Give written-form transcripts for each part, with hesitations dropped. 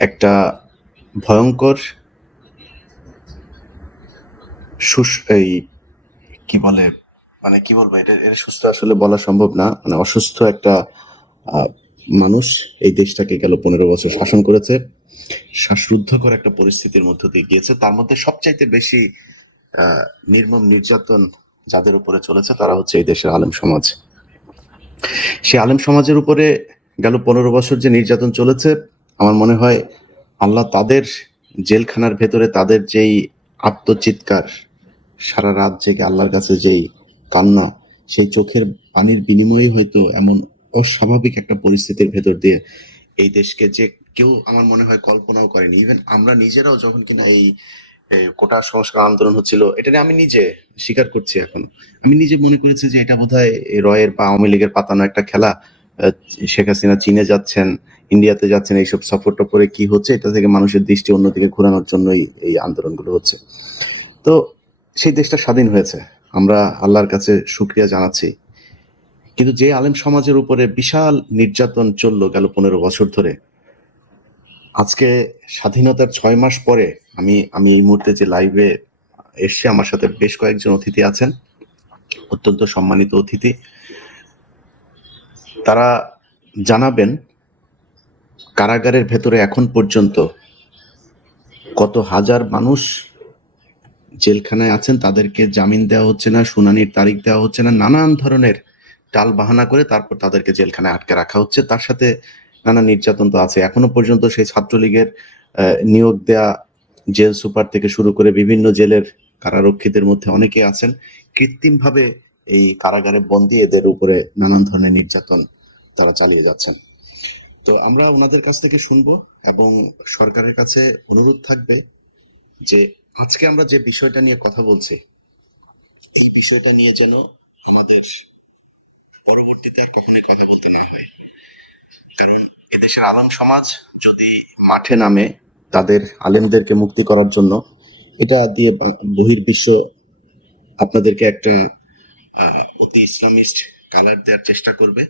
একটা ভয়ঙ্কর এই কি বলে, মানে কি বলবো, এটা সুস্থ আসলে বলা সম্ভব না, মানে অসুস্থ একটা আহ, মানুষ এই দেশটাকে গেল 15 বছর শাসন করেছে। শ্বাসরুদ্ধকর একটা পরিস্থিতির মধ্য দিয়ে গিয়েছে। তার মধ্যে সবচাইতে বেশি আহ, নির্মম নির্যাতন যাদের উপরে চলেছে তারা হচ্ছে এই দেশের আলেম সমাজ। সে আলেম সমাজের উপরে গেল 15 বছর যে নির্যাতন চলেছে, আমার মনে হয় আল্লাহ তাদের জেলখানার ভেতরে তাদের যেই আত্মচিৎকার, সারা রাত জেগে আল্লাহর কাছে যেই কান্না, সেই চোখের পানির বিনিময়ে হয়তো এমন অস্বাভাবিক একটা পরিস্থিতির ভেতর দিয়ে এই দেশকে যে কেউ আমার মনে হয় কল্পনাও করেনি। ইভেন আমরা নিজেরাও যখন কিনা এই কোটা সংস্কার আন্দোলন হচ্ছিল, এটা নিয়ে আমি নিজে স্বীকার করছি, এখন আমি নিজে মনে করেছি যে এটা বোধহয় রয়ের বা আওয়ামী লীগের পাতানো একটা খেলা। আহ, শেখ হাসিনা চীনে যাচ্ছেন, ইন্ডিয়াতে যাচ্ছেন, এইসব সফর টফরে কি হচ্ছে, এটা থেকে মানুষের দৃষ্টি অন্যদিকে ঘোরানোর জন্যই এই আন্দোলনগুলো হচ্ছে। তো সেই দেশটা স্বাধীন হয়েছে, আমরা আল্লাহর কাছে শুক্রিয়া জানাচ্ছি। কিন্তু যে আলেম সমাজের উপরে বিশাল নির্যাতন চললো গেল 15 বছর ধরে, আজকে স্বাধীনতার 6 মাস পরে আমি আমি এই মুহূর্তে যে লাইভে এসছে, আমার সাথে বেশ কয়েকজন অতিথি আছেন, অত্যন্ত সম্মানিত অতিথি। তারা জানাবেন কারাগারের ভেতরে এখন পর্যন্ত কত হাজার মানুষ জেলখানায় আছেন, তাদেরকে জামিন দেওয়া হচ্ছে না, শুনানির তারিখ দেওয়া হচ্ছে না, নানান ধরনের টাল বাহানা করে তারপর তাদেরকে জেলখানায় আটকে রাখা হচ্ছে। তার সাথে নানা নির্যাতন তো আছে। এখনো পর্যন্ত সেই ছাত্রলীগের নিয়োগ দেয়া জেল সুপার থেকে শুরু করে বিভিন্ন জেলের কারারক্ষীদের মধ্যে অনেকে আছেন কৃত্রিমভাবে এই কারাগারে বন্দী, এদের উপরে নানান ধরনের নির্যাতন তারা চালিয়ে যাচ্ছেন। তো আমরা ওনাদের কাছ থেকে শুনবো, এবং সরকারের কাছে অনুরোধ থাকবে যে আজকে আমরা যে বিষয়টা নিয়ে কথা বলছি, এই বিষয়টা নিয়ে যেন আমাদের পরবর্তীতে আর কখনোই কথা বলতে না হয়। কারণ এদেশের আলেম সমাজ যদি মাঠে নামে তাদের আলেমদেরকে মুক্তি করার জন্য, এটা দিয়ে বহির্বিশ্ব আপনাদেরকে একটা অতি ইসলামিস্ট কালার দেওয়ার চেষ্টা করবে।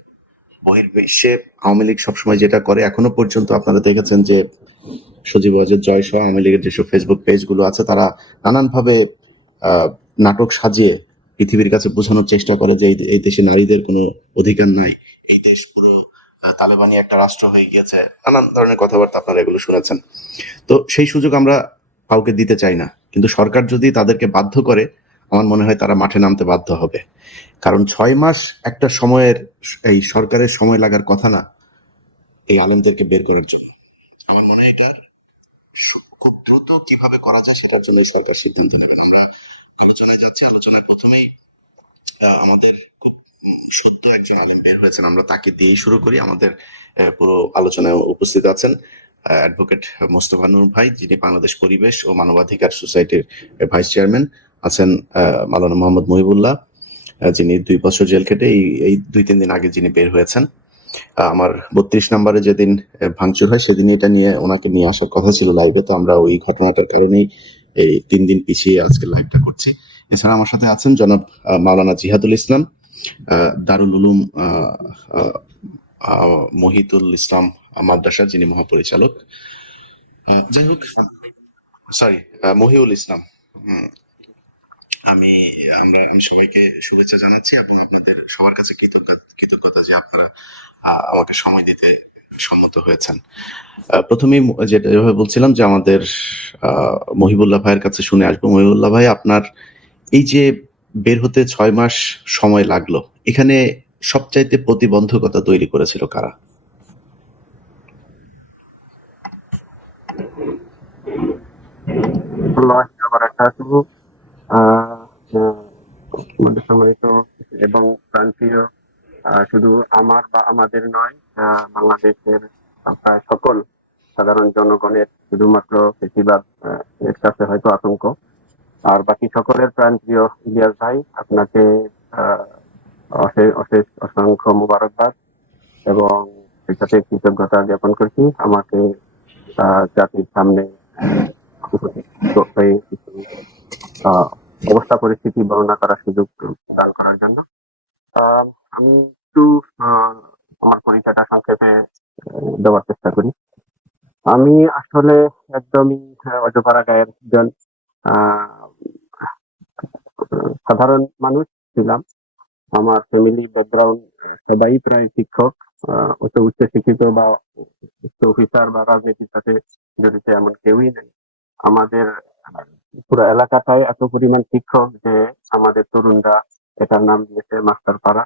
বহির্বিশ্বে আওয়ামী লীগ সবসময় যেটা করে, এখনো পর্যন্ত আপনারা দেখেছেন যে সজীব ওয়াজেদ জয় সহ আওয়ামী লীগের যেসব ফেসবুক পেজগুলো আছে, তারা নানানভাবে আহ, নাটক সাজিয়ে পৃথিবীর কাছে বোঝানোর চেষ্টা করে যে এই দেশে নারীদের কোনো অধিকার নাই, এই দেশ পুরো তালেবানি একটা রাষ্ট্র হয়ে গিয়েছে, নানান ধরনের কথাবার্তা আপনারা এগুলো শুনেছেন। তো সেই সুযোগ আমরা কাউকে দিতে চাই না, কিন্তু সরকার যদি তাদেরকে বাধ্য করে, আমার মনে হয় তারা মাঠে নামতে বাধ্য হবে। কারণ 6 মাস একটা সময়ের, এই সরকারের সময় লাগার কথা না এই আলেমদেরকে বের করার জন্য। আমার মনে হয় এটা খুব দ্রুত কিভাবে করা যায় সেটার জন্য সরকার সিদ্ধান্ত নেবে। আমরা আলোচনায় যাচ্ছি, আলোচনায় প্রথমেই আমাদের খুব সত্য একজন আলেম বের হয়েছেন, আমরা তাকে দিয়েই শুরু করি। আমাদের পুরো আলোচনায় উপস্থিত আছেন অ্যাডভোকেট মোস্তফা নূর ভাই, যিনি বাংলাদেশ পরিবেশ ও মানবাধিকার সোসাইটির ভাইস চেয়ারম্যান। আছেন মাওলানা মোহাম্মদ মহিবুল্লাহ, যিনি 2 বছর জেল খেটে এই 2-3 দিন আগে যিনি বের হয়েছেন। আমার 32 নম্বরে যেদিন ভাঙচুর হয়, সেদিন এটা নিয়ে ওনাকে নিয়ে আসার কথা ছিল লাইভে, তো আমরা ওই ঘটনাটার কারণেই এই 3 দিন পিছিয়ে আজকে লাইভটা করছি। এছাড়া আমার সাথে আছেন জনাব মাওলানা জিহাদুল ইসলাম, দারুল উলুম মহিতুল ইসলাম মাদ্রাসা, যিনি মহাপরিচালক। যাই হোক, সরি, মহিউল ইসলাম। উম, আমি আমি সবাইকে শুভেচ্ছা জানাচ্ছি এবং আপনাদের সবার কাছে কৃতজ্ঞতা যে আপনারা আমাকে সময় দিতে সম্মত হয়েছেন। প্রথমেই যেভাবে বলছিলাম যে আমাদের মহিবুল্লাহ ভাইয়ের কাছে শুনে আসবো। মহিবুল্লাহ ভাই, আপনার এই যে বের হতে 6 মাস সময় লাগলো, এখানে সবচাইতে প্রতিবন্ধকতা তৈরি করেছিল কারা? আল্লাহ বারাকাতুহু। আহ, আহ, আমাদের সম্মানিত এবং প্রান্তীয়, শুধু আমার বা আমাদের নয়, বাংলাদেশের প্রায় সকল সাধারণ জনগণের শুধুমাত্র বেশিরভাগ এর কাছে হয়তো আতঙ্ক। আর বাকি সকলের প্রান্তীয় ইলিয়াস ভাই, আপনাকে আহ, অশেষ অশেষ অসংখ্য মুবারকবাদ এবং সেই সাথে কৃতজ্ঞতা জ্ঞাপন করছি আমাকে জাতির সামনে উপস্থিত হয়ে কিছু আহ, অবস্থা পরিস্থিতি বর্ণনা করার সুযোগ দান করার জন্য। আহ, আমি একটু আহ, আমার পরিচয়টা সংক্ষেপে দেওয়ার চেষ্টা করি। আমি আসলে একদমই অজপাড়া গাঁয়ের একজন আহ, সাধারণ মানুষ ছিলাম। আমার ফ্যামিলি ব্যাকগ্রাউন্ড সবাই প্রায় শিক্ষক, অত উচ্চ শিক্ষিত বা উচ্চ অফিসার বা রাজনীতির সাথে জড়িত এমন কেউই নেই। আমাদের আহ, পুরো এলাকাটাই এত পরিমাণ শিক্ষক যে আমাদের তরুণরা এটার নাম দিয়েছে মাস্টার পাড়া।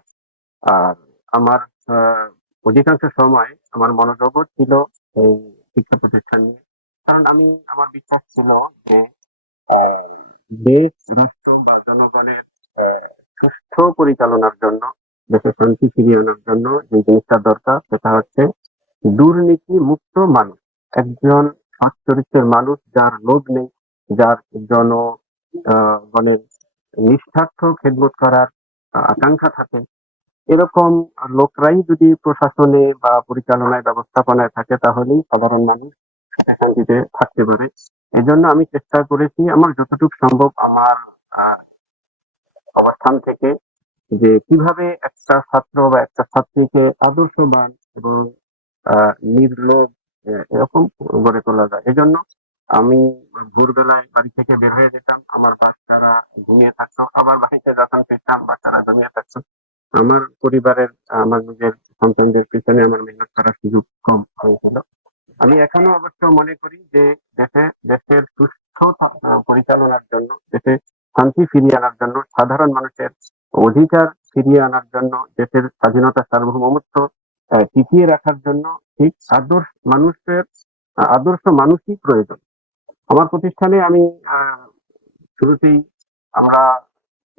আর আমার আহ, অধিকাংশ সময় আমার মনোযোগও ছিল এই শিক্ষা প্রতিষ্ঠান নিয়ে। কারণ আমার বিশ্বাস ছিল যে আহ, দেশ, রাষ্ট্র বা জনগণের আহ, সুষ্ঠু পরিচালনার জন্য, দেশের শান্তি ফিরিয়ে আনার জন্য যে জিনিসটা দরকার সেটা হচ্ছে দুর্নীতি মুক্ত মানুষ, একজন সৎ চরিত্রের মানুষ যার লোভ নেই, যার জনগণের নিঃস্বার্থ খেদমত করার আকাঙ্ক্ষা থাকে। এরকম লোকরাই যদি প্রশাসনে বা পরিচালনায় ব্যবস্থাপনায় থাকে তাহলেই সাধারণ মানুষ সুখে শান্তিতে থাকতে পারে। এজন্য আমি চেষ্টা করেছি আমার যতটুকু সম্ভব আমার আহ, অবস্থান থেকে যে কিভাবে একটা ছাত্র বা একটা ছাত্রীকে আদর্শবান এবং নির্লোভ এরকম গড়ে তোলা যায়। এজন্য আমি ভোরবেলায় বাড়ি থেকে বের হয়ে যেতাম, আমার বাচ্চারা ঘুমিয়ে থাকতো, আবার বাড়িতে যখন ফিরতাম বাচ্চারা ঘুমিয়ে থাকতো। আমার পরিবারের আমার নিজের সন্তানদের পিছনে আমার মেহনত করার সুযোগ কম হয়েছিল। আমি এখনো অবশ্য মনে করি যে দেশের সুষ্ঠু পরিচালনার জন্য, দেশে শান্তি ফিরিয়ে আনার জন্য, সাধারণ মানুষের অধিকার ফিরিয়ে আনার জন্য, দেশের স্বাধীনতা সার্বভৌমত্ব টিকিয়ে রাখার জন্য ঠিক আদর্শ মানুষই প্রয়োজন। আমার প্রতিষ্ঠানে আমি আহ, শুরুতেই আমরা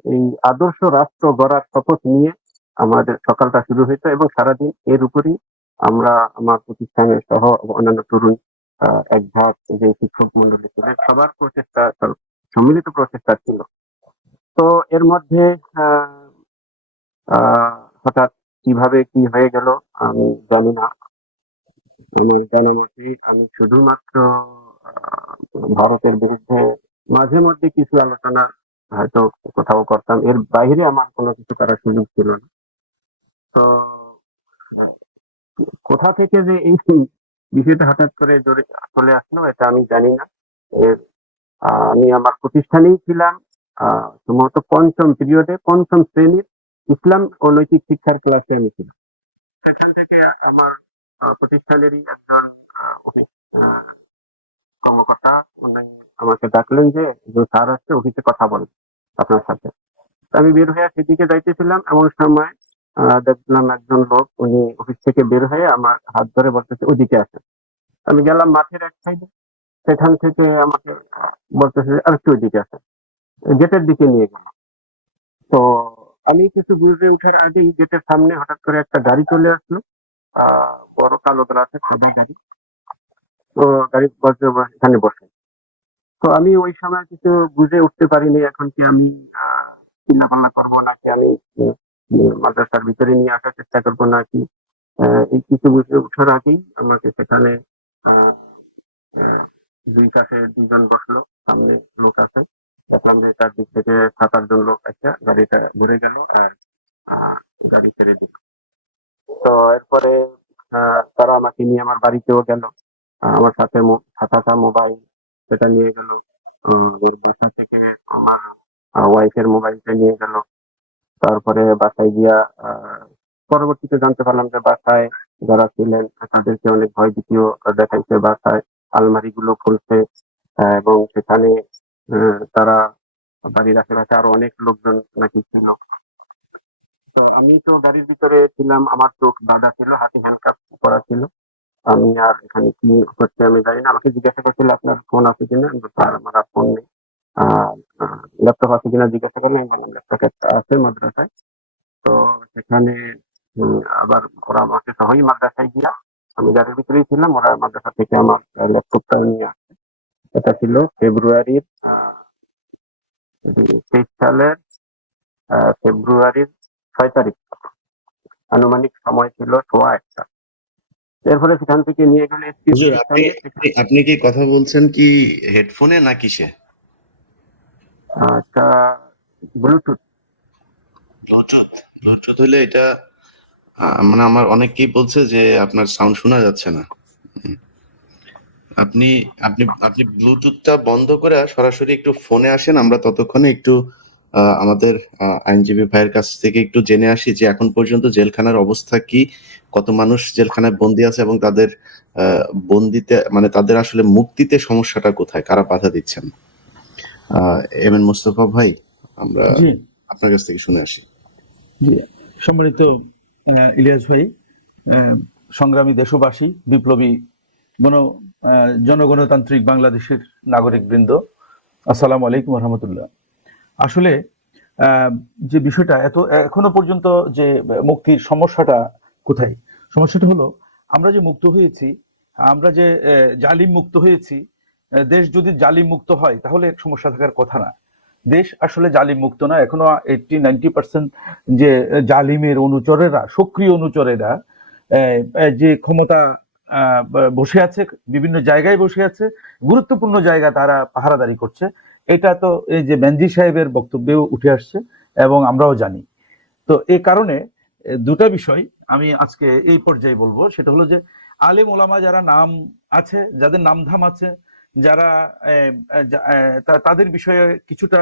এই আদর্শ রাষ্ট্র গড়ার শপথ নিয়ে আমাদের সকালটা শুরু হইতো এবং সারাদিন এর উপরই আমরা আমার প্রতিষ্ঠানের সহ অন্যান্য তরুণ এক ভাগ যে শিক্ষক মন্ডলী ছিলেন সবার প্রচেষ্টা, সম্মিলিত প্রচেষ্টা ছিল। তো এর মধ্যে আহ, হঠাৎ কিভাবে কি হয়ে গেল আমি জানি না। আমার জানা মতে আমি শুধুমাত্র আহ, ভারতের বিরুদ্ধে মাঝে মধ্যে কিছু আলোচনা হয়তো কোথাও করতাম, এর বাইরে আমার কোনো কিছু করার সুযোগ ছিল না। তো কোথা থেকে যে এই বিষয়টা হঠাৎ করে চলে আসলো এটা আমি জানি না। এর আমি আমার প্রতিষ্ঠানেই ছিলাম, সম্ভবত পঞ্চম পিরিয়ডে, পঞ্চম শ্রেণীর ইসলাম ও নৈতিক শিক্ষার ক্লাসে আমি ছিলাম। সেখান থেকে আমার প্রতিষ্ঠানেরই একজন অফিস কর্মকর্তা উনি আমাকে ডাকলেন যে যে স্যার আসছে অফিসে কথা বলেন আপনার সাথে। তো আমি বের হয়ে সেদিকে যাইতেছিলাম, এমন সময় দেখলাম একজন লোক উনি অফিস থেকে বের হয়ে আমার হাত ধরে বলতেছে ওদিকে আসেন। আমি গেলাম মাঠের এক সাইডে, সেখান থেকে আমাকে বলতেছে আর একটু ওইদিকে আসেন, গেটের দিকে নিয়ে গেল। তো আমি কিছু বুঝে ওঠার আগেই গেটের সামনে হঠাৎ করে একটা গাড়ি চলে আসলো, বড় কালো গ্লাসের সবুজ গাড়ি। তো গাড়ি এখানে বসে। তো আমি ওই সময় কিছু বুঝে উঠতে পারিনি এখন কি আমি চিল্লা পাল্লা করবো নাকি আমি উম, মাদ্রাসার ভিতরে নিয়ে আসার চেষ্টা করবো নাকি। এই কিছু বুঝে ওঠার আগেই আমাকে সেখানে আহ, আহ, দুই কাছে দুজন বসলো, সামনে লোক আছে। দেখলাম যে চারদিক থেকে 7-8 জন লোক একটা গাড়িটা ঘুরে গেল আর আহ, গাড়ি ছেড়ে দিল। তো এরপরে তারা আমাকে নিয়ে আমার বাড়িতেও গেল। আমার সাথে থাকা মোবাইল সেটা নিয়ে গেল। ওর বাসা থেকে আমার ওয়াইফের মোবাইলটা নিয়ে গেল। তারপরে বাসায় গিয়া পরবর্তীতে জানতে পারলাম যে বাসায় যারা ছিলেন তাদেরকে অনেক ভয় ভীতিও দেখাইছে। বাসায় আলমারি গুলো খুলছে এবং সেখানে তারা বাড়ির আশেপাশে আরো অনেক লোকজন নাকি ছিল। তো আমি তো গাড়ির ভিতরে ছিলাম, আমার চোখ বাঁধা ছিল, হাতে হ্যান্ডকাপ করা ছিল। আমি আর এখানে কি হচ্ছে আমি জানি না। আমাকে জিজ্ঞাসা করছিল আপনার ফোন আছে কিনা, আমি বলছি, "স্যার, আমার আর ফোন নেই। ল্যাপটপ আছে কিনা জিজ্ঞাসা করলেন, আমি বললাম ল্যাপটপ একটা আছে মাদ্রাসায়। তো সেখানে আবার ওরা আমাকে সহই মাদ্রাসায় গিয়া, আমি গাড়ির ভিতরেই ছিলাম, ওরা মাদ্রাসা থেকে আমার ল্যাপটপটা নিয়ে আসে। এটা ছিল ফেব্রুয়ারির 23 সালের ফেব্রুয়ারির 6 তারিখ। আনুমানিক সময় ছিল 1:15। এরপরে সেখান থেকে নিয়ে গেলে এসপি হুজুর, আপনি প্রতিষ্ঠানে। আপনি আপনি কি কথা বলছেন কি হেডফোনে না কিসে? একটা ব্লুটুথ। ব্লুটুথ। ব্লুটুথ হইলে এটা মানে আমার অনেকেই বলছে যে আপনার সাউন্ড শোনা যাচ্ছে না। আপনি আপনি আপনি ব্লুটুথটা বন্ধ করে সরাসরি একটু ফোনে আসেন, আমরা ততক্ষণে একটু আমাদের আইনজীবী ভাইয়ের কাছ থেকে একটু জেনে আসি যে এখন পর্যন্ত জেলখানার অবস্থা কি, কত মানুষ জেলখানায় বন্দি আছে এবং তাদের বন্দিতে মানে তাদের আসলে মুক্তিতে সমস্যাটা কোথায়, কারা বাধা দিচ্ছেন। এম এন মোস্তফা ভাই, আমরা জি আপনার কাছ থেকে শুনে আসি। জি সম্মানিত ইলিয়াস ভাই, সংগ্রামী দেশবাসী, বিপ্লবী গণ জনগণতান্ত্রিক বাংলাদেশের নাগরিক বৃন্দ, আসসালামু আলাইকুম রহমতুল্লাহ। আসলে যে বিষয়টা এখনো পর্যন্ত যে মুক্তির সমস্যাটা কোথায়, সমস্যাটা হলো আমরা যে মুক্ত হয়েছি, আমরা যে জালিম মুক্ত হয়েছি। দেশ যদি জালিম মুক্ত হয় তাহলে সমস্যা থাকার কথা না। দেশ আসলে জালিম মুক্ত না, এখনো 80-90% যে জালিমের অনুচরেরা, সক্রিয় অনুচরেরা যে ক্ষমতা বসে আছে, বিভিন্ন জায়গায় বসে আছে, গুরুত্বপূর্ণ জায়গা তারা পাহারাদারি করছে। এটা তো এই যে বেনজি সাহেবের বক্তব্যেও উঠে আসছে এবং আমরাও জানি। তো এই কারণে দুটা বিষয় আমি আজকে এই পর্যায়ে বলবো, সেটা হলো যে আলেম ওলামা যারা নাম আছে, যাদের নামধাম আছে, যারা তাদের বিষয়ে কিছুটা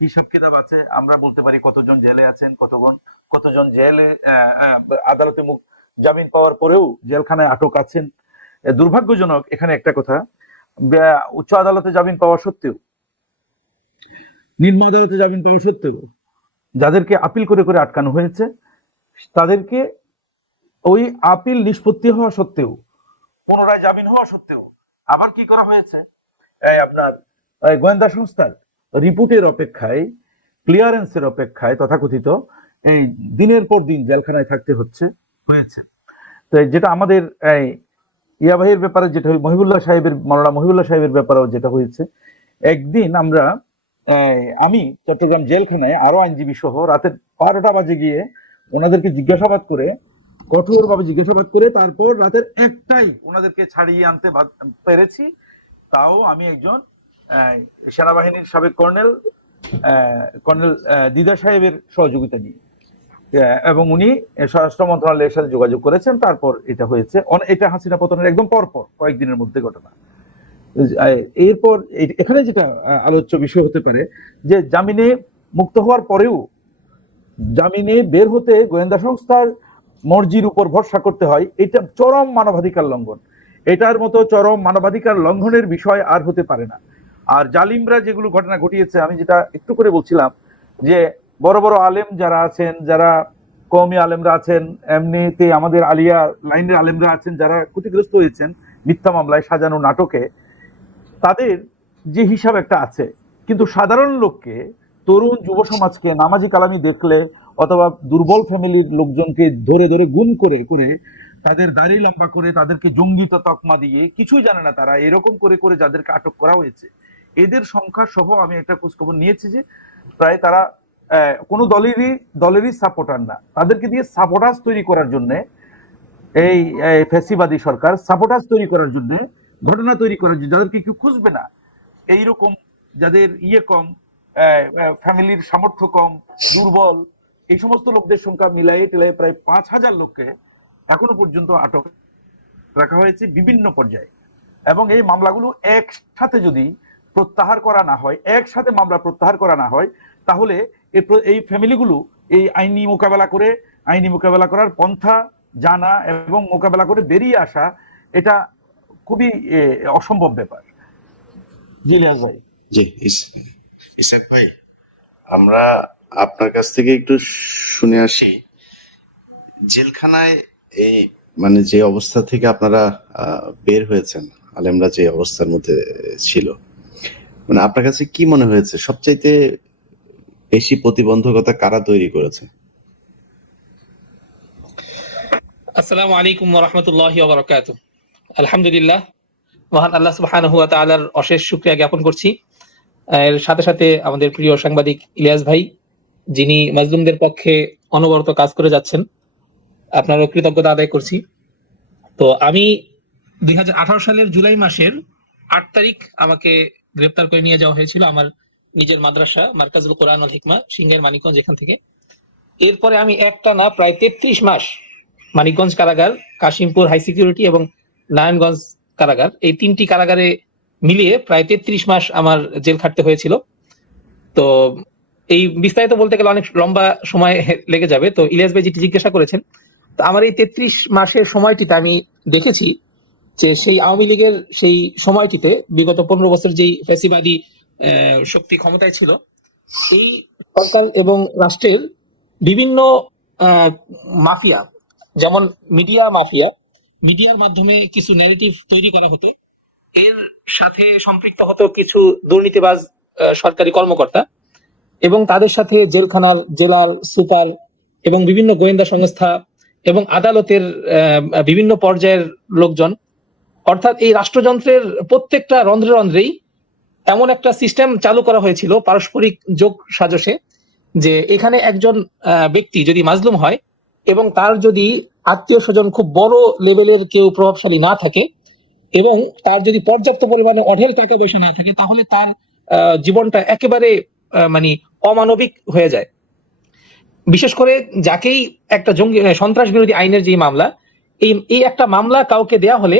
হিসাব কিতাব আছে। আমরা বলতে পারি কতজন জেলে আছেন, কতজন জেলে আদালতে জামিন পাওয়ার পরেও জেলখানায় আটক আছেন। দুর্ভাগ্যজনক এখানে একটা কথা, উচ্চ আদালতে জামিন পাওয়া সত্ত্বেও, নিম্ন আদালতে জামিন পাওয়া সত্ত্বেও যাদেরকে আপিল করে করে আটকানো হয়েছে, তাদেরকে ওই আপিল নিষ্পত্তি হওয়া সত্ত্বেও, পুনরায় জামিন হওয়া সত্ত্বেও আবার কি করা হয়েছে, আপনার গোয়েন্দা সংস্থার রিপোর্টের অপেক্ষায়, ক্লিয়ারেন্সের অপেক্ষায় তথাকথিত এই দিনের পর দিন জেলখানায় থাকতে হয়েছে। তো যেটা আমাদের ইয়া ভাইয়ের ব্যাপারে, যেটা মহিবুল্লাহ সাহেবের, মাওলানা মহিবুল্লাহ সাহেবের ব্যাপারেও যেটা হয়েছে, একদিন আমরা আমি চট্টগ্রাম জেলখানায় আরো আইনজীবী সহ রাতের 12টা বাজে গিয়ে ওনাদেরকে জিজ্ঞাসাবাদ করে, কঠোরভাবে জিজ্ঞাসাবাদ করে, তারপর রাতের 1টায় ওনাদেরকে ছাড়িয়ে আনতে পেরেছি। তাও আমি একজন সেনাবাহিনীর সাবেক কর্নেল দিদার সাহেবের সহযোগিতা নিয়ে, এবং উনি স্বরাষ্ট্র মন্ত্রণালয়ের সাথে যোগাযোগ করেছেন। তারপর এটা হয়েছে, এটা হাসিনা পতনের একদম পরপর কয়েকদিনের মধ্যে ঘটনা। এরপর এখানে যেটা আলোচ্য বিষয় হতে পারে যে জামিনে মুক্ত হওয়ার পরেও জামিনে বের হতে গোয়েন্দা সংস্থার মর্জির উপর ভরসা করতে হয়, এটা চরম মানবাধিকার লঙ্ঘন। এটার মতো চরম মানবাধিকার লঙ্ঘনের বিষয় আর হতে পারে না। আর জালিমরা যেগুলো ঘটনা ঘটিয়েছে, আমি যেটা একটু করে বলছিলাম যে বড় বড় আলেম যারা আছেন, যারা কওমি আলেমরা আছেন, এমনিতে আমাদের আলিয়া লাইনের আলেমরা আছেন যারা ক্ষতিগ্রস্ত হয়েছেন মিথ্যা মামলায়, সাজানো নাটকে, তাদের যে হিসাব একটা আছে। কিন্তু সাধারণ লোককে, তরুণ যুব সমাজকে নামাজি কালামি দেখলে, অথবা দুর্বল ফ্যামিলির লোকজনকে ধরে ধরে গুম করে করে তাদের দাড়ি লম্বা করে তাদেরকে জঙ্গি তকমা দিয়ে, কিছুই জানে না তারা, এরকম করে করে যাদেরকে আটক করা হয়েছে, এদের সংখ্যা সহ আমি একটা খোঁজখবর নিয়েছি যে প্রায় তারা কোনো দলেরই সাপোর্টার না। তাদেরকে দিয়ে সাপোর্টাস তৈরি করার জন্য এই ফ্যাসিবাদী সরকার সাপোর্টাস তৈরি করার জন্য, ঘটনা তৈরি করার জন্য, যাদেরকে কেউ খুঁজবে না, এইরকম যাদের কম, ফ্যামিলির সামর্থ্য কম, দুর্বল, এই সমস্ত লোকদের সংখ্যা মিলাই টেলাই প্রায় 5,000 লোককে এখনো পর্যন্ত আটক রাখা হয়েছে বিভিন্ন পর্যায়ে। এবং এই মামলাগুলো একসাথে যদি প্রত্যাহার করা না হয়, একসাথে মামলা প্রত্যাহার করা না হয়, তাহলে এই ফ্যামিলিগুলো এই আইনি মোকাবেলা করার পন্থা জানা এবং মোকাবেলা করে বেরিয়ে আসা, এটা খুবই অসম্ভব ব্যাপার। জি লিয়াজ ভাই। জি ইসাক ভাই, আমরা আপনার কাছ থেকে একটু শুনে আসি, জেলখানায় এই মানে যে অবস্থা থেকে আপনারা বের হয়েছেন, আলেমরা যে অবস্থার মধ্যে ছিল, মানে আপনার কাছে কি মনে হয়েছে সবচাইতে বেশি প্রতিবন্ধকতা কারা তৈরি করেছে? আসসালামু আলাইকুম ওয়া রাহমাতুল্লাহি ওয়া বারাকাতুহু। আলহামদুলিল্লাহ, মহান আল্লাহ সুবহানাহু ওয়া তাআলার অশেষ শুকরিয়া জ্ঞাপন করছি। এর সাথে সাথে আমাদের প্রিয় সাংবাদিক ইলিয়াস ভাই, যিনি মাজলুমদের পক্ষে অনবরত কাজ করে যাচ্ছেন, আপনারও কৃতজ্ঞতা আদায় করছি। তো আমি 2018 সালের জুলাই মাসের 8 তারিখ আমাকে গ্রেপ্তার করে নিয়ে যাওয়া হয়েছিল আমার নিজের মাদ্রাসা মার্কাজুল কোরআন ওয়াল হিকমা, সিংহের মানিকগঞ্জ, এখান থেকে। এরপরে আমি একটা না প্রায় 33 মাস মানিকগঞ্জ কারাগার, কাশিমপুর হাই সিকিউরিটি এবং নারায়ণগঞ্জ কারাগার, এই 3টি কারাগারে মিলিয়ে প্রায় 33 মাস আমার জেল খাটতে হয়েছিল। তো এই বিস্তারিত বলতে গেলে অনেক লম্বা সময় লেগে যাবে। তো ইলিয়াস ভাই যেটি জিজ্ঞাসা করেছেন, তো আমার এই 33 মাসের সময়টিতে আমি দেখেছি যে সেই আওয়ামী লীগের সেই সময়টিতে বিগত 15 বছর যেই ফ্যাসিবাদী শক্তি ক্ষমতায় ছিল, এই সরকার এবং রাষ্ট্রের বিভিন্ন মাফিয়া, যেমন মিডিয়া মাফিয়া, মিডিয়ার মাধ্যমে কিছু ন্যারেটিভ তৈরি করা হতো, এর সাথে সম্পৃক্ত হতো কিছু দুর্নীতিবাজ সরকারি কর্মকর্তা, এবং তাদের সাথে জেলখানার জেলার সুপার এবং বিভিন্ন গোয়েন্দা সংস্থা এবং আদালতের বিভিন্ন পর্যায়ের লোকজন, অর্থাৎ এই রাষ্ট্রযন্ত্রের প্রত্যেকটা রন্ধ্রে রন্ধ্রেই এমন একটা সিস্টেম চালু করা হয়েছিল পারস্পরিক যোগ সাজসে, যে এখানে একজন ব্যক্তি যদি মাজলুম হয় এবং তার যদি আত্মীয় স্বজন খুব বড় লেভেলের কেউ প্রভাবশালী না থাকে এবং তার যদি পর্যাপ্ত পরিমাণে অঢেল টাকা পয়সা না থাকে, তাহলে তার জীবনটা একেবারে মানে অমানবিক হয়ে যায়। বিশেষ করে যাকেই একটা জঙ্গি সন্ত্রাস বিরোধী আইনের যে মামলা, এই একটা মামলা কাউকে দেয়া হলে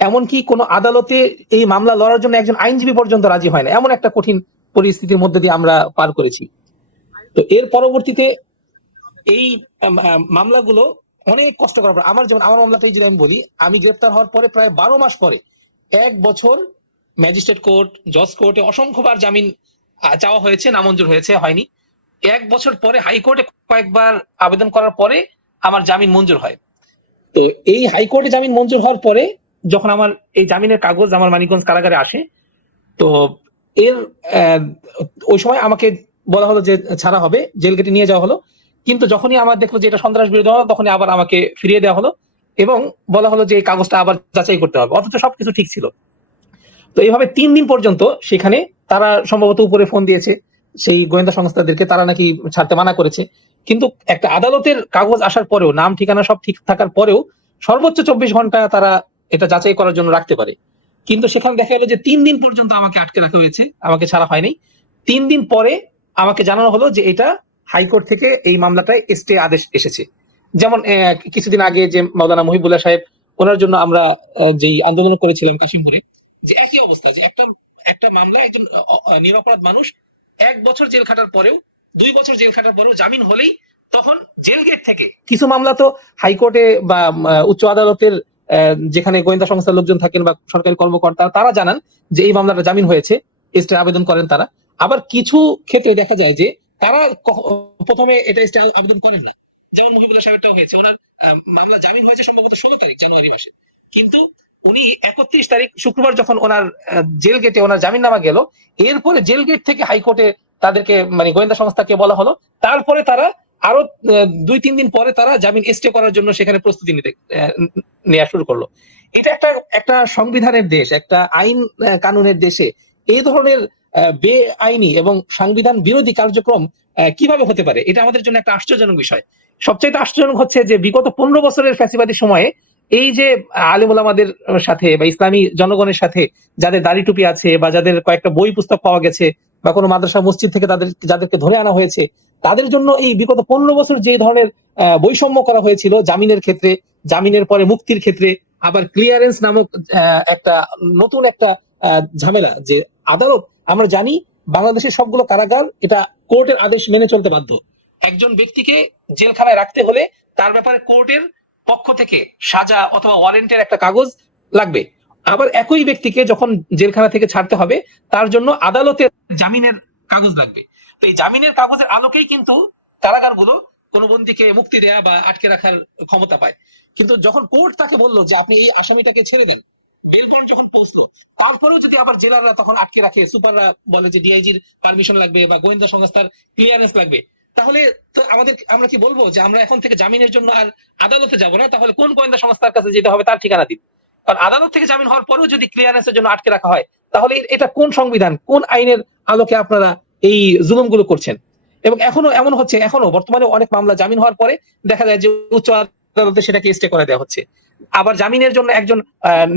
এমনকি কোনো আদালতে এই মামলা লড়ার জন্য একজন আইনজীবী পর্যন্ত রাজি হয় না, এমন একটা কঠিন পরিস্থিতির মধ্যে দিয়ে আমরা পার করেছি। তো এর পরবর্তীতে এই মামলাগুলো অনেক কষ্ট করার পর, আমার মামলাটাই যদি আমি বলি, আমি গ্রেপ্তার হওয়ার পরে প্রায় 12 মাস পরে 1 বছর ম্যাজিস্ট্রেট কোর্ট, জজ কোর্টে অসংখ্যবার জামিন চাওয়া হয়েছে, নামঞ্জুর হয়েছে, হয়নি। 1 বছর পরে হাইকোর্টে কয়েকবার আবেদন করার পরে আমার জামিন মঞ্জুর হয়। তো এই হাইকোর্টে জামিন মঞ্জুর হওয়ার পরে যখন আমার এই জামিনের কাগজ আমার মানিকগঞ্জ কারাগারে আসে, তো এর ওই সময় আমাকে বলা হলো যে ছাড়া হবে, জেল গেটে নিয়ে যাওয়া হলো। কিন্তু যখনই আমার দেখলো যে এটা সন্ত্রাস বিরোধী হলো, তখনই আবার আমাকে ফিরিয়ে দেওয়া হলো এবং বলা হলো যে এই কাগজটা আবার যাচাই করতে হবে, অথচ সবকিছু ঠিক ছিল। তো এইভাবে 3 দিন পর্যন্ত সেখানে তারা সম্ভবত উপরে ফোন দিয়েছে সেই গোয়েন্দা সংস্থাদেরকে, তারা নাকি ছাড়তে মানা করেছে। কিন্তু একটা আদালতের কাগজ আসার পরেও, নাম ঠিকানা সব ঠিক থাকার পরেও সর্বোচ্চ 24 ঘন্টা তারা এটা যাচাই করার জন্য রাখতে পারে। কিন্তু সেখানে দেখা গেল যে 3 দিন পর্যন্ত আমাকে আটকে রাখা হয়েছে, আমাকে ছাড়া হয়নি। 3 দিন পরে আমাকে জানানো হলো যে এটা হাইকোর্ট থেকে এই মামলাটায় স্টে আদেশ এসেছে। যেমন কিছুদিন আগে যে মাওলানা মহিবুল্লাহ সাহেব, ওনার জন্য আমরা যেই আন্দোলন করেছিলাম কাশিমপুরে, যে একই অবস্থা, যে একটা মামলা একজন নিরপরাধ মানুষ 1 বছর জেল খাটার পরেও, 2 বছর জেল খাটার পরেও জামিন হলেই তখন জেল গেট থেকে, কিছু মামলা তো হাইকোর্টে বা উচ্চ আদালতের যেখানে গোয়েন্দা সংস্থার লোকজন থাকেন বা সরকারি কর্মকর্তা, তারা জানান যে এই মামলাটা জামিন হয়েছে, স্টে আবেদন করেন তারা। আবার কিছু ক্ষেত্রে দেখা যায় যে তারা প্রথমে এটা স্টে আবেদন করেন না, যেমন মহিবুল্লাহ সাহেবটাও হয়েছে, ওনার মামলা জামিন হয়েছে সম্ভবত 16 তারিখ জানুয়ারি মাসে, কিন্তু উনি 31 তারিখ শুক্রবার যখন ওনার জেল গেটে ওনার জামিন নামা গেল, এরপরে জেল গেট থেকে হাইকোর্টে তাদেরকে মানে গোয়েন্দা সংস্থাকে বলা হলো, তারপরে তারা আরো 2-3 দিন পরে তারা জামিন স্টে করার জন্য সেখানে প্রস্তুতি নেওয়া শুরু করলো। এটা একটা সংবিধানের দেশ, একটা আইন কানুনের দেশে এই ধরনের বেআইনি এবং সংবিধান বিরোধী কার্যক্রম কিভাবে হতে পারে, এটা আমাদের জন্য একটা আশ্চর্যজনক বিষয়। সবচেয়ে আশ্চর্যজনক হচ্ছে যে বিগত 15 বছরের ফ্যাসিবাদী সময়ে এই যে আলেম ওলামাদের সাথে বা ইসলামী জনগণের সাথে যাদের দাড়ি টুপি আছে বা যাদের কয়েকটা বই পুস্তক পাওয়া গেছে বা কোনো মাদ্রাসা মসজিদ থেকে যাদেরকে ধরে আনা হয়েছে, তাদের জন্য এই বিগত 15 বছর যে ধরনের বৈষম্য করা হয়েছিল জামিনের ক্ষেত্রে, জামিনের পরে মুক্তির ক্ষেত্রে, আবার ক্লিয়ারেন্স নামক একটা নতুন একটা ঝামেলা, যে আদালত, আমরা জানি বাংলাদেশের সবগুলো কারাগার এটা কোর্টের আদেশ মেনে চলতে বাধ্য। একজন ব্যক্তিকে জেলখানায় রাখতে হলে তার ব্যাপারে কোর্টের পক্ষ থেকে সাজা অথবা ওয়ারেন্টের একটা কাগজ লাগবে। আবার একই ব্যক্তিকে যখন জেলখানা থেকে ছাড়তে হবে, তার জন্য আদালতের জামিনের কাগজ লাগবে। তো এই জামিনের কাগজের আলোকেই কিন্তু কারাগারগুলো কোনো বন্দীকে মুক্তি দেয়া বা আটকে রাখার ক্ষমতা পায়। কিন্তু যখন কোর্ট তাকে বললো যে আপনি এই আসামিটাকে ছেড়ে দেন, বেলপর যখন পৌঁছলো, তারপরেও যদি আবার জেলাররা তখন আটকে রাখে, সুপাররা বলে যে ডিআইজির পারমিশন লাগবে বা গোয়েন্দা সংস্থার ক্লিয়ারেন্স লাগবে, তাহলে তো আমরা কি বলবো যে আমরা এখন থেকে জামিনের জন্য আর আদালতে যাব না, তাহলে কোন গোয়েন্দা সংস্থার কাছে যেতে হবে তার ঠিকানা দিন। কারণ আদালত থেকে জামিন হওয়ার পরেও যদি ক্লিয়ারেন্সের জন্য আটকে রাখা হয়, তাহলে এটা কোন সংবিধান, কোন আইনের আলোকে আপনারা এই জুলুমগুলো করছেন? এবং এখনো এমন হচ্ছে, এখনো বর্তমানে অনেক মামলা জামিন হওয়ার পরে দেখা যায় যে উচ্চ আদালতে সেটাকে স্টে করে দেওয়া হচ্ছে। আবার জামিনের জন্য একজন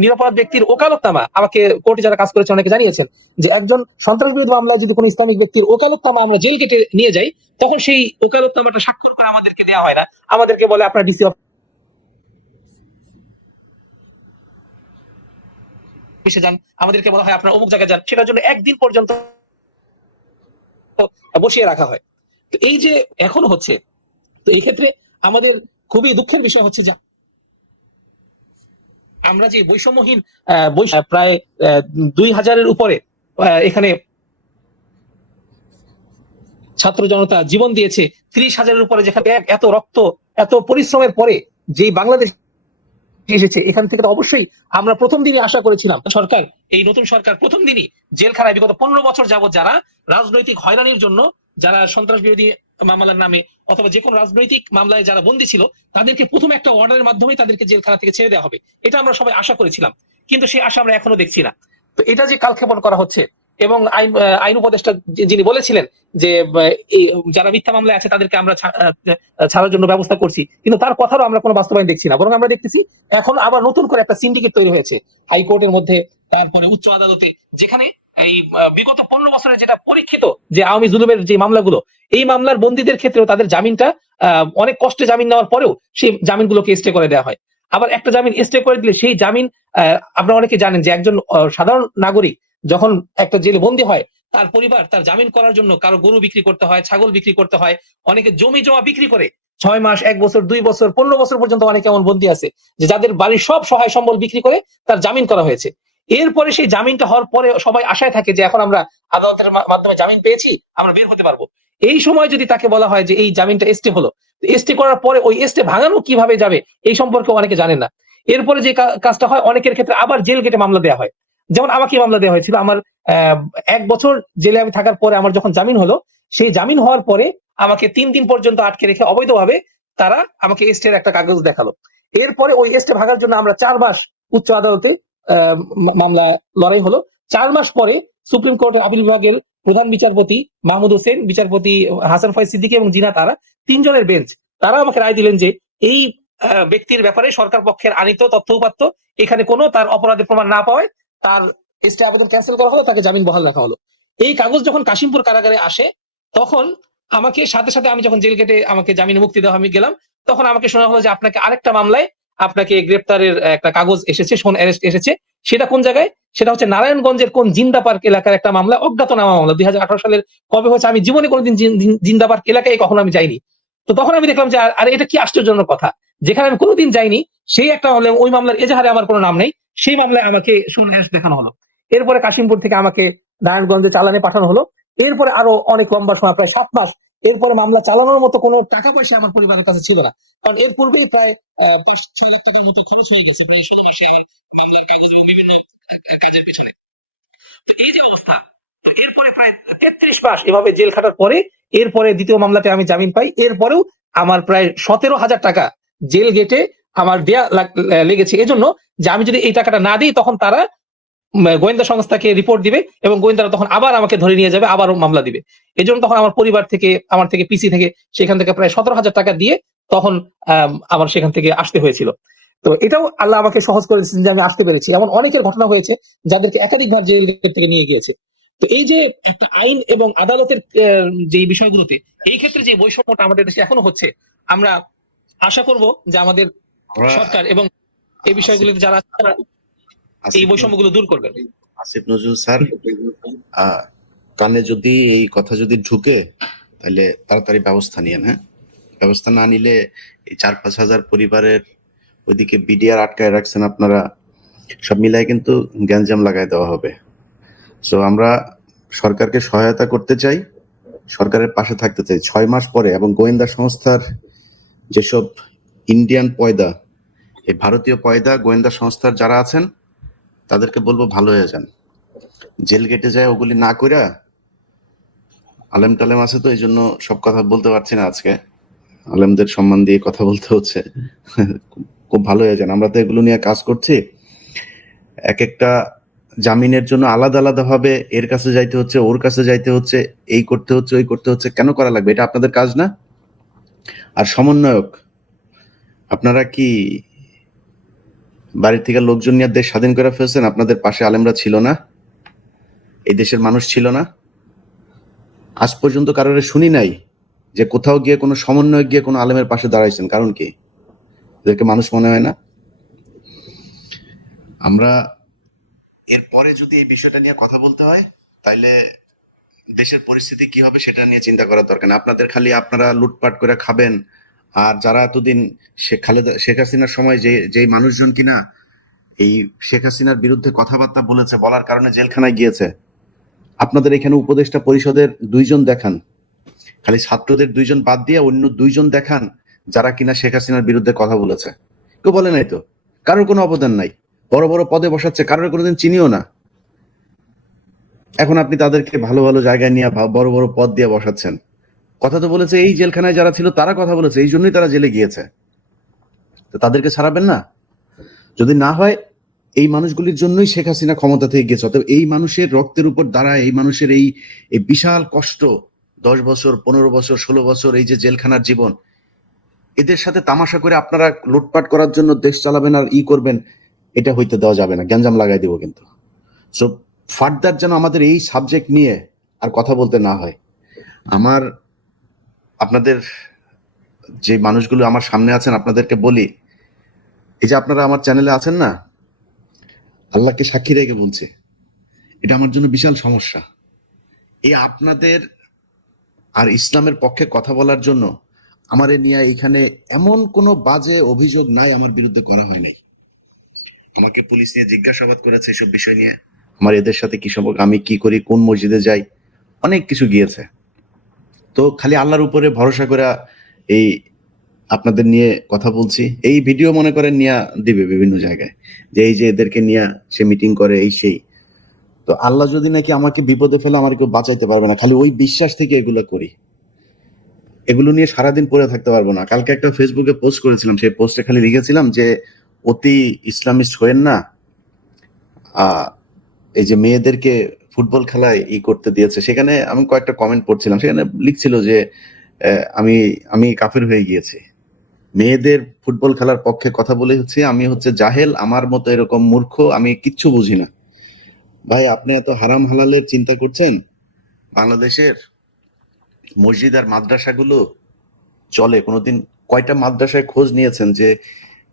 নিরাপরাধ ব্যক্তির ওকালতনামা, আমাকে কোর্টে যারা কাজ করেছে অনেকে জানিয়েছেন যে একজন সন্ত্রাস বিরোধী মামলায় যদি কোনো ইসলামিক ব্যক্তির ওকালতনামা আমরা জেল গেটে নিয়ে যাই, তখন সেই ওকালতনামাটা স্বাক্ষর করে আমাদেরকে দেওয়া হয় না, আমাদেরকে বলে আপনার ডিসি অফিসে যান, আমাদেরকে বলা হয় আপনারা অমুক জায়গায় যান, সেটার জন্য একদিন পর্যন্ত বসিয়ে রাখা হয়। তো এই যে এখনো হচ্ছে, তো এই ক্ষেত্রে আমাদের খুবই দুঃখের বিষয় হচ্ছে যে আমরা যে বৈষম্যহীন প্রায় 2000-এর উপরে এখানে ছাত্র জনতা জীবন দিয়েছে, 30,000-এর উপরে, যেখানে এত রক্ত, এত পরিশ্রমের পরে যে বাংলাদেশ এসেছে, এখান থেকে তো অবশ্যই আমরা প্রথম দিনই আশা করেছিলাম সরকার, এই নতুন সরকার প্রথম দিনই জেলখানায় বিগত 15 বছর যাবত যারা রাজনৈতিক হয়রানির জন্য, যারা সন্ত্রাস বিরোধী মামলার নামে অথবা যে কোনো রাজনৈতিক মামলায় যারা বন্দী ছিল, তাদেরকে প্রথম একটা অর্ডারের মাধ্যমে তাদেরকে জেলখানা থেকে ছেড়ে দেওয়া হবে, এটা আমরা সবাই আশা করেছিলাম। কিন্তু সেই আশা আমরা এখনো দেখছি না। তো এটা যে কালক্ষেপণ করা হচ্ছে, এবং আইন উপদেষ্টা যিনি বলেছিলেন যে এই যারা মিথ্যা মামলায় আছে তাদেরকে আমরা ছাড়ার জন্য ব্যবস্থা করছি, কিন্তু তার কথারও আমরা কোনো বাস্তবায়ন দেখছি না। বরং আমরা দেখতেছি এখন আবার নতুন করে একটা সিন্ডিকেট তৈরি হয়েছে হাইকোর্টের মধ্যে, তারপরে উচ্চ আদালতে, যেখানে এই বিগত 15 বছরের যেটা পরীক্ষিত যে আওয়ামী জুলুমের যে মামলাগুলো, এই মামলার বন্দীদের ক্ষেত্রেও তাদের জামিনটা অনেক কষ্টে জামিন নেওয়ার পরেও সেই জামিনগুলোকে স্টে করে দেওয়া হয়। আবার একটা জামিন স্টে করে দিলে সেই জামিন, আপনারা অনেকে জানেন যে একজন সাধারণ নাগরিক যখন একটা জেলে বন্দী হয়, তার পরিবার তার জামিন করার জন্য কারো গরু বিক্রি করতে হয়, ছাগল বিক্রি করতে হয়, অনেকে জমি জমা বিক্রি করে 6 মাস, 1 বছর, 2 বছর, 15 বছর পর্যন্ত অনেকে এমন বন্দী আছে যে যাদের বাড়ির সব সহায় সম্বল বিক্রি করে তার জামিন করা হয়েছে। এরপরে সেই জামিনটা হওয়ার পরে সবাই আশায় থাকে যে এখন আমরা আদালতের মাধ্যমে জামিন পেয়েছি, আমরা বের হতে পারবো। এই সময় যদি তাকে বলা হয় যে এই জামিনটা স্টে হলো, স্টে করার পরে ওই স্টে ভাঙানো কিভাবে যাবে এই সম্পর্কে অনেকে জানেন না। এরপরে যে কাজটা হয়, অনেকের ক্ষেত্রে আবার জেল গেটে মামলা দেওয়া হয়। যেমন আমাকে মামলা দেওয়া হয়েছিল, আমার 1 বছর জেলে আমি থাকার পরে আমার যখন জামিন হলো, সেই জামিন হওয়ার পরে আমাকে 3 দিন পর্যন্ত আটকে রেখে অবৈধভাবে তারা আমাকে স্টের একটা কাগজ দেখালো। এরপরে ওই স্টে ভাগার জন্য আমরা 4 মাস উচ্চ আদালতে মামলা লড়াই হলো। 4 মাস পরে সুপ্রিম কোর্টের আপিল বিভাগের প্রধান বিচারপতি মাহমুদ হোসেন, বিচারপতি হাসান ফয়েজ সিদ্দিকী এবং জিনা তারা, 3 জনের বেঞ্চ, তারা আমাকে রায় দিলেন যে এই ব্যক্তির ব্যাপারে সরকার পক্ষের আনিত তথ্য উপাত্ত, এখানে কোনো তার অপরাধের প্রমাণ না পাওয়ায় তার স্টে আবেদন ক্যান্সেল করা হলো, তাকে জামিন বহাল রাখা হলো। এই কাগজ যখন কাশিমপুর কারাগারে আসে, তখন আমাকে সাথে সাথে, আমি যখন জেল গেটে আমাকে জামিনে মুক্তি দেওয়া আমি গেলাম, তখন আমাকে শোনা হলো যে আপনাকে আরেকটা মামলায় আপনাকে গ্রেপ্তারের একটা কাগজ এসেছে, শোন অ্যারেস্ট এসেছে। সেটা কোন জায়গায়? সেটা হচ্ছে নারায়ণগঞ্জের কোন জিন্দা পার্ক এলাকার একটা মামলা, অজ্ঞাতনামা মামলা, 2018 সালের কবে হয়েছে আমি জীবনে কোনোদিন জিন্দা পার্ক এলাকায় কখনো আমি যাইনি। তো তখন আমি দেখলাম যে আরে এটা কি আশ্চর্যজনক কথা, যেখানে আমি কোনোদিন যাইনি সেই একটা মামলা, ওই মামলার এজাহারে আমার কোনো নাম নেই, সেই মামলায় আমাকে শোন অ্যারেস্ট দেখানো হলো। এরপরে কাশিমপুর থেকে আমাকে নারায়ণগঞ্জে চালানে পাঠানো হলো। এরপরে আরো অনেক লম্বা সময়, প্রায় 7 মাস, এরপরে মামলা চালানোর মতো কোনো টাকা পয়সা আমার পরিবারের কাছে ছিল না, কারণ এর পূর্বেই প্রায় 5-6 লাখ টাকার মতো খরচ হয়ে গেছে প্রায় 16 মাসে আমার মামলার কাগজ এবং বিভিন্ন কাজের পিছনে। তো এই যে অবস্থা, তো এরপরে প্রায় 33 মাস এভাবে জেল খাটার পরে এরপরে দ্বিতীয় মামলাতে আমি জামিন পাই। এরপরেও আমার প্রায় 17,000 টাকা জেল গেটে আমার দেয়া লেগেছে, এজন্য যে আমি যদি এই টাকাটা না দিই তখন তারা গোয়েন্দা সংস্থাকে রিপোর্ট দিবে এবং গোয়েন্দারা তখন আবার আমাকে ধরে নিয়ে যাবে, আবারও মামলা দিবে। এজন্য তখন আমার পরিবার থেকে, আমার থেকে পিসি থেকে, সেখান থেকে প্রায় 17,000 টাকা দিয়ে তখন আমার সেখান থেকে আসতে হয়েছিল। তো এটাও আল্লাহ আমাকে সহজ করে দিয়েছেন যে আমি আসতে পেরেছি। এমন অনেকের ঘটনা হয়েছে যাদেরকে একাধিকবার জেল গেট থেকে নিয়ে গিয়েছে। তো এই যে একটা আইন এবং আদালতের যে বিষয়গুলোতে, এই ক্ষেত্রে যে বৈষম্যটা আমাদের দেশে এখনো হচ্ছে, আমরা আশা করব যে আমাদের সরকার এবং এই বিষয়গুলোতে যারা এই বৈষম্যগুলো দূর করবেন। আসিফ নজরুল স্যার, কানে যদি এই কথা যদি ঢুকে তাহলে তাড়াতাড়ি ব্যবস্থা নিয়েন। হ্যাঁ, ব্যবস্থা না নিলে এই 4-5 হাজার পরিবারের ওইদিকে বিডিআর আটকায় রাখছেন আপনারা, সব মিলাই কিন্তু গ্যাঞ্জাম লাগাই দেওয়া হবে। সো আমরা সরকারকে সহায়তা করতে চাই, সরকারের পাশে থাকতে চাই 6 মাস পরে, এবং গোয়েন্দা সংস্থার যেসব ইন্ডিয়ান পয়দা, এই ভারতীয় পয়দা গোয়েন্দা সংস্থার যারা আছেন তাদেরকে বলবো ভালো হয়ে যান, জেল গেটে যায় ওগুলি না কইরা, আলেম টালেম আছে তো এই জন্য সব কথা বলতে পারছি না আজকে, আলেমদের সম্মান দিয়ে কথা বলতে হচ্ছে, খুব ভালো হয়ে যান। আমরা তো এগুলো নিয়ে কাজ করছি, এক একটা জামিনের জন্য আলাদা আলাদা ভাবে এর কাছে যাইতে হচ্ছে, ওর কাছে যাইতে হচ্ছে, এই করতে হচ্ছে, ওই করতে হচ্ছে, কেন করা লাগবে? এটা আপনাদের কাজ না? আর সমন্বয়ক, আপনারা কি বাড়ি থেকে লোকজন নিয়ে দেশ স্বাধীন করে ফেলছেন? আপনাদের পাশে আলেমরা ছিল না? এই দেশের মানুষ ছিল না? আজ পর্যন্ত কারোর শুনি নাই যে কোথাও গিয়ে কোনো সমন্বয় গিয়ে কোনো আলেমের পাশে দাঁড়াইছেন। কারণ কি? এদেরকে মানুষ মনে হয় না? আমরা এরপরে যদি এই বিষয়টা নিয়ে কথা বলতে হয় তাইলে দেশের পরিস্থিতি কি হবে সেটা নিয়ে চিন্তা করার দরকার নেই। আপনাদের খালি আপনারা লুটপাট করে খাবেন, আর যারা এতদিন শেখ হাসিনার সময় যেই মানুষজন কিনা এই শেখ হাসিনার বিরুদ্ধে কথাবার্তা বলেছে, বলার কারণে জেলখানায় গিয়েছে, আপনাদের এখানে উপদেষ্টা পরিষদের 2 জন দেখান, খালি ছাত্রদের 2 জন বাদ দিয়ে অন্য 2 জন দেখান যারা কিনা শেখ হাসিনার বিরুদ্ধে কথা বলেছে। কেউ বলে নাই তো, কারোর কোনো অবদান নাই, বড় বড় পদে বসাচ্ছে, কারোর কোনোদিন চিনিও না। এখন আপনি তাদেরকে ভালো ভালো জায়গায় নিয়ে বড় বড় পদ দিয়ে বসাচ্ছেন। কথা তো বলেছে এই জেলখানায় যারা ছিল তারা কথা বলেছে, এই জন্যই তারা জেলে গিয়েছে। তো তাদেরকে ছাড়াবেন না? যদি না হয় এই মানুষগুলির জন্যই শেখ হাসিনা ক্ষমতা থেকে গেছে। অতএব এই মানুষের রক্তের উপর দাঁড়ায়, এই মানুষের এই বিশাল কষ্ট, 10 বছর 15 বছর 16 বছর এই যে জেলখানার জীবন, এদের সাথে তামাশা করে আপনারা লুটপাট করার জন্য দেশ চালাবেন আর করবেন, এটা হইতে দেওয়া যাবে না। গ্যাঞ্জাম লাগাই দিব কিন্তু। সো ফার্দার যেন আমাদের এই সাবজেক্ট নিয়ে আর কথা বলতে না হয়। আমার আপনাদের যে মানুষগুলো আমার সামনে আছেন আপনাদেরকে বলি, এই যে আপনারা আমার চ্যানেলে আছেন না, আল্লাহকে সাক্ষী রেখে বলছে, এটা আমার জন্য বিশাল সমস্যা। এই আপনাদের আর ইসলামের পক্ষে কথা বলার জন্য আমারে নিয়ে এখানে এমন কোনো বাজে অভিযোগ নাই আমার বিরুদ্ধে করা হয় নাই। আমাকে পুলিশ নিয়ে জিজ্ঞাসাবাদ করেছে এসব বিষয় নিয়ে, আমার এদের সাথে কি সম্পর্ক, আমি কি করি, কোন মসজিদে যাই, অনেক কিছু গিয়েছে। তো খালি আল্লাহর উপরে ভরসা করে এই আপনাদের নিয়ে কথা বলছি। এই ভিডিও মনে করেন নিয়ে দিবে বিভিন্ন জায়গায় যে এই যে এদেরকে নিয়ে সে মিটিং করে, এই সেই। তো আল্লাহ যদি নাকি আমাকে বিপদে ফেলে আমার কেউ বাঁচাইতে পারবে না, খালি ওই বিশ্বাস থেকে এগুলো করি। এগুলো নিয়ে সারাদিন পড়ে থাকতে পারবো না। কালকে একটা ফেসবুকে পোস্ট করেছিলাম, সেই পোস্টে খালি লিখেছিলাম যে অতি ইসলামিস্ট হয়েন না। এই যে মেয়েদেরকে ফুটবল খেলায় করতে দিয়েছে, সেখানে আমি কয়েকটা কমেন্ট পড়ছিলাম, সেখানে লিখছিল যে আমি আমি কাফের হয়ে গিয়েছি, মেয়েদের ফুটবল খেলার পক্ষে কথা বলে আমি জাহেল, আমার মতো এরকম মূর্খ, আমি কিচ্ছু বুঝি না। ভাই, আপনি এত হারাম হালালের চিন্তা করছেন? বাংলাদেশের মসজিদ আর মাদ্রাসাগুলো চলে? কোনোদিন কয়টা মাদ্রাসায় খোঁজ নিয়েছেন যে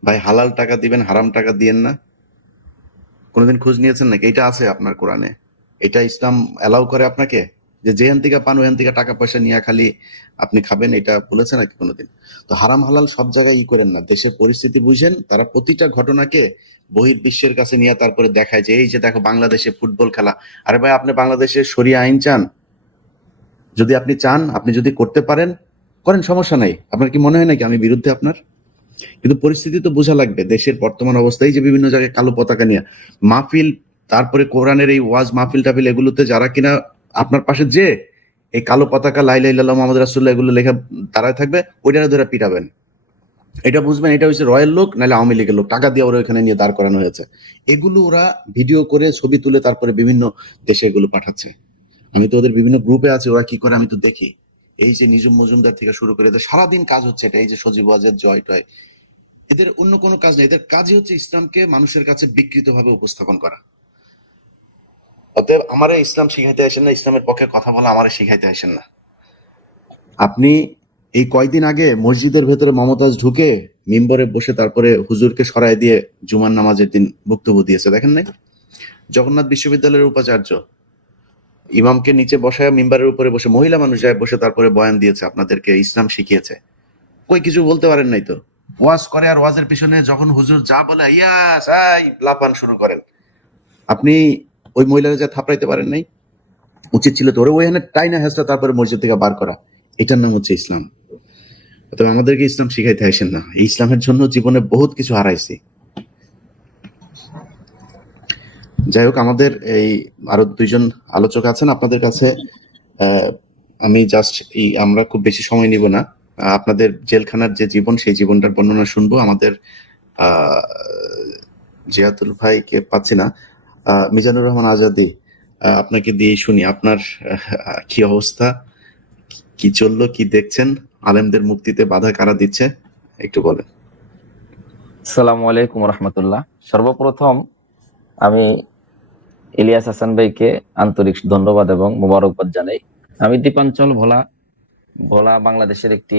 ভাই হালাল টাকা দিবেন, হারাম টাকা দিয়েন না? কোনোদিন খোঁজ নিয়েছেন নাকি? এটা আছে আপনার কোরআনে? এটা ইসলাম অ্যালাউ করে আপনাকে যে যেখান থেকে পান ওখান থেকে টাকা পয়সা নিয়ে খালি আপনি খাবেন? এটা বলেছে নাকি কোনোদিন? তো হারাম হালাল সব জায়গায় করেন না, দেশের পরিস্থিতি বুঝেন। তারা প্রতিটা ঘটনাকে বহির্বিশ্বের কাছে নিয়ে তারপরে দেখায় যে এই যে দেখো বাংলাদেশে ফুটবল খেলা। আরে ভাই, আপনি বাংলাদেশের শরিয়া আইন চান? যদি আপনি চান, আপনি যদি করতে পারেন করেন, সমস্যা নাই। আপনার কি মনে হয় নাকি আমি বিরুদ্ধে আপনার? কিন্তু পরিস্থিতি তো বোঝা লাগবে। দেশের বর্তমান অবস্থায় যে বিভিন্ন জায়গায় কালো পতাকা নিয়ে মাহফিল, তারপরে কোরআনের এই ওয়াজ মাহফিল টাফিল, এগুলোতে যারা কিনা আপনার পাশে যে এই কালো পতাকা লা ইলাহা ইল্লাল্লাহ মুহাম্মাদুর রাসূলুল্লাহ এগুলো লেখা দাঁড়ায় থাকবে, ওইটারে ধরে পিটাবেন। এটা বুঝবেন, এটা হচ্ছে রয়্যাল লোক, নাহলে আওয়ামী লীগের লোক, টাকা দিয়ে ওরা এখানে নিয়ে দাঁড় করানো হয়েছে। এগুলো ওরা ভিডিও করে ছবি তুলে তারপরে বিভিন্ন দেশে এগুলো পাঠাচ্ছে। আমি তো ওদের বিভিন্ন গ্রুপে আছি, ওরা কি করে আমি তো দেখি। এই যে নিজুম মজুমদার থেকে শুরু করে এদের সারাদিন কাজ হচ্ছে এটা, এই যে সজীব ওয়াজেদ জয় টয়, এদের অন্য কোনো কাজ নেই। এদের কাজই হচ্ছে ইসলামকে মানুষের কাছে বিকৃতভাবে উপস্থাপন করা। অতএব আমারে ইসলাম শিখাইতে আসেন না, ইসলামের পক্ষে কথা বলা আমারে শিখাইতে আসেন না। আপনি এই কয়দিন আগে মসজিদের ভেতরে মমতাজ ঢুকে মিম্বরে বসে তারপরে হুজুরকে সরাই দিয়ে জুমার নামাজের দিন বক্তব্য দিয়েছে, দেখেন নাই? জগন্নাথ বিশ্ববিদ্যালয়ের উপাচার্য ইমামকে নিচে বসায় মিম্বারের উপরে বসে, মহিলা মানুষ যায় বসে, তারপরে বয়ান দিয়েছে, আপনাদেরকে ইসলাম শিখিয়েছে। কই কিছু বলতে পারেন নাই তো? ওয়াজ করে আর ওয়াজের পিছনে যখন হুজুর যা বলে ইয়াস আই লাপান শুরু করেন। আপনি ওই মহিলাকে যা থাপড়াইতে পারেন নাই? উচিত ছিল তো ওরে ওইখানে টাইনা হেসটা তারপরে মসজিদ থেকে বার করা। এটার নাম হচ্ছে ইসলাম। তবে আমাদেরকে ইসলাম শিখাইতে আসেন না। এই ইসলামের জন্য জীবনে বহুত কিছু হারাইছি। যাই হোক, আমাদের এই আরো 2 জন আলোচক আছেন আপনাদের কাছে। আমি জাস্ট আমরা খুব বেশি সময় নিব না। আপনাদের জেলখানার যে জীবন, সেই জীবনটার বর্ণনা শুনবো। আমাদের জিয়াতুল ভাইকে পাচ্ছি না, মিজানুর রহমান আজাদি, আপনাকে দিয়ে শুনি। আপনার কি অবস্থা, কি চললো, কি দেখছেন, আলেমদের মুক্তিতে বাধা কারা দিচ্ছে, একটু বলেন। আসসালামু আলাইকুম রহমতুল্লাহ। সর্বপ্রথম আমি ইলিয়াস হাসান ভাইকে আন্তরিক ধন্যবাদ এবং মোবারকবাদ জানাই। আমি দ্বীপাঞ্চল ভোলা বাংলাদেশের একটি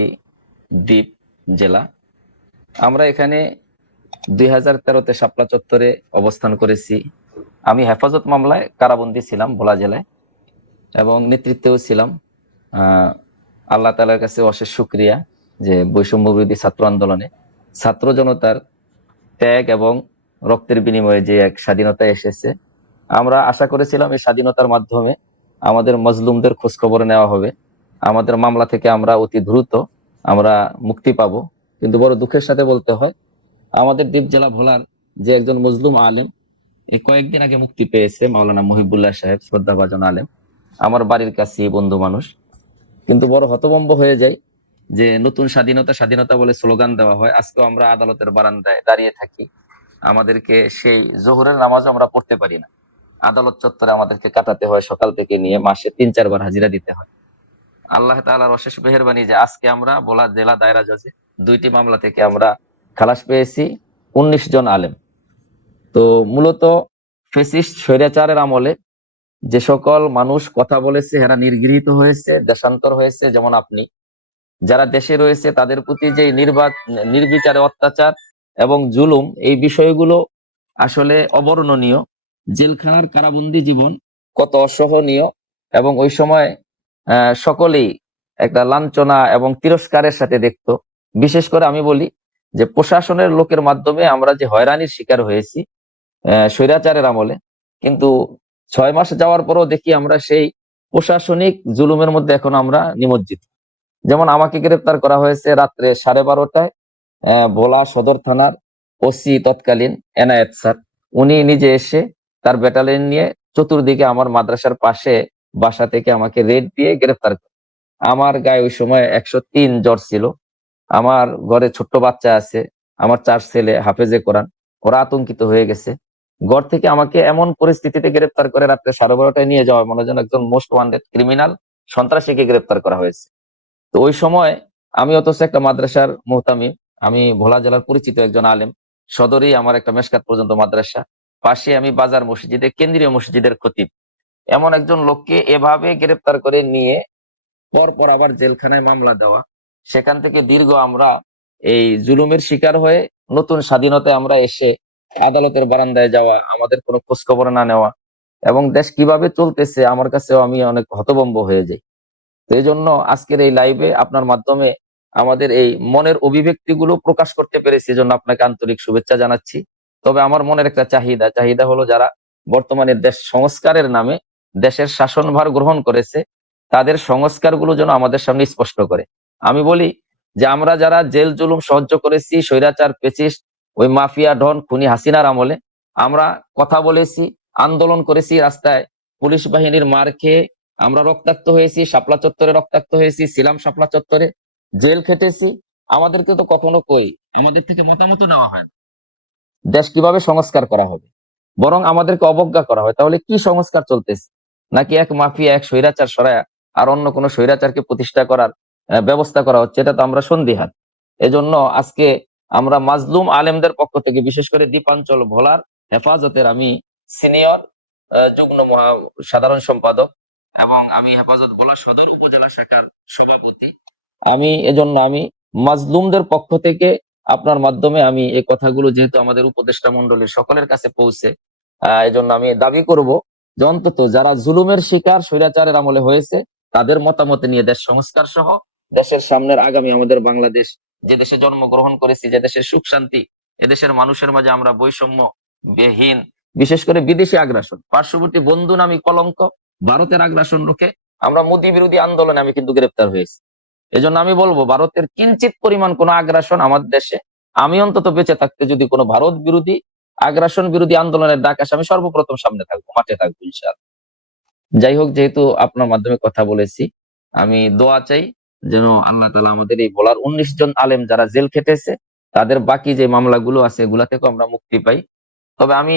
দ্বীপ জেলা। আমরা এখানে 2013-তে শাপলা চত্বরে অবস্থান করেছি। আমি হেফাজত মামলায় কারাবন্দী ছিলাম ভোলা জেলায় এবং নেতৃত্বেও ছিলাম। আহ আল্লাহ তাআলার কাছে অশেষ শুকরিয়া যে বৈষম্য বিরোধী ছাত্র আন্দোলনে ছাত্র জনতার ত্যাগ এবং রক্তের বিনিময়ে যে এক স্বাধীনতা এসেছে, আমরা আশা করেছিলাম এই স্বাধীনতার মাধ্যমে আমাদের মজলুমদের খোঁজ খবর নেওয়া হবে, আমাদের মামলা থেকে আমরা অতি দ্রুত আমরা মুক্তি পাবো। কিন্তু বড় দুঃখের সাথে বলতে হয়, আমাদের দ্বীপ জেলা ভোলার যে একজন মজলুম আলেম এই কয়েকদিন আগে মুক্তি পেয়েছে, মাওলানা মহিবুল্লাহ সাহেব, শ্রদ্ধাভাজন আলেম, আমার বাড়ির কাছে বন্ধু মানুষ। কিন্তু বড় হতভম্ব হয়ে যায় যে নতুন স্বাধীনতা স্বাধীনতা বলে স্লোগান দেওয়া হয়, আজকেও আমরা আদালতের বারান্দায় দাঁড়িয়ে থাকি, আমাদেরকে সেই জোহরের নামাজ আমরা পড়তে পারি না, আদালত চত্বরে আমাদেরকে কাটাতে হয়, সকাল থেকে নিয়ে মাসে 3-4 বার হাজিরা দিতে হয়। আল্লাহ তাআলার অশেষ মেহেরবানি যে আজকে আমরা ভোলা জেলা দায়রা জজে 2টি মামলা থেকে আমরা খালাস পেয়েছি, 19 জন আলেম। তো মূলত ফেসিস্ট স্বৈরাচারের আমলে যে সকল মানুষ কথা বলেছে এরা নির্গৃহীত হয়েছে, দেশান্তর হয়েছে, যেমন আপনি, যারা দেশে রয়েছে তাদের প্রতি যে নির্বিচারে অত্যাচার এবং জুলুম, এই বিষয়গুলো আসলে অবর্ণনীয়। জেলখানার কারাবন্দী জীবন কত অসহনীয়, এবং ওই সময় সকলেই একটা লাঞ্ছনা এবং তিরস্কারের সাথে দেখতো। বিশেষ করে আমি বলি যে প্রশাসনের লোকের মাধ্যমে আমরা যে হয়রানির শিকার হয়েছি স্বৈরাচারের আমলে, কিন্তু 6 মাস যাওয়ার পরও দেখি আমরা সেই প্রশাসনিক জুলুমের মধ্যে এখন আমরা নিমজ্জিত। যেমন আমাকে গ্রেপ্তার করা হয়েছে রাত্রে 12:30টায় ভোলা সদর থানার ওসি তৎকালীন এনায়েত স্যার, উনি নিজে এসে তার ব্যাটালিয়ন নিয়ে চতুর্দিকে আমার মাদ্রাসার পাশে বাসা থেকে আমাকে রেড দিয়ে গ্রেপ্তার করে। আমার গায়ে ওই সময় 103 জ্বর ছিল, আমার ঘরে ছোট্ট বাচ্চা আছে, আমার 4 ছেলে হাফেজে কোরআন, ওরা আতঙ্কিত হয়ে গেছে। ঘর থেকে আমাকে এমন পরিস্থিতিতে গ্রেপ্তার করে রাত্রে 12:30টায় নিয়ে যাওয়া, মনে হয় যেন একজন মোস্ট ওয়ান্টেড ক্রিমিনাল সন্ত্রাসীকে গ্রেপ্তার করা হয়েছে। তো ওই সময় আমি অথচ একটা মাদ্রাসার মুহতামিম, আমি ভোলা জেলার পরিচিত একজন আলেম, সদরেই আমার একটা মেশকাত পর্যন্ত মাদ্রাসা, পাশে আমি বাজার মসজিদে কেন্দ্রীয় মসজিদের খতিব, এমন একজন লোককে এভাবে গ্রেপ্তার করে নিয়ে পর আবার জেলখানায় মামলা দেওয়া, সেখান থেকে দীর্ঘ আমরা এই জুলুমের শিকার হয়ে নতুন স্বাধীনতায় আমরা এসে আদালতের বারান্দায় যাওয়া, আমাদের কোনো খোঁজ খবর না নেওয়া, এবং দেশ কিভাবে চলতেছে আমার কাছেও আমি অনেক হতভম্ব হয়ে যাই। তো এই জন্য আজকের এই লাইভে আপনার মাধ্যমে আমাদের এই মনের অভিব্যক্তি গুলো প্রকাশ করতে পেরেছি, এই জন্য আপনাকে আন্তরিক শুভেচ্ছা জানাচ্ছি। তবে আমার মনের একটা চাহিদা হলো, যারা বর্তমানে দেশ সংস্কারের নামে দেশের শাসনভার গ্রহণ করেছে তাদের সংস্কারগুলো যেন আমাদের সামনে স্পষ্ট করে। আমি বলি যে আমরা যারা জেল জুলুম সহ্য করেছি, স্বৈরাচার পেচিস্ট ওই মাফিয়া ডন খুনি হাসিনার আমলে, আমরা কথা বলেছি, আন্দোলন করেছি, রাস্তায় পুলিশ বাহিনীর মার খেয়ে আমরা রক্তাক্ত হয়েছি, শাপলা চত্বরে রক্তাক্ত হয়েছি, ছিলাম শাপলা চত্বরে, জেল খেটেছি। আমাদেরকে তো কখনো আমাদের থেকে মতামত নেওয়া হয় না দেশ কিভাবে সংস্কার করা হবে, বরং আমাদেরকে অবজ্ঞা করা হয়। তাহলে কি সংস্কার চলতেছে? নাকি এক মাফিয়া, এক স্বৈরাচার সরায়া আর অন্য কোন স্বৈরাচারকে প্রতিষ্ঠা করার ব্যবস্থা করা হচ্ছে? এটা তো আমরা সন্দিহান। এজন্য আজকে আমরা মাজলুম আলেমদের পক্ষ থেকে, বিশেষ করে দ্বীপাঞ্চল ভোলার হেফাজতের আমি সিনিয়র যুগ্ম সাধারণ সম্পাদক এবং আমি হেফাজত ভোলা সদর উপজেলা শাখার সভাপতি, আমি মাজলুমদের পক্ষ থেকে আপনার মাধ্যমে আমি এই কথাগুলো, যেহেতু আমাদের উপদেষ্টা মন্ডলীর সকলের কাছে পৌঁছে, এই জন্য আমি দাবি করব যে অন্তত যারা জুলুমের শিকার স্বৈরাচারের আমলে হয়েছে তাদের মতামত নিয়ে দেশ সংস্কার সহ দেশের সামনের আগামী আমাদের বাংলাদেশ, যে দেশে জন্মগ্রহণ করেছি, যে দেশের সুখ শান্তি, এদেশের মানুষের মাঝে আমরা বৈষম্য বিহীন, বিশেষ করে বিদেশি আগ্রাসন, পার্শ্ববর্তী বন্ধু নামী কলঙ্ক, ভারতের আগ্রাসন রুখে আমরা মোদী বিরোধী আন্দোলনে আমি কিন্তু গ্রেপ্তার হয়েছি। এজন্য আমি বলবো, ভারতের কিঞ্চিত পরিমাণ কোনো আগ্রাসন আমার দেশে, আমি অন্তত বেঁচে থাকতে যদি কোনো ভারত বিরোধী আগ্রাসন বিরোধী আন্দোলনের ডাক আসে, আমি সর্বপ্রথম সামনে থাকবো, মাঠে থাকবো ইনশাআল্লাহ। যাই হোক, যেহেতু আপনার মাধ্যমে কথা বলেছি, আমি দোয়া চাই যেন আল্লাহ তাআলা আমাদের এই বলার 19 জন আলেম যারা জেল খেটেছে তাদের বাকি যে মামলাগুলো আছে এগুলা থেকেও আমরা মুক্তি পাই। তবে আমি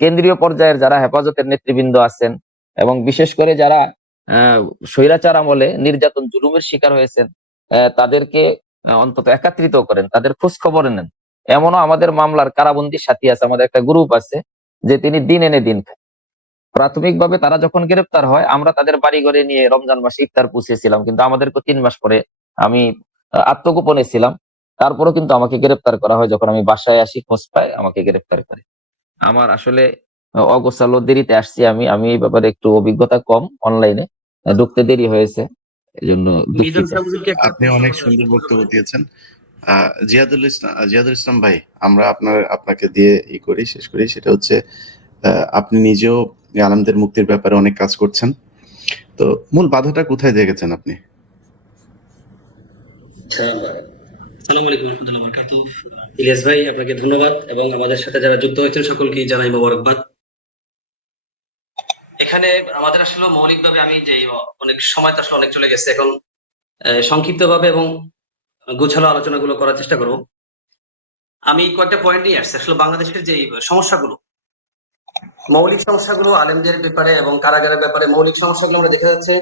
কেন্দ্রীয় পর্যায়ের যারা হেফাজতের নেতৃবৃন্দ আছেন এবং বিশেষ করে যারা আহ স্বৈরাচার আমলে নির্যাতন জুলুমের শিকার হয়েছেন, তাদেরকে অন্তত একত্রিত করেন, তাদের খোঁজ খবর নেন। এমনও আমাদের মামলার কারাবন্দী সাথী আছে, আমাদের একটা গ্রুপ আছে যে তিনি দিন এনে দিন খায়। প্রাথমিকভাবে তারা যখন গ্রেপ্তার হয় আমরা তাদের বাড়ি ঘরে নিয়ে রমজান মাসে ইফতার পুষিয়েছিলাম, কিন্তু আমাদেরকে 3 মাস পরে, আমি আত্মগোপনে ছিলাম, তারপরেও কিন্তু আমাকে গ্রেপ্তার করা হয়। যখন আমি বাসায় আসি খোঁজ পাই, আমাকে গ্রেপ্তার করে। আমার আসলে অগোছালো দেরিতে আসছি আমি এই ব্যাপারে একটু অভিজ্ঞতা কম, অনলাইনে ঢুকতে দেরি হয়েছে, এই জন্য মিজান দুঃখিত। সাহেব হুজুরকে একটা আপনি অনেক সুন্দর বক্তব্য দিয়েছেন। জিয়াদুল ইসলাম ভাই, আমরা আপনাকে দিয়ে শেষ করি। সেটা হচ্ছে আপনি নিজেও এই আলেমদের মুক্তির ব্যাপারে অনেক কাজ করছেন। তো মূল বাধাটা কোথায় দেখেছেন আপনি? আসসালামু আলাইকুম রহমতুল্লাহ বারাকাতুহু। ইলিয়াস ভাই, আপনাকে ধন্যবাদ এবং আমাদের সাথে যারা যুক্ত হয়েছেন সকলকেই জানাই মোবারকবাদ। এখানে আমাদের আসলে মৌলিকভাবে আমি যে অনেক সময় তো আসলে অনেক চলে গেছে, এখন সংক্ষিপ্তভাবে এবং গোছালো আলোচনাগুলো করার চেষ্টা করব। আমি কয়েকটা পয়েন্ট নিয়ে আসছি। আসলে বাংলাদেশের যে সমস্যাগুলো, মৌলিক সমস্যাগুলো আলেমদের ব্যাপারে এবং কারাগারের ব্যাপারে মৌলিক সমস্যাগুলো আমরা দেখা যাচ্ছে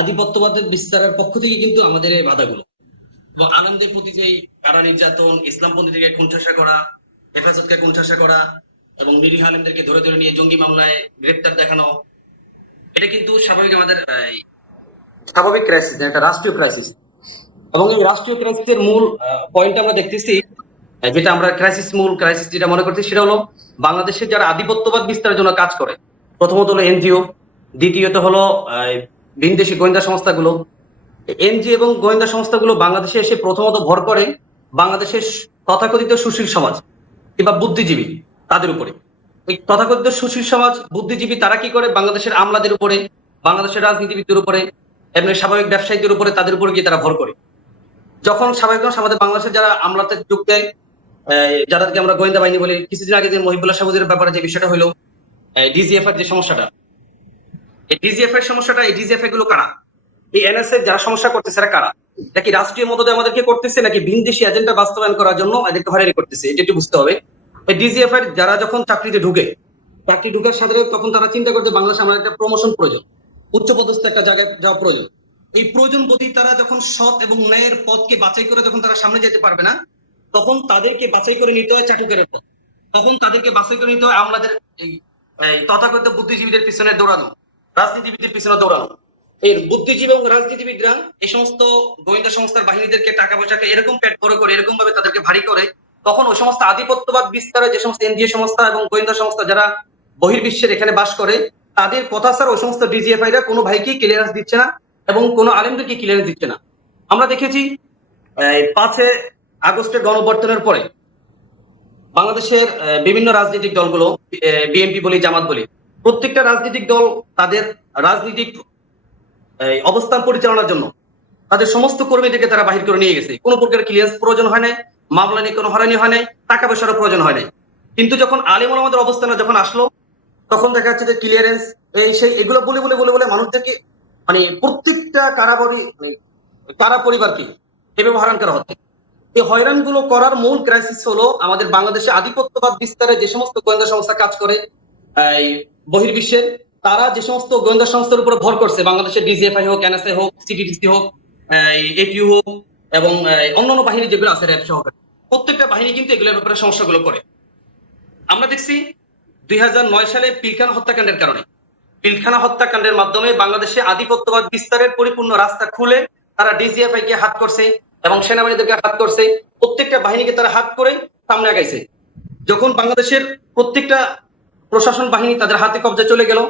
আধিপত্যবাদের বিস্তারের পক্ষ থেকে কিন্তু আমাদের এই বাধাগুলো এবং আলেমদের প্রতি যে কারা নির্যাতন, ইসলামপন্থীদেরকে কোণঠাসা করা, হেফাজতকে কোণঠাসা করা এবং নিরীহ আলেমদেরকে ধরে ধরে নিয়ে জঙ্গি মামলায় গ্রেপ্তার দেখানো, এটা কিন্তু স্বাভাবিক আমাদের স্বাভাবিক ক্রাইসিস, একটা রাষ্ট্রীয় ক্রাইসিস। এবং এই রাষ্ট্রীয় ক্রাইসিসের মূল পয়েন্ট আমরা দেখতেছি, যেটা আমরা মূল ক্রাইসিস যেটা মনে করছি সেটা হলো বাংলাদেশের যারা আধিপত্যবাদ বিস্তারের জন্য কাজ করে, প্রথমত হলো এনজিও, দ্বিতীয়ত হলো ভিনদেশি গোয়েন্দা সংস্থাগুলো। এনজিও এবং গোয়েন্দা সংস্থাগুলো বাংলাদেশে এসে প্রথমত ভর করে বাংলাদেশের তথাকথিত সুশীল সমাজ কিংবা বুদ্ধিজীবী তাদের উপরে। এই তথাকথিত সুশীল সমাজ বুদ্ধিজীবী তারা কি করে বাংলাদেশের আমলাদের উপরে, বাংলাদেশের রাজনীতিবিদদের উপরে, এমনি স্বাভাবিক ব্যবসায়ীদের উপরে, তাদের উপরে গিয়ে তারা ভর করে। যখন স্বাভাবিক আমাদের বাংলাদেশের যারা আমলাতে যোগ দেয়, যাদেরকে আমরা গোয়েন্দা বাহিনী বলি, কিছুদিন আগে যে মহিবুল্লাহ সাহুদের ব্যাপারে যে বিষয়টা হলো, ডিজিএফ এর যে সমস্যাটা, এই ডিজিএফ এর সমস্যাটা, এই ডিজিএফ গুলো কারা, এই এনএসএ যারা সমস্যা করতেছে এরা কারা? নাকি রাষ্ট্রীয় মদদে আমাদেরকে করতেছে, নাকি ভিনদেশি এজেন্ডা বাস্তবায়ন করার জন্য এদেরকে হয়রানি করতেছে? এটা একটু বুঝতে হবে। এই ডিজিএফ এর যারা যখন চাকরিতে ঢুকে, চাকরি ঢুকার সাথে তখন তারা চিন্তা করতে বাংলাদেশে আমার একটা প্রমোশন প্রয়োজন, উচ্চপদস্থ একটা জায়গায় যাওয়া প্রয়োজন। এই প্রয়োজন বোধই তারা যখন সৎ এবং ন্যায়ের পথকে বাছাই করে যখন তারা সামনে যেতে পারবে না, তখন তাদেরকে বাছাই করে নিতে হয় চাটুকারের পথ, তখন তাদেরকে বাছাই করে নিতে হয় আমলাদের তথাকথিত বুদ্ধিজীবীদের পিছনে দৌড়ানো, রাজনীতিবিদদের পিছনে দৌড়ানো। এর বুদ্ধিজীবী এবং রাজনীতিবিদরা এই সমস্ত গোয়েন্দা সংস্থার বাহিনীদেরকে টাকা পয়সাকে এরকম পেট ভরে করে, এরকম ভাবে তাদেরকে ভারী করে, তখন ওই সমস্ত আধিপত্যবাদ বিস্তারে যে সমস্ত এনজিও সংস্থা এবং গোয়েন্দা সংস্থা যারা বহির্বিশ্বের এখানে বাস করে, তাদের কথা স্যার ওই সমস্ত ডিজিএফআইরা কোনো ভাইকে ক্লিয়ারেন্স দিচ্ছে না এবং কোনো আলেমদেরকে ক্লিয়ারেন্স দিচ্ছে না। আমরা দেখেছি 5 আগস্টের গণঅভ্যুত্থানের পরে বাংলাদেশের বিভিন্ন রাজনৈতিক দলগুলো, বিএনপি বলি, জামাত বলি, প্রত্যেকটা রাজনৈতিক দল তাদের রাজনৈতিক অবস্থান পরিচালনার জন্য তাদের সমস্ত কর্মীদেরকে তারা বাহির করে নিয়ে গেছে। কোনো প্রকার ক্লিয়ারেন্স প্রয়োজন হয় নাই, মামলা নিয়ে কোনো হয়রানি হয় নাই, টাকা পয়সারও প্রয়োজন হয় নাই। কিন্তু যখন আলেম ওলামাদের অবস্থানে যখন আসলো, তখন দেখা যাচ্ছে যে ক্লিয়ারেন্স এই সেই এগুলো বলে বলে বলে বলে মানুষদেরকে মানে প্রত্যেকটা কারা পরিবারকে এভাবে হয়রান করা হচ্ছে। এই হয়রানগুলো করার মূল ক্রাইসিস হলো আমাদের বাংলাদেশে আধিপত্যবাদ বিস্তারে যে সমস্ত গোয়েন্দা সংস্থা কাজ করে, বহির্বিশ্বের তারা যে সমস্ত গোয়েন্দা সংস্থার উপরে ভর করছে, বাংলাদেশের ডিজিএফআই হোক, এনএসআই হোক, সিটিডিসি হোক, এপিইউ হোক এবং অন্যান্য বাহিনী যেগুলো আছে র্যাব সহকারে, প্রত্যেকটা বাহিনী কিন্তু এগুলোর ব্যাপারে সমস্যাগুলো করে। আমরা দেখছি 2009 সালে পিলখানা হত্যাকাণ্ডের কারণে, পিলখানা হত্যাকাণ্ডের মাধ্যমে বাংলাদেশে আধিপত্যবাদ বিস্তারের পরিপূর্ণ রাস্তা খুলে তারা ডিজিএফআই কে হাত করছে এবং সেনাবাহিনীদেরকে হাত করছে, প্রত্যেকটা বাহিনীকে তারা হাত করে সামনে আগাইছে। যখন বাংলাদেশের প্রত্যেকটা প্রশাসন বাহিনী তাদের হাতে কবজা চলে গেল,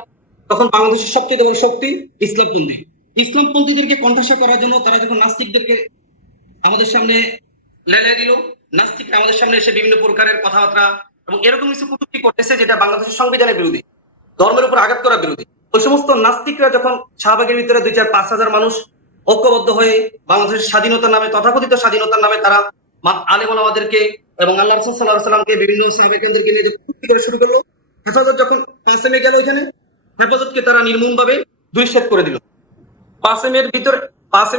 তখন বাংলাদেশের সবচেয়ে বড় শক্তি ইসলামপন্থী। ইসলামপন্থীদেরকে কণ্ঠাসা করার জন্য তারা যখন নাস্তিকদেরকে আমাদের সামনে লেলিয়ে দিল, নাস্তিকরা আমাদের সামনে এসে বিভিন্ন প্রকারের কথাবার্তা এবং এরকম কিছু কটূক্তি করতেছে যেটা বাংলাদেশের সংবিধানের বিরোধী, ধর্মের উপর আঘাত করার বিরোধী। ওই সমস্ত নাস্তিকরা যখন শাহবাগের ভিতরে 2-4-5 হাজার মানুষ ঐক্যবদ্ধ হয়ে বাংলাদেশের স্বাধীনতার নামে, তথাকথিত স্বাধীনতার নামে তারা আলেম ওলামাদেরকে এবং আল্লাহ রাসূল সাল্লাল্লাহু আলাইহি ওয়াসাল্লামকে বিভিন্ন সাহাবায়ে-কেরামদেরকে নিয়ে কটূক্তি করা শুরু করলো। হেফাজত যখন 5 মে গেল, ওইখানে হেফাজতকে তারা নির্মমভাবে দুইশেত করে দিল। 5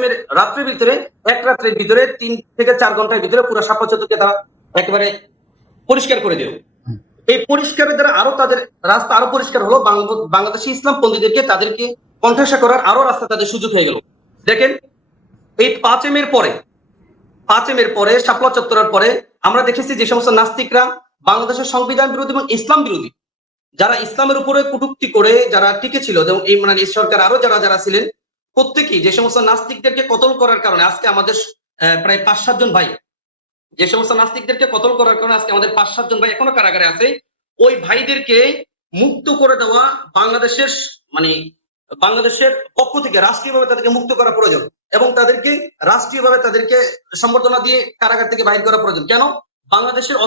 মের রাত্রের ভিতরে, এক রাত্রের ভিতরে 3 থেকে 4 ঘন্টার ভিতরে পুরো শাপলা চত্বরকে তারা একেবারে পরিষ্কার করে দিল। এই পরিষ্কারের দ্বারা আরো তাদের রাস্তা আরো পরিষ্কার হলো, বাংলাদেশি ইসলামপন্থীদেরকে তাদেরকে কণ্ঠাসা করার আরো রাস্তা তাদের সুযোগ হয়ে গেল। দেখেন, এই 5 মের পরে শাপলা চত্বরের পরে আমরা দেখেছি যে সমস্ত নাস্তিকরা বাংলাদেশের সংবিধান বিরোধী এবং ইসলাম বিরোধী, যারা ইসলামের উপরে কটূক্তি করে যারা টিকে ছিল, যেমন এই মানে সরকার আরো যারা ছিলেন, প্রত্যেকেই যে সমস্ত নাস্তিকদেরকে কতল করার কারণে আজকে আমাদের প্রায় 5-7 জন ভাই, যে সমস্ত নাস্তিকদেরকে কতল করার কারণে আজকে আমাদের 5-7 জন ভাই এখনো কারাগারে আছে, ওই ভাইদেরকে মুক্ত করে দেওয়া বাংলাদেশের মানে বাংলাদেশের পক্ষ থেকে রাষ্ট্রীয়ভাবে তাদেরকে মুক্ত করা প্রয়োজন এবং তাদেরকে রাষ্ট্রীয়ভাবে তাদেরকে সম্বর্ধনা দিয়ে কারাগার থেকে বাইর করা প্রয়োজন। কেন? বাংলাদেশের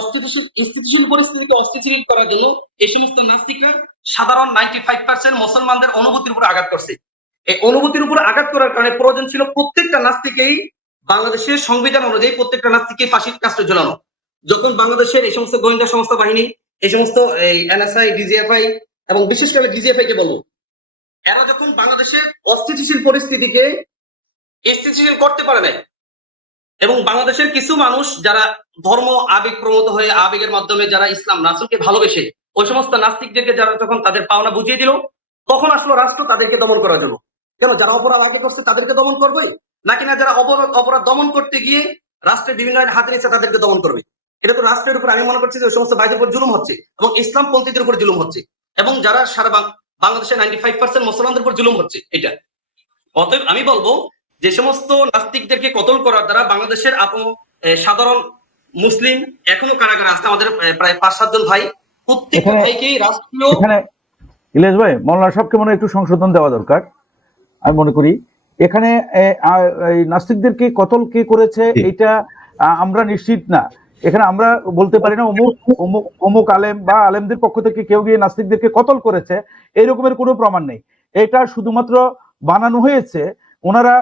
স্থিতিশীল পরিস্থিতিকে অস্থিতিশীল করার জন্য এই সমস্ত নাস্তিকরা সাধারণ 95% মুসলমানদের অনুভূতির উপর আঘাত করছে। এই অনুভূতির উপর আঘাত করার কারণে প্রয়োজন ছিল প্রত্যেকটা নাস্তিকেই বাংলাদেশের সংবিধান অনুযায়ী প্রত্যেকটা নাস্তিককে ফাঁসির কাস্টে ঝোলানো। যখন বাংলাদেশের এই সমস্ত গোয়েন্দা সংস্থা বাহিনী, এই সমস্ত এনএসআই, ডিজিএফআই এবং বিশেষ করে ডিজিএফআই কে বলবো, এরা যখন বাংলাদেশের অস্থিতিশীল পরিস্থিতিকে স্থিতিশীল করতে পারে নাই এবং বাংলাদেশের কিছু মানুষ যারা ধর্ম আবেগ প্রমোদ হয়ে আবেগের মাধ্যমে যারা ইসলাম রাসূলকে ভালোবেসে ওই সমস্ত নাস্তিকদেরকে যারা যখন তাদের পাওনা বুঝিয়ে দিল, তখন আসলো রাষ্ট্র তাদেরকে দমন করার জন্য। কেন? যারা অপরাধ আহত করছে তাদেরকে দমন করবে, নাকি না যারা অপরাধ দমন করতে গিয়ে রাষ্ট্রের বিভিন্ন আইন হাতে নিচ্ছে তাদেরকে দমন করবে? এটা তো রাষ্ট্রের উপর, আমি মনে করছি যে ওই সমস্ত ভাইদের উপর জুলুম হচ্ছে এবং ইসলাম পন্থীদের উপর জুলুম হচ্ছে এবং যারা সারা বাংলাদেশের 95% মুসলমানদের উপর জুলুম হচ্ছে এটা। অতএব আমি বলবো যে সমস্ত নাস্তিকদেরকে কতল করার দ্বারা বাংলাদেশের সাধারণ মুসলিম এখনো কারাগারে আছে আমাদের প্রায় 5-7 জন ভাই, প্রত্যেকটা ভাইকেই রাষ্ট্রীয়। এখানে ইলিয়াস ভাই, মওলানা সাহেবকে মনে হয় একটু সংশোধন দেওয়া দরকার। আমি মনে করি এখানে এই নাস্তিকদেরকে কতল কে করেছে এটা আমরা নিশ্চিত না। এখানে আমরা বলতে পারি না অমুক অমুক অমুক আলেম বা আলেমদের পক্ষ থেকে কেউ গিয়ে নাস্তিকদেরকে কতল করেছে, এরকমের কোনো প্রমাণ নেই। এটা শুধুমাত্র বানানো হয়েছে ওনারা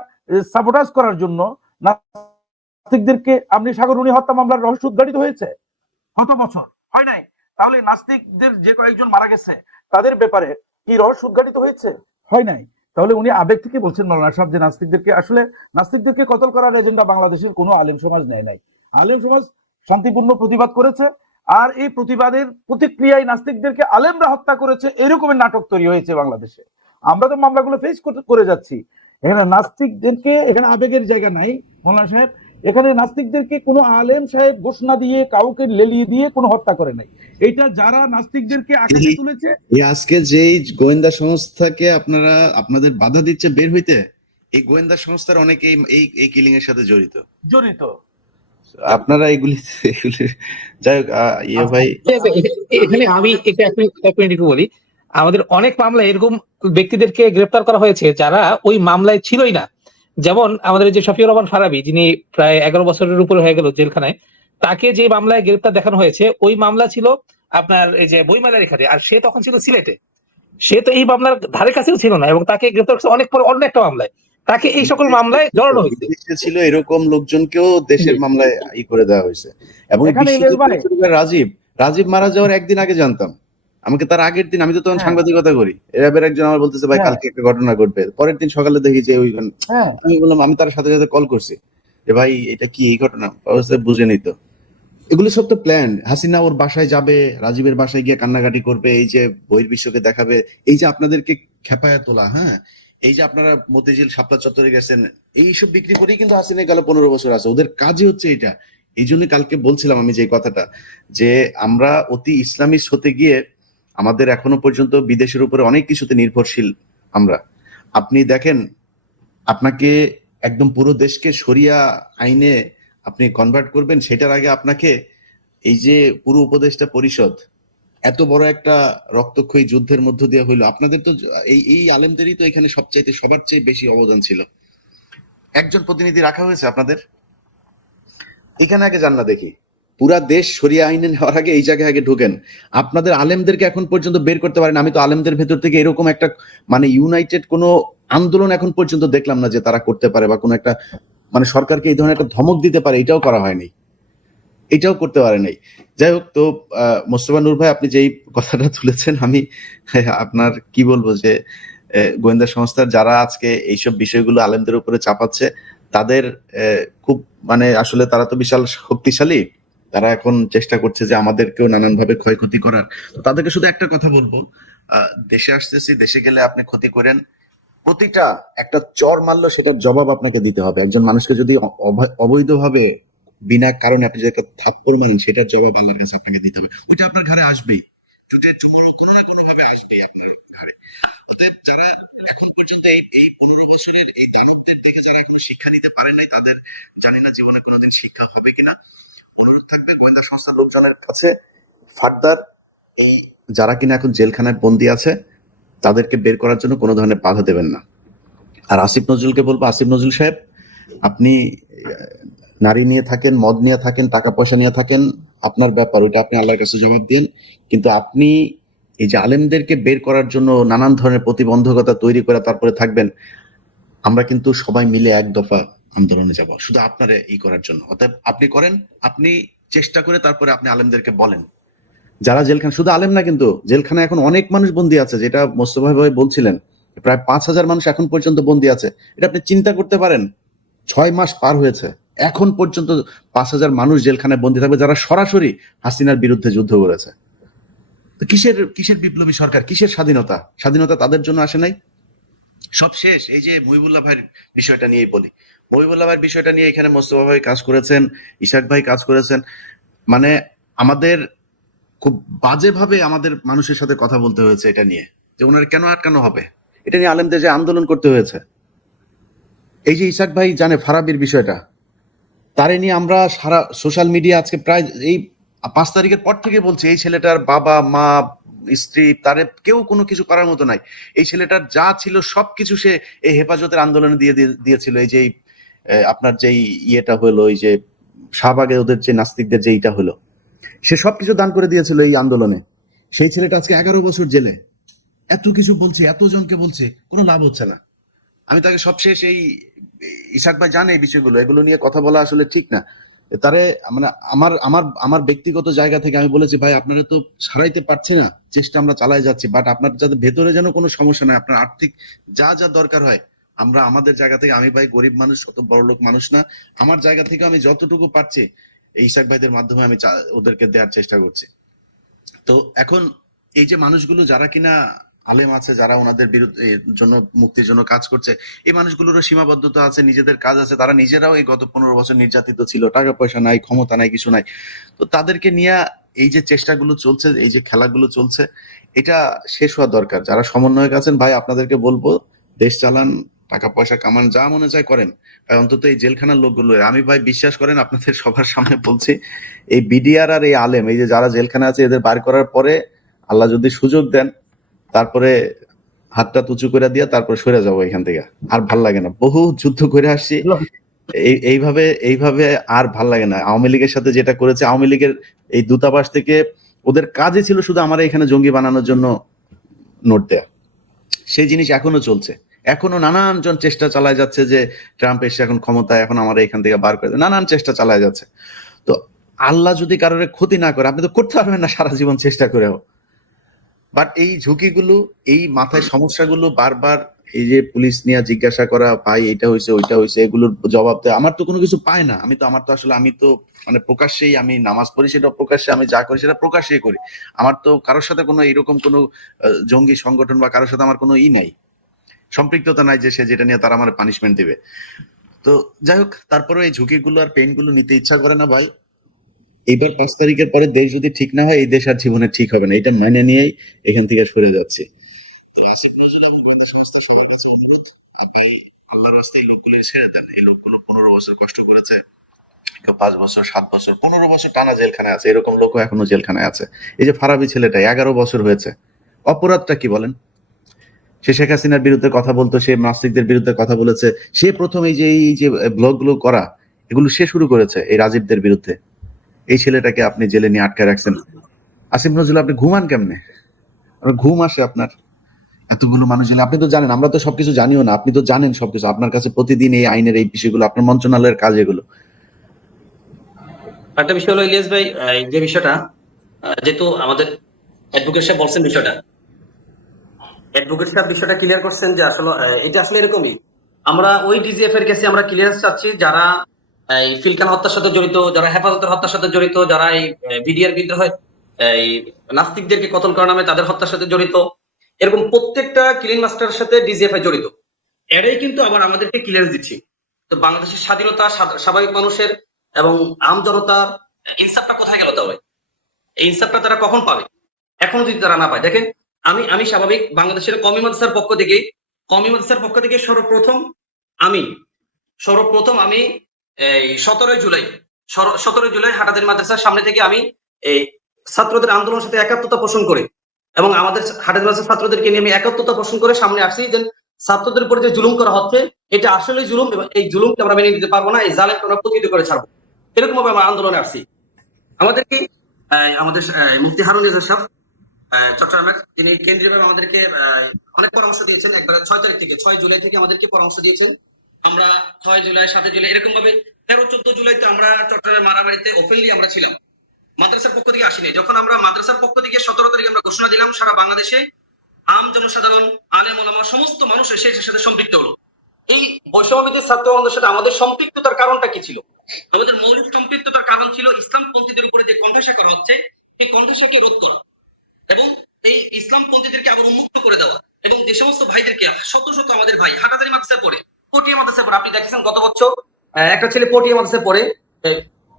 সাবোটাজ করার জন্য। নাস্তিকদেরকে আপনি সাগরুনি হত্যা মামলার রহস্য উদ্ঘাটিত হয়েছে কত বছর হয় নাই? তাহলে নাস্তিকদের যে কয়েকজন মারা গেছে তাদের ব্যাপারে কি রহস্য উদ্ঘাটিত হয়েছে? হয় নাই। তাহলে উনি আবেগ থেকে বলছেন মওলানা সাহেব যে নাস্তিকদেরকে কতল করার এজেন্ডা বাংলাদেশের কোনো আলেম সমাজ নেয় নাই। আলেম সমাজ শান্তিপূর্ণ প্রতিবাদ করেছে, আর এই প্রতিবাদের প্রতিক্রিয়ায় নাস্তিকদেরকে আলেমরা হত্যা করেছে, এরকমের নাটক তৈরি হয়েছে বাংলাদেশে। আমরা তো মামলাগুলো ফেস করে যাচ্ছি। এখানে নাস্তিকদেরকে, এখানে আবেগের জায়গা নাই মওলানা সাহেব। এখানে নাস্তিকদেরকে কোনো আলেম সাহেব ঘোষণা দিয়ে কাউকে লেলিয়ে দিয়ে কোনো হত্যা করে নাই। এটা যারা নাস্তিকদেরকে আকাশে তুলেছে, আজকে যেই গোয়েন্দা সংস্থাকে আপনাদের বাধা দিচ্ছে বের হইতে, এই গোয়েন্দা সংস্থার অনেকে এই কিলিং এর সাথে জড়িত। আপনারা এগুলি যাই হোক, ইয়ে ভাই এখানে আমি এক মিনিট একটু বলি। আমাদের অনেক মামলায় এরকম ব্যক্তিদেরকে গ্রেফতার করা হয়েছে যারা ওই মামলায় ছিলই না। যেমন আমাদের যে শফিউর রহমান ফারাবী, যিনি প্রায় 11 বছরের উপরে হয়ে গেল জেলখানায়, তাকে যে মামলায় গ্রেফতার দেখানো হয়েছে ওই মামলা ছিল আপনার এই যে বইমেলার এখানে, আর সে তখন ছিল সিলেটে। সে তো এই মামলার ধারে কাছেও ছিল না এবং তাকে গ্রেফতার করছে অনেক পর অন্য একটা মামলায়। তাকে এই সকল মামলায় জড়ানো হয়েছে। ছিল এরকম লোকজনকেও দেশের মামলায় করে দেওয়া হয়েছে। এবং রাজীব মারা যাওয়ার একদিন আগে জানতাম, আমাকে তার আগের দিন, আমি তো তখন সাংবাদিকতা করি, এরাবের একজন আমার বলতেছে ভাই কালকে একটা ঘটনা ঘটবে। পরের দিন সকালে দেখি যে ওই, আমি বললাম, আমি তার সাথে সাথে কল করছি যে ভাই এটা কি এই ঘটনা, বুঝে নিত। এগুলো সব তো প্ল্যান। হাসিনা ওর বাসায় যাবে, রাজীবের বাসায় গিয়ে কান্নাকাটি করবে, এই যে বহির্বিশ্বকে দেখাবে, এই যে আপনাদেরকে খেপায়া তোলা, হ্যাঁ, এই যে আপনারা মতিঝিল শাপলা চত্বরে গেছেন, এইসব বিক্রি করেই কিন্তু হাসিনা গেল 15 বছর আছে। ওদের কাজই হচ্ছে এটা। এই জন্য কালকে বলছিলাম আমি যে কথাটা, যে আমরা অতি ইসলামিস্ট হতে গিয়ে আমাদের এখনো পর্যন্ত বিদেশের উপরে অনেক কিছুতে নির্ভরশীল আমরা। আপনি দেখেন, আপনাকে একদম পুরো দেশকে শরিয়া আইনে আপনি কনভার্ট করবেন, সেটার আগে আপনাকে এই যে পুরো উপদেষ্টা পরিষদ এত বড় একটা রক্তক্ষয়ী যুদ্ধের মধ্য দিয়ে হইলো, আপনাদের তো এই আলেমদেরই তো এখানে সবার চেয়ে বেশি অবদান ছিল। একজন প্রতিনিধি রাখা হয়েছে আপনাদের এখানে, আগে যান না দেখি, পুরা দেশ শরিয়া আইনে নেওয়ার আগে এই জায়গায় আগে ঢুকেন। আপনাদের আলেমদেরকে এখন পর্যন্ত বের করতে পারেন। আমি তো আলেমদের ভেতর থেকে এরকম একটা মানে ইউনাইটেড কোনো আন্দোলন এখন পর্যন্ত দেখলাম না যে তারা করতে পারে, বা কোনো একটা মানে সরকারকে এই ধরনের একটা ধমক দিতে পারে, এটাও করা হয়নি, এটাও করতে পারে নাই। যাই হোক, তো মোস্তফা নূর ভাই, আপনি যেই কথাটা তুলেছেন, আমি আপনার কি বলবো, যে গোয়েন্দা সংস্থার যারা আজকে এইসব বিষয়গুলো আলেমদের উপরে চাপাচ্ছে, তাদের খুব মানে আসলে তারা তো বিশাল শক্তিশালী, তারা এখন চেষ্টা করছে যে আমাদেরকেও নানানভাবে ক্ষয়ক্ষতি করার। তো তাদেরকে শুধু একটা কথা বলবো, দেশে আসতেছি, দেশে গেলে আপনি ক্ষতি করেন, প্রতিটা একটা চর মারলে সেটার জবাব আপনাকে দিতে হবে। একজন মানুষকে যদি অবৈধভাবে বিনা কারণে আপনি যে থাপ্পড় মারেন, সেটার জবাব আল্লাহর কাছে আপনাকে দিতে হবে। ওটা আপনার ঘরে আসবেই, আসবেই আপনার ঘরে। অতএব যারা এখন পর্যন্ত এই 15 বছরের এই দানবদের থেকে যারা এখন শিক্ষা নিতে পারে নাই, তাদের জানি না জীবনে কোনোদিন শিক্ষা হবে কিনা। অনুরোধ থাকবে গোয়েন্দা সংস্থার লোকজনের কাছে, ফার্দার এই যারা কিনা এখন জেলখানায় বন্দি আছে তাদেরকে বের করার জন্য কোনো ধরনের বাধা দেবেন না। আর আসিফ নজরুলকে বলবো, আসিফ নজরুল সাহেব, আপনি নারী নিয়ে থাকেন, মদ নিয়ে থাকেন, টাকা পয়সা নিয়ে থাকেন, আপনার ব্যাপার, ওইটা আপনি আল্লাহর কাছে জবাব দিন। কিন্তু আপনি এই যে আলেমদেরকে বের করার জন্য নানান ধরনের প্রতিবন্ধকতা তৈরি করে তারপরে থাকবেন, আমরা কিন্তু সবাই মিলে এক দফা আন্দোলনে যাব শুধু আপনার ই করার জন্য। অতএব আপনি করেন, আপনি চেষ্টা করে তারপরে আপনি আলেমদেরকে বলেন। যারা জেলখানা, শুধু আলেম না কিন্তু জেলখানায় এখন অনেক মানুষ বন্দী আছে, যেটা মোস্তফা ভাই বলছিলেন, প্রায় 5,000 মানুষ এখন পর্যন্ত বন্দী আছে। এটা আপনি চিন্তা করতে পারেন, 6 মাস পার হয়েছে, এখন পর্যন্ত 5,000 মানুষ জেলখানায় বন্দী থাকবে, যারা সরাসরি হাসিনার বিরুদ্ধে যুদ্ধ করেছে। তো কিসের বিপ্লবী সরকার, কিসের স্বাধীনতা? স্বাধীনতা তাদের জন্য আসে নাই। সব শেষ। এই যে মহিবুল্লাহ ভাইয়ের বিষয়টা নিয়েই বলি, মহিবুল্লাহ ভাইয়ের বিষয়টা নিয়ে এখানে মোস্তফা ভাই কাজ করেছেন, ইশাক ভাই কাজ করেছেন। মানে আমাদের খুব বাজেভাবে আমাদের মানুষের সাথে কথা বলতে হয়েছে এটা নিয়ে, যে ওনার কেন আটকানো হবে, এটা নিয়ে আলেমদের যে আন্দোলন করতে হয়েছে। এই যে ইশাক ভাই জানে ফারাবির বিষয়টা, তারে নিয়ে আমরা সারা সোশ্যাল মিডিয়া আজকে প্রায় এই 5 তারিখের পর থেকে বলছি, এই ছেলেটার বাবা মা স্ত্রী তারে কেউ কোনো কিছু করার মতো নাই। এই ছেলেটার যা ছিল সবকিছু সে এই হেফাজতের আন্দোলনে দিয়েছিল। এই যে আপনার যেই ইয়েটা হলো, এই যে শাহবাগে ওদের যে নাস্তিকদের যে ইটা হলো, সে সবকিছু দান করে দিয়েছিল এই আন্দোলনে। সেই ছেলেটা আজকে 11 বছর জেলে। এত কিছু বলছি, এতজনকে বলছি, কোনো লাভ হচ্ছে না। আমি তাকে সবশেষ এই ইসাক ভাই জানে এই বিষয়গুলো, এগুলো নিয়ে কথা বলা আসলে ঠিক না। তারে মানে আমার আমার আমার ব্যক্তিগত জায়গা থেকে আমি বলেছি, ভাই আপনারা তো সারাইতে পারছে না, চেষ্টা আমরা চালাই যাচ্ছি, বাট আপনার যাতে ভেতরে যেন কোনো সমস্যা নাই, আপনার আর্থিক যা যা দরকার হয় আমরা আমাদের জায়গা থেকে, আমি ভাই গরিব মানুষ, অত বড় লোক মানুষ না, আমার জায়গা থেকে আমি যতটুকু পারছি এই ইসাক ভাইদের মাধ্যমে আমি ওদেরকে দেওয়ার চেষ্টা করছি। তো এখন এই যে মানুষগুলো যারা কিনা আলেম আছে, যারা ওনাদের বিরুদ্ধে জন্য মুক্তির জন্য কাজ করছে, এই মানুষগুলোরও সীমাবদ্ধতা আছে, নিজেদের কাজ আছে, তারা নিজেরাও এই গত 15 বছর নির্যাতিত ছিল, টাকা পয়সা নাই, ক্ষমতা নাই, কিছু নাই। তো তাদেরকে নিয়ে এই যে চেষ্টাগুলো চলছে, এই যে খেলাগুলো চলছে, এটা শেষ হওয়া দরকার। যারা সমন্বয়ক আছেন ভাই, আপনাদেরকে বলবো, দেশ চালান, টাকা পয়সা কামান, যা মনে চায় করেন, অন্তত এই জেলখানার লোকগুলো, আমি ভাই বিশ্বাস করেন আপনাদের সবার সামনে বলছি, এই বিডিআর আর এই আলেম, এই যে যারা জেলখানা আছে, এদের বার করার পরে আল্লাহ যদি সুযোগ দেন, তারপরে হাতটা উঁচু করে দিয়া তারপর সরে যাবো এখান থেকে। আর ভাল লাগে না, বহু যুদ্ধ করে আসছি, এইভাবে আর ভাল লাগে না। আওয়ামী লীগের সাথে যেটা করেছে, আওয়ামী লীগের এই দূতাবাস থেকে ওদের কাজই ছিল শুধু আমার এখানে জঙ্গি বানানোর জন্য নোট দেয়া। সেই জিনিস এখনো চলছে, এখনো নানান জন চেষ্টা চালায় যাচ্ছে যে ট্রাম্প এসে এখন ক্ষমতায়, এখন আমরা এখান থেকে বার করে দেয়, নানান চেষ্টা চালায় যাচ্ছে। তো আল্লাহ যদি কারোর ক্ষতি না করে, আপনি তো করতে পারবেন না সারা জীবন চেষ্টা করেও। বাট এই ঝুঁকিগুলো, এই মাথায় সমস্যাগুলো বারবার, এই যে পুলিশ নিয়ে জিজ্ঞাসা করা, ভাই এটা হয়েছে ওইটা হয়েছে, এগুলোর জবাব দেয়, আমার তো কোনো কিছু পায় না। আমার তো আসলে আমি তো মানে প্রকাশ্যেই আমি নামাজ পড়ি, সেটা প্রকাশ্যে, আমি যা করি সেটা প্রকাশ্যেই করি। আমার তো কারোর সাথে কোনো এরকম কোনো জঙ্গি সংগঠন বা কারোর সাথে আমার কোনো নাই, সম্পৃক্ততা নাই যে সে যেটা নিয়ে তারা আমার পানিশমেন্ট দিবে। তো যাই হোক, তারপরে এই ঝুঁকিগুলো আর পেইন গুলো নিতে ইচ্ছা করে না ভাই। এইবার 5 তারিখের পরে দেশ যদি ঠিক না হয়, এই দেশ আর জীবনে ঠিক হবে না, এটা মানে নিয়েই এখান থেকে সরে যাচ্ছে। তো আসিফ নজরুল এবং গোয়েন্দা সংস্থা সবার কাছে অনুরোধ, ভাই আল্লাহর রাস্তায় এই লোকগুলো ছেড়ে দেন। এই লোকগুলো 15 বছর কষ্ট করেছে, কেউ 5 বছর, 7 বছর, 15 বছর টানা জেলখানায় আছে, এরকম লোকও এখনো জেলখানায় আছে। এই যে ফারাবি ছেলেটা 11 বছর হয়েছে, অপরাধটা কি বলেন? সে শেখ হাসিনার বিরুদ্ধে কথা বলতো, সে নাস্তিকদের বিরুদ্ধে কথা বলেছে, সে প্রথম এই যে ব্লগগুলো করা, এগুলো সে শুরু করেছে এই রাজীবদের বিরুদ্ধে। এই ছেলেটাকে আপনি জেলে নিয়ে আটকে রাখছেন। আসিফ নজরুল, আপনি ঘুমান কেমনে? ঘুম আসে আপনার? এতগুলো মানুষ জেলে, আপনি তো জানেন, আমরা তো সবকিছু জানিও না, আপনি তো জানেন সবকিছু, আপনার কাছে প্রতিদিন এই আইনের এই বিষয়গুলো, আপনার মন্ত্রণালয়ের কাজ এগুলো। একটা বিষয় হলো ইলিয়াস ভাই, যে বিষয়টা যেহেতু আমাদের অ্যাডভোকেট সাহেব বলছেন, অ্যাডভোকেট সাহেব বিষয়টা ক্লিয়ার করছেন যে আসলে এটা আসলে এরকমই। আমরা ওই ডিজিএফ এর কেসে আমরা ক্লিয়ারেন্স চাচ্ছি, যারা এই ফিলকান হত্যার সাথে জড়িত, যারা হেফাজতের হত্যার সাথে জড়িত, যারা এই বিডিআর বিদ্রোহে এই নাস্তিকদেরকে কতল করার নামে তাদের হত্যার সাথে জড়িত, এরকম প্রত্যেকটা ক্লিন মাস্টারের সাথে ডিজিএফ জড়িত, এরাই কিন্তু আবার আমাদেরকে ক্লিয়ারেন্স দিচ্ছি। তো বাংলাদেশের স্বাধীনতা, স্বাভাবিক মানুষের এবং আম জনতার ইনসাফটা কোথায় গেল তবে? এই ইনসাফটা তারা কখন পাবে? এখনো যদি তারা না পায়, দেখেন আমি স্বাভাবিক বাংলাদেশের কওমি মাদ্রাসার পক্ষ থেকে সর্বপ্রথম আমি এই 17 জুলাই হাটাজারি মাদ্রাসার সামনে থেকে আমি এই ছাত্রদের আন্দোলনের সাথে একাত্মতা পোষণ করে এবং আমাদের হাটের মাঝে ছাত্রদেরকে নিয়ে আমি একাত্মতা পোষণ করে সামনে আসছি যে ছাত্রদের উপরে যে জুলুম করা হচ্ছে এটা আসলে জুলুম এবং এই জুলুমকে আমরা মেনে নিতে পারবো না, এই জালেমকে আমরা প্রতিহত করে ছাড়বো, এরকম ভাবে আমরা আন্দোলনে আসছি। আমাদেরকে আমাদের মুফতি হারুন রেজা সাহেব চট্টগ্রামের, তিনি কেন্দ্রীয়ভাবে আমাদেরকে অনেক পরামর্শ দিয়েছেন। একবারে 6 জুলাই থেকে আমাদেরকে পরামর্শ দিয়েছেন। আমরা 6 জুলাই 7 জুলাই এরকম ভাবে 13-14 জুলাইতে আমরা চট্টগ্রামের মারামারিতে ওপেনলি আমরা ছিলাম, মাদ্রাসার পক্ষ থেকে আসিনি। যখন আমরা মাদ্রাসার পক্ষ থেকে 17 তারিখে আমরা ঘোষণা দিলাম, সারা বাংলাদেশে আম জনসাধারণ, আলেম ওলামা সমস্ত মানুষ এসে এর সাথে সম্পৃক্ত হলো। এই বৈষম্যবিরোধী ছাত্র আন্দোলনের সাথে আমাদের সম্পৃক্ততার কারণটা কি ছিল? আমাদের মৌলিক সম্পৃক্ততার কারণ ছিল ইসলামপন্থীদের উপরে যে কণ্ঠসা করা হচ্ছে এই কণ্ঠসাকে রোধ করা এবং এই ইসলামপন্থীদেরকে আবার উন্মুক্ত করে দেওয়া, এবং যে সমস্ত ভাইদেরকে শত শত আমাদের ভাই হাটাজারি মাদ্রাসায় পড়ে, পটিয়া মাদ্রাসায় পড়ে, আপনি দেখেছেন গত বছর একটা ছেলে পটিয়া মাদ্রাসায় পড়ে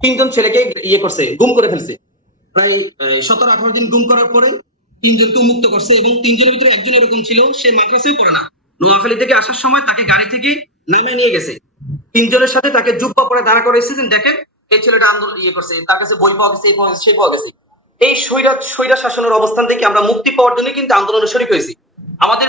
3জন ছেলেকে করছে, গুম করে ফেলছে। প্রায় 17-18 দিন গুম করার পরে 3জনকে মুক্ত করছে, এবং 3জনের ভিতরে একজন এরকম ছিল, সে মাদ্রাসায় পড়ে না, নোয়াখালী থেকে আসার সময় তাকে গাড়ি থেকে নামিয়ে নিয়ে গেছে, 3জনের সাথে তাকে জুব্বা পরে দাঁড়া করে এসেছেন। দেখেন এই ছেলেটা আন্দোলন করছে, তার কাছে বই পাওয়া গেছে, এই পাওয়া গেছে, সেই পাওয়া গেছে। এই স্বৈরা শাসনের অবস্থান থেকে আমরা মুক্তি পাওয়ার জন্য কিন্তু আন্দোলনে শরিক হয়েছি। আমাদের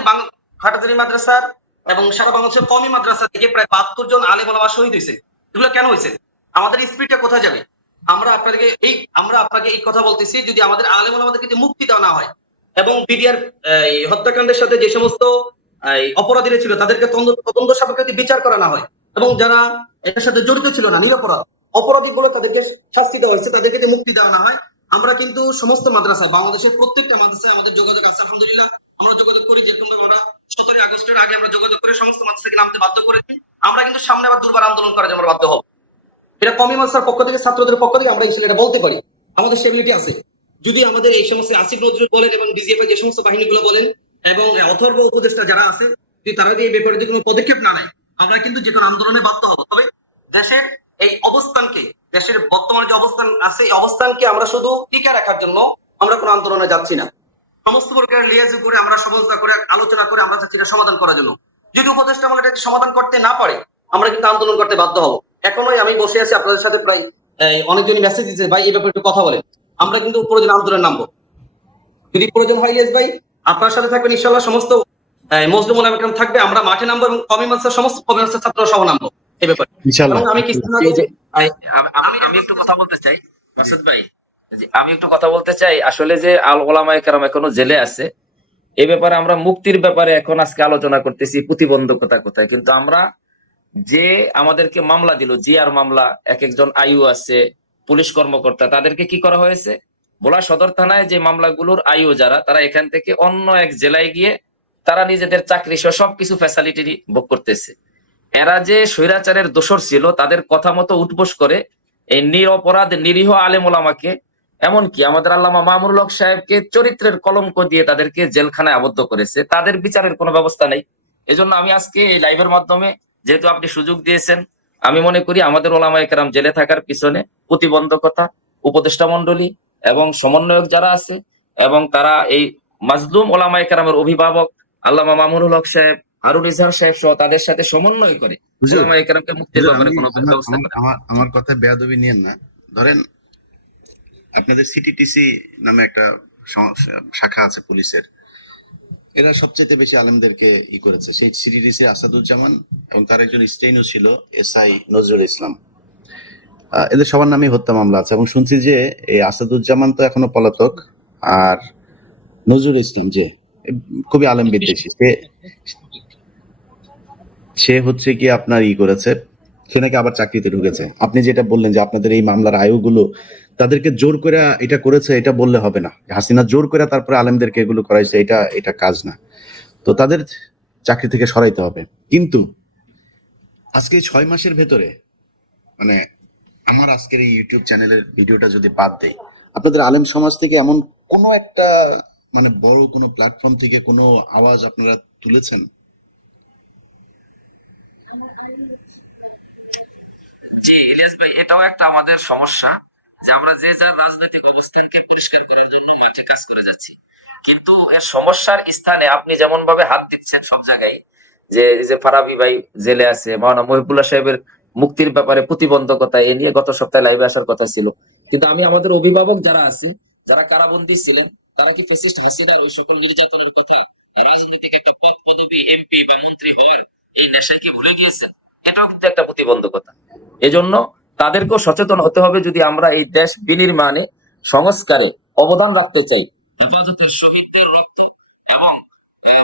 হাটাজারি মাদ্রাসার এবং সারা বাংলাদেশের কওমি মাদ্রাসা থেকে প্রায় 72 জন আলেম ওলামা শহীদ হয়েছে। এগুলো কেন হয়েছে? আমাদের স্পিরিটটা কোথায় যাবে? আমরা আপনাকে এই কথা বলতেছি, যদি আমাদের আলেম ওলামাদেরকে যদি মুক্তি দেওয়া না হয় এবং বিডিআর হত্যাকাণ্ডের সাথে যে সমস্ত অপরাধীরা ছিল তাদেরকে তদন্ত সাপেক্ষে বিচার করা না হয়, এবং যারা এটার সাথে জড়িত ছিল না, নিরপরাধ অপরাধী বলে তাদেরকে শাস্তি দেওয়া হয়েছে, তাদেরকে যদি মুক্তি দেওয়া না হয়, আমরা কিন্তু সমস্ত মাদ্রাসায়, বাংলাদেশের প্রত্যেকটা মাদ্রাসায় আমাদের যোগাযোগ আছে, আলহামদুলিল্লাহ আমরা যোগাযোগ করি। যেরকম আমরা 17 আগস্টের আগে আমরা যোগাযোগ করে সমস্ত মাদ্রাসাকে নামতে বাধ্য করেছি। আমরা কিন্তু সামনে আবার দুর্বার আন্দোলন করার জন্য আমরা বাধ্য হব। এটা কওমি মাদ্রাসার পক্ষ থেকে, ছাত্রদের পক্ষ থেকে আমরা ইনশাআল্লাহ এটা বলতে পারি, আমাদের স্টেবিলিটি আছে। যদি আমাদের এই সমস্ত আসিফ নজরুল বলেন এবং বিজিএফ যে সমস্ত বাহিনীগুলো বলেন এবং অথর্ব উপদেষ্টা যারা আছে, যদি তারা এই ব্যাপারে যদি কোনো পদক্ষেপ না নেয়, আমরা কিন্তু যে কোনো আন্দোলনে বাধ্য হব। তবে দেশের এই অবস্থানকে, দেশের বর্তমানে যে অবস্থান আছে এই অবস্থানকে আমরা শুধু টিকে রাখার জন্য আমরা কোনো আন্দোলনে যাচ্ছি না। সমস্ত প্রকার লিয়াজ করে আমরা সমঝোতা করে আলোচনা করে আমরা চাচ্ছি এটা সমাধান করার জন্য। যদি উপদেষ্টা আমরা এটা সমাধান করতে না পারে, আমরা কিন্তু আন্দোলন করতে বাধ্য হব। এখনোই আমি বসে আছি আপনাদের সাথে, প্রায় অনেকজনই মেসেজ দিচ্ছে, ভাই এই ব্যাপারে একটু কথা বলেন। আমরা কিন্তু প্রয়োজন আন্দোলনে নামবো, যদি প্রয়োজন হয় ইলিয়াস ভাই আপনার সাথে থাকবেন ইনশাআল্লাহ, সমস্ত মজলুম ওলামা کرام থাকবে, আমরা মাঠে নামবো এবং কওমি মাদ্রাসার সমস্ত কওমি মাদ্রাসার ছাত্র সহ নামবো এই ব্যাপারে ইনশাআল্লাহ। এবং আমি কিছুদিন আগে আমি একটু কথা বলতে চাই মাসুদ ভাই, আমি একটু কথা বলতে চাই। আসলে যে আল ওলামায়ে কেরাম এখনো জেলে আছে, এই ব্যাপারে আমরা মুক্তির ব্যাপারে এখন আজকে আলোচনা করতেছি, প্রতিবন্ধকতা কোথায়। কিন্তু আমরা যে আমাদেরকে মামলা দিল, জিআর মামলা, এক একজন আইউ আছে, পুলিশ কর্মকর্তা, তাদেরকে কি করা হয়েছে? ভোলা সদর থানায় যে মামলাগুলোর আইউ যারা, তারা এখান থেকে অন্য এক জেলায় গিয়ে তারা নিজেদের চাকরি সহ সবকিছু ফ্যাসিলিটি ভোগ করতেছে। এরা যে স্বৈরাচারের দোসর ছিল, তাদের কথা মতো উঠবোস করে এই নিরপরাধ নিরীহ আলেম ওলামাকে, এমনকি আমাদের আল্লামা মামুনুল হক সাহেবকে চরিত্রের কলঙ্ক দিয়ে তাদেরকে জেলখানায় আবদ্ধ করেছে। তাদের বিচারের কোনো ব্যবস্থা নেই। এজন্য আমি আজকে এই লাইভের মাধ্যমে, যেহেতু আপনি সুযোগ দিয়েছেন, আমি মনে করি আমাদের ওলামায়ে কেরাম জেলে থাকার পিছনে প্রতিবন্ধকতা, উপদেষ্টা মন্ডলী এবং সমন্বয়ক যারা আছে, এবং তারা এই মাজলুম ওলামায়ে কেরামের অভিভাবক আল্লামা মামুনুল হক সাহেব, হারুন ইজহার সাহেব সহ তাদের সাথে সমন্বয় করে ওলামায়ে কেরামকে মুক্তির ব্যাপারে কোনো ব্যবস্থা করে। আমার কথা বেয়াদবি নিয়েন না। ধরেন আপনাদের সিটিটিসি নামে একটা শাখা আছে পুলিশের, এরা সবচেয়ে বেশি আলেমদেরকে করেছে। সেই সিটিটিসি আসাদুজ্জামান এবং তার একজন স্টেইনও ছিল এসআই নজরুল ইসলাম, এদের সবার নামে হত্যা মামলা আছে। এবং শুনছি যে এই আসাদুজ্জামান তো এখনো পলাতক, আর নজরুল ইসলাম যে খুবই আলেম বিদ্বেষী, সে হচ্ছে কি আপনার করেছে, সে নাকি আবার চাকরিতে ঢুকেছে। আপনি যেটা বললেন যে আপনাদের এই মামলার আয়ুগুলো তাদেরকে জোর করে এটা করেছে, এটা বললে হবে না। হাসিনা জোর করে তারপরে আলেমদেরকে এগুলো করাইছে, এটা কাজ না। তো তাদের চাকরি থেকে সরাইতে হবে। কিন্তু আজকে 6 মাসের ভেতরে, মানে আমার আজকের এই ইউটিউব চ্যানেলের ভিডিওটা যদি বাদ দেয়, আপনাদের আলেম সমাজ থেকে এমন কোনো একটা মানে বড় কোনো প্ল্যাটফর্ম থেকে কোনো আওয়াজ আপনারা তুলেছেন? জি ইলিয়াস ভাই, এটাও একটা আমাদের সমস্যা যে আমরা যে যার রাজনৈতিক অবস্থানকে পরিষ্কার করার জন্য মাঠে কাজ করে যাচ্ছি, কিন্তু এর সমস্যার স্থানে আপনি যেমন ভাবে হাত দিচ্ছেন সব জায়গায়, যে ফারাবি ভাই জেলে আছে, মাওলানা মহিবুল্লাহ সাহেবের মুক্তির ব্যাপারে প্রতিবন্ধকতা, এ নিয়ে গত সপ্তাহে লাইভে আসার কথা ছিল। কিন্তু আমি আমাদের অভিভাবক যারা আছি যারা কারাবন্দী ছিলেন তারা কি ফ্যাসিস্ট হাসিনার ওই সকল নির্যাতনের কথা, রাজনৈতিক একটা পদ পদবি এমপি বা মন্ত্রী হওয়ার এই নেশায় কি ভুলে গিয়েছেন? এটাও কিন্তু একটা প্রতিবন্ধকতা। এজন্য তাদেরকেও সচেতন হতে হবে, যদি আমরা এই দেশ বিনির্মাণে সংস্কারে অবদান রাখতে চাই। হেফাজতের শহীদদের রক্ত এবং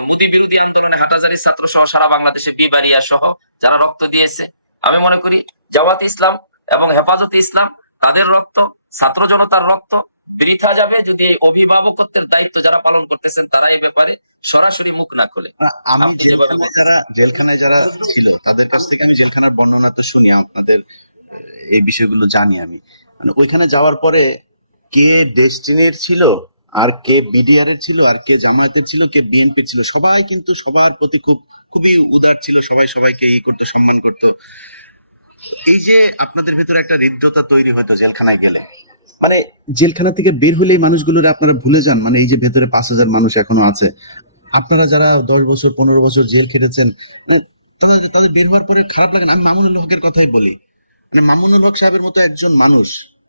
মোদী বিরোধী আন্দোলনে হাটাজারি ছাত্র সহ সারা বাংলাদেশে বিবারিয়া সহ যারা রক্ত দিয়েছে, আমি মনে করি জামাত ইসলাম এবং হেফাজতে ইসলাম তাদের রক্ত, ছাত্র জনতার রক্ত বৃথা যাবে যদি এই অভিভাবকত্বের দায়িত্ব যারা পালন করতেছেন তারা এই ব্যাপারে সরাসরি মুখ না খুলে। আমি আপনি যেভাবে জেলখানায় যারা ছিল তাদের কাছ থেকে আমি জেলখানার বর্ণনা তো শুনি, আপনাদের এই বিষয়গুলো জানি আমি। মানে ওইখানে যাওয়ার পরে কে ডেস্টিনির ছিল, আর কে বিডিআর এর ছিল, আর কে জামায়াতের ছিল, কে বিএনপি ছিল, সবাই কিন্তু সবার প্রতি খুবই উদার ছিল, সবাই সবাইকে করতো, সম্মান করতো। এই যে আপনাদের ভেতরে একটা হৃদ্যতা তৈরি হয়তো জেলখানায় গেলে, মানে জেলখানা থেকে বের হলেই মানুষগুলোর আপনারা ভুলে যান, মানে এই যে ভেতরে 5,000 মানুষ এখনো আছে, আপনারা যারা 10 বছর 15 বছর জেল খেটেছেন, মানে তাদের বের হওয়ার পরে খারাপ লাগে না? আমি মামুনুল হকের কথাই বলি, মানে মামুনুল হক সাহেবের মতো একজন মানুষ,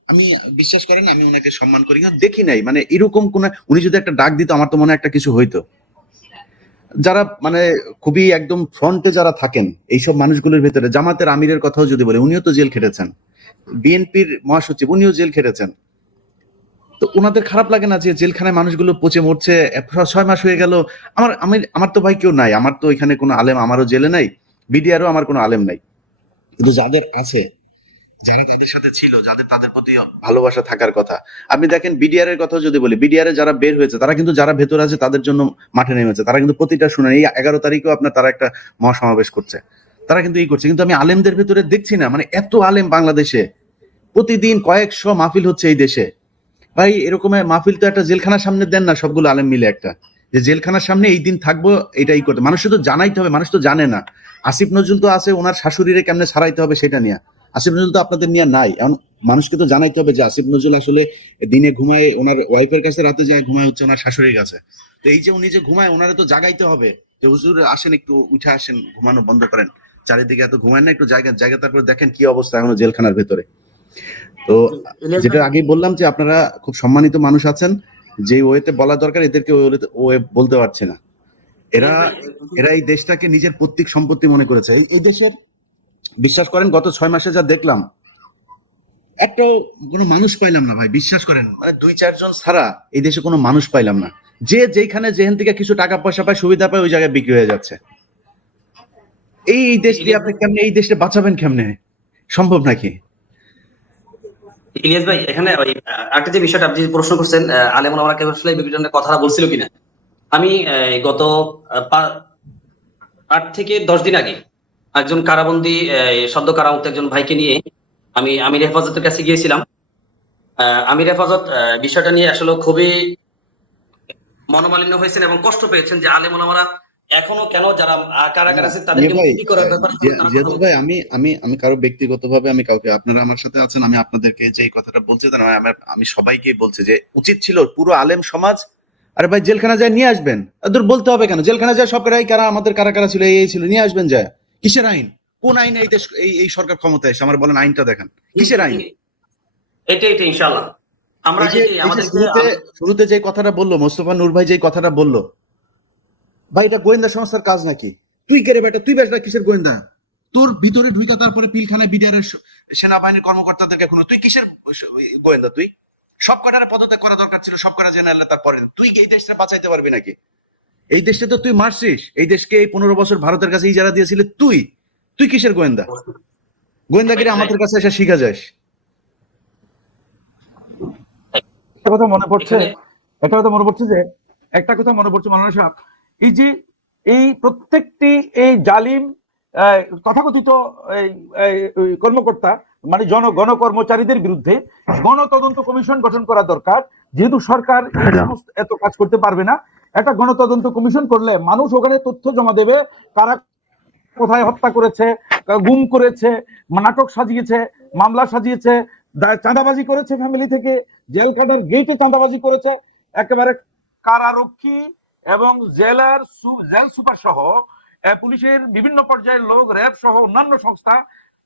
আমি বিশ্বাস করেন আমি ওনাকে সম্মান করি না, দেখি নাই মানে এরকম কোন, উনি যদি একটা ডাক দিত আমার তো মনে হয় একটা কিছু হইতো। যারা মানে খুবই একদম ফ্রন্টে যারা থাকেন এইসব মানুষগুলোর ভেতরে, জামাতের আমিরের কথাও যদি বলে, উনিও তো জেল খেটেছেন, বিএনপির মহাসচিব উনিও জেল খেটেছেন, তো ওনাদের খারাপ লাগে না যে জেলখানায় মানুষগুলো পচে মরছে? 6 মাস হয়ে গেল। আমার তো ভাই কেউ নাই, আমার তো এখানে কোনো আলেম আমারও জেলে নাই, বিডিআরও আমার কোনো আলেম নাই, কিন্তু যাদের আছে, যারা তাদের সাথে ছিল, যাদের তাদের প্রতি ভালোবাসা থাকার কথা, আপনি দেখেন বিডিআর এর কথা যদি বলি, বিডিআর এ যারা বের হয়েছে তারা কিন্তু যারা ভেতর আছে তাদের জন্য মাঠে নেমেছে, তারা কিন্তু প্রতিটা শুনেন। এই 11 তারিখেও আপনার তারা একটা মহাসমাবেশ করছে, তারা কিন্তু করছে, কিন্তু আমি আলেমদের ভেতরে দেখছি না। মানে এত আলেম বাংলাদেশে, প্রতিদিন কয়েকশো মাহফিল হচ্ছে এই দেশে। ভাই এরকম মাহফিল তো একটা জেলখানার সামনে দেন না সবগুলো আলেম মিলে, একটা যে জেলখানার সামনে এই দিন থাকবো এটাই করতে, মানুষ তো জানাইতে হবে, মানুষ তো জানে না। আসিফ নজরুল তো আছে ওনার শাশুড়িরে কেমনে ছাড়াইতে হবে সেটা নিয়ে, আসিফ নজরুল তো আপনাদের নিয়ে নাই। এখন মানুষকে তো জানাইতে হবে যে আসিফ নজরুল আসলে দিনে ঘুমায় ওনার ওয়াইফের কাছে, রাতে যায় ঘুমায় হচ্ছে ওনার শাশুড়ির কাছে। তো এই যে উনি যে ঘুমায়, ওনারে তো জাগাইতে হবে যে হুজুর আসেন, একটু উঠে আসেন, ঘুমানো বন্ধ করেন, চারিদিকে এত ঘুমায় না, একটু জায়গা তারপরে দেখেন কি অবস্থা এখনো জেলখানার ভেতরে। তো ইলিয়াস যেটা ভাই, আগে বললাম যে আপনারা খুব সম্মানিত মানুষ আছেন, যে ওয়েতে বলা দরকার এদেরকে ওয়ে বলতে পারছে না। এরা ইলিয়াস ভাই, এরা এই দেশটাকে নিজের পৈতৃক সম্পত্তি মনে করেছে। এই দেশের, বিশ্বাস করেন গত 6 মাসে যা দেখলাম, একটাও কোনো মানুষ পাইলাম না ভাই, বিশ্বাস করেন, মানে 2-4 জন ছাড়া এই দেশে কোনো মানুষ পাইলাম না। যে যেখানে যেখান থেকে কিছু টাকা পয়সা পায়, সুবিধা পায়, ওই জায়গায় বিক্রি হয়ে যাচ্ছে। এই দেশ দিয়ে আপনি কেমনে এই দেশটা বাঁচাবেন? কেমনে সম্ভব নাকি? ইলিয়াস ভাই, এখানে ওই একটা যে বিষয়টা আপনি যে প্রশ্ন করছেন, আলেম ওলামারা কেউ আসলে এই বিষয়টা কথা বলছিল কিনা, আমি গত 8 থেকে 10 দিন আগে একজন কারাবন্দী, সদ্য কারামুক্ত একজন ভাইকে নিয়ে আমি আমির হেফাজতের কাছে গিয়েছিলাম। আমির হেফাজত বিষয়টা নিয়ে আসলে খুবই মনোমালিন্য হয়েছেন এবং কষ্ট পেয়েছেন যে আলেম ওলামারা এখনো কেন যারা কারাগার আছে তাদেরকে ভাই, মুক্তি করার ব্যাপারে কেন তারা কথা জিয়াদুল বলছে ভাই, না। আমি কারো ব্যক্তিগতভাবে আমি কাউকে, আপনারা আমার সাথে আছেন, আমি আপনাদেরকে যে এই কথাটা বলছি তা নয়, আমি সবাইকে বলছি যে উচিত ছিল পুরো আলেম সমাজ, আরে ভাই জেলখানা যায় নিয়ে আসবেন, ওদের বলতে হবে কেন? জেলখানা যায় সব কারা আমাদের কারা ছিল, এই ছিল, নিয়ে আসবেন যায়। কিসের আইন? কোন আইনে এই দেশ এই সরকার ক্ষমতায় এসে আমার বলেন আইনটা দেখান, কিসের আইন? এটা ইনশাআল্লাহ আমরা এই যে আমাদেরকে শুরুতে যে কথাটা বললো মোস্তফা নূর ভাই, যে কথাটা বললো, ভাই এটা গোয়েন্দা সংস্থার কাজ নাকি? তুই কে রে বেটা? তুই বেটা কিসের গোয়েন্দা? তোর ভিতরে ঢুইকা তারপরে পিলখানায় বিডিআরের সেনাবাহিনীর কর্মকর্তাদেরকে খুনো, তুই কিসের গোয়েন্দা? তুই সব কটারে পদত্যাগ করা দরকার ছিল, সব কটা জেনে আনলে তারপরে তুই এই দেশটা বাঁচাইতে পারবি নাকি? এই দেশটা তো তুই মারছিস, এই দেশকে এই 15 বছর ভারতের কাছে ইজারা দিয়েছিলে তুই। তুই কিসের গোয়েন্দা? গোয়েন্দাগিরি আমাদের কাছে এসে শিখা যাস। একটা কথা মনে পড়ছে, এখানে একটা কথা মনে পড়ছে মাওলানা সাহেব, এই যে এই প্রত্যেকটি এই জালিম তথাকথিত এই কর্মকর্তা মানে গণকর্মচারীদের বিরুদ্ধে গণতদন্ত কমিশন গঠন করা দরকার। যেহেতু সরকার এই সমস্ত এত কাজ করতে পারবে না, একটা গণতদন্ত কমিশন করলে মানুষ ওখানে তথ্য জমা দেবে, কারা কোথায় হত্যা করেছে, গুম করেছে, নাটক সাজিয়েছে, মামলা সাজিয়েছে, চাঁদাবাজি করেছে, ফ্যামিলি থেকে জেল কাটার গেটে চাঁদাবাজি করেছে, একেবারে কারারক্ষী এবং জেল সুপার সহ পুলিশের বিভিন্ন পর্যায়ের লোক, র্যাব সহ অন্যান্য সংস্থা,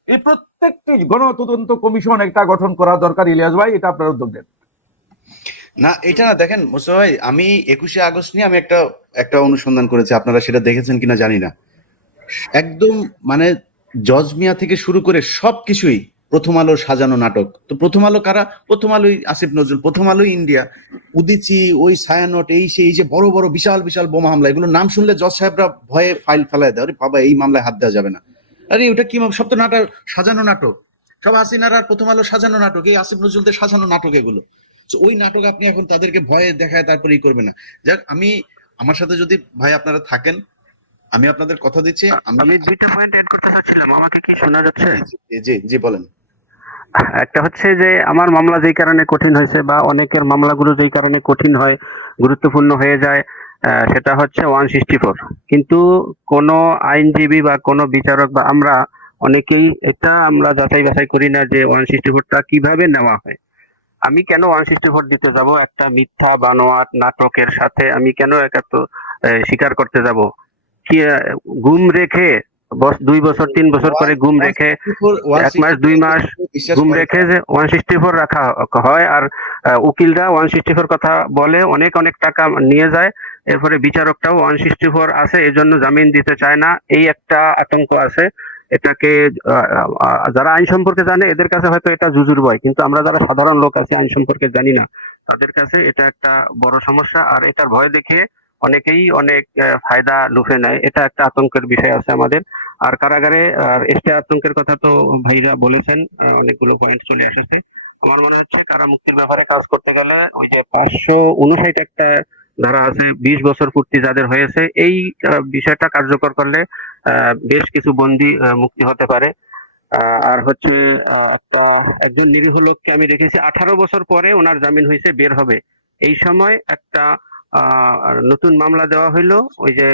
এই প্রত্যেকটি গণতদন্ত কমিশন একটা গঠন করা দরকার। ইলিয়াস ভাই, এটা আপনার উদ্যোগ দেন। না এটা না, দেখেন মোস্তফা ভাই, আমি 21শে আগস্ট নিয়ে আমি একটা একটা অনুসন্ধান করেছি, আপনারা সেটা দেখেছেন কিনা জানি না। একদম মানে জজ মিয়া থেকে শুরু করে সবকিছুই প্রথম আলো সাজানো নাটক। তো প্রথম আলো কারা? প্রথম আলোই আসিফ নজরুল, প্রথম আলোই ইন্ডিয়া, উদিচি, ওই ছায়ানট, এই সেই যে বড় বড় বিশাল বিশাল বোমা হামলা, এগুলো নাম শুনলে জজ সাহেবরা ভয়ে ফাইল ফেলায় দেয়, আরে বাবা এই মামলায় হাত দেওয়া যাবে না। আরে ওটা কি সব তো নাটক, সাজানো নাটক, সব হাসিনার আর প্রথম আলো সাজানো নাটক, এই আসিফ নজরুলদের সাজানো নাটক এগুলো। তো ওই নাটক আপনি এখন তাদেরকে ভয়ে দেখায় তারপরে ই করবে না। যাক, আমি আমার সাথে যদি ভাই আপনারা থাকেন, আমি আপনাদের কথা দিচ্ছি, আমি আমি দুইটা পয়েন্ট এড করতে চাচ্ছিলাম, আমাকে কি শোনা যাচ্ছে? জি জি জি বলেন। একটা হচ্ছে যে আমার মামলা যেই কারণে কঠিন হয়েছে, বা অনেকের মামলাগুলো যেই কারণে কঠিন হয়, গুরুত্বপূর্ণ হয়ে যায়, সেটা হচ্ছে 164। কিন্তু কোনো আইনজীবী বা কোনো বিচারক বা আমরা অনেকেই এটা আমরা যাচাই বাছাই করি না যে 164টা কিভাবে নেওয়া হয়। আমি কেন 164 দিতে যাব? একটা মিথ্যা বানোয়াট নাটকের সাথে আমি কেন একাত্ম স্বীকার করতে যাব? কি গুম রেখে 2 বছর 3 বছর করে গুম রেখে 1 মাস 2 মাস বিশ্বাস গুম করেন, রেখে যে 164 রাখা হয়, আর উকিলরা 164 কথা বলে অনেক অনেক টাকা নিয়ে যায়, এরপরে বিচারকটাও 164 আছে এজন্য জামিন দিতে চায় না, এই একটা আতঙ্ক আছে। এটাকে যারা আইন সম্পর্কে জানে এদের কাছে হয়তো এটা জুজুর ভয়, কিন্তু আমরা যারা সাধারণ লোক আছি আইন সম্পর্কে জানি না, তাদের কাছে এটা একটা বড় সমস্যা। আর এটার ভয় দেখে অনেকেই অনেক ফায়দা লুফে নেয়, এটা একটা আতঙ্কের বিষয় আছে আমাদের। আর কারাগারে আর এক্সট্রা আতঙ্কের কথা তো ভাইরা বলেছেন, অনেকগুলো পয়েন্ট চলে এসেছে। আমার মনে হচ্ছে কারা মুক্তির ব্যাপারে কাজ করতে গেলে ওই যে 559 একটা ধারা আছে, 20 বছর পূর্তি যাদের হয়েছে, এই বিষয়টা কার্যকর করলে বেশ কিছু বন্দী মুক্তি হতে পারে। আর হচ্ছে একটা একজন নিরীহ লোককে আমি দেখেছি 18 বছর পরে ওনার জামিন হয়েছে, বের হবে, এই সময় একটা নতুন মামলা দেওয়া হইলো ওই যে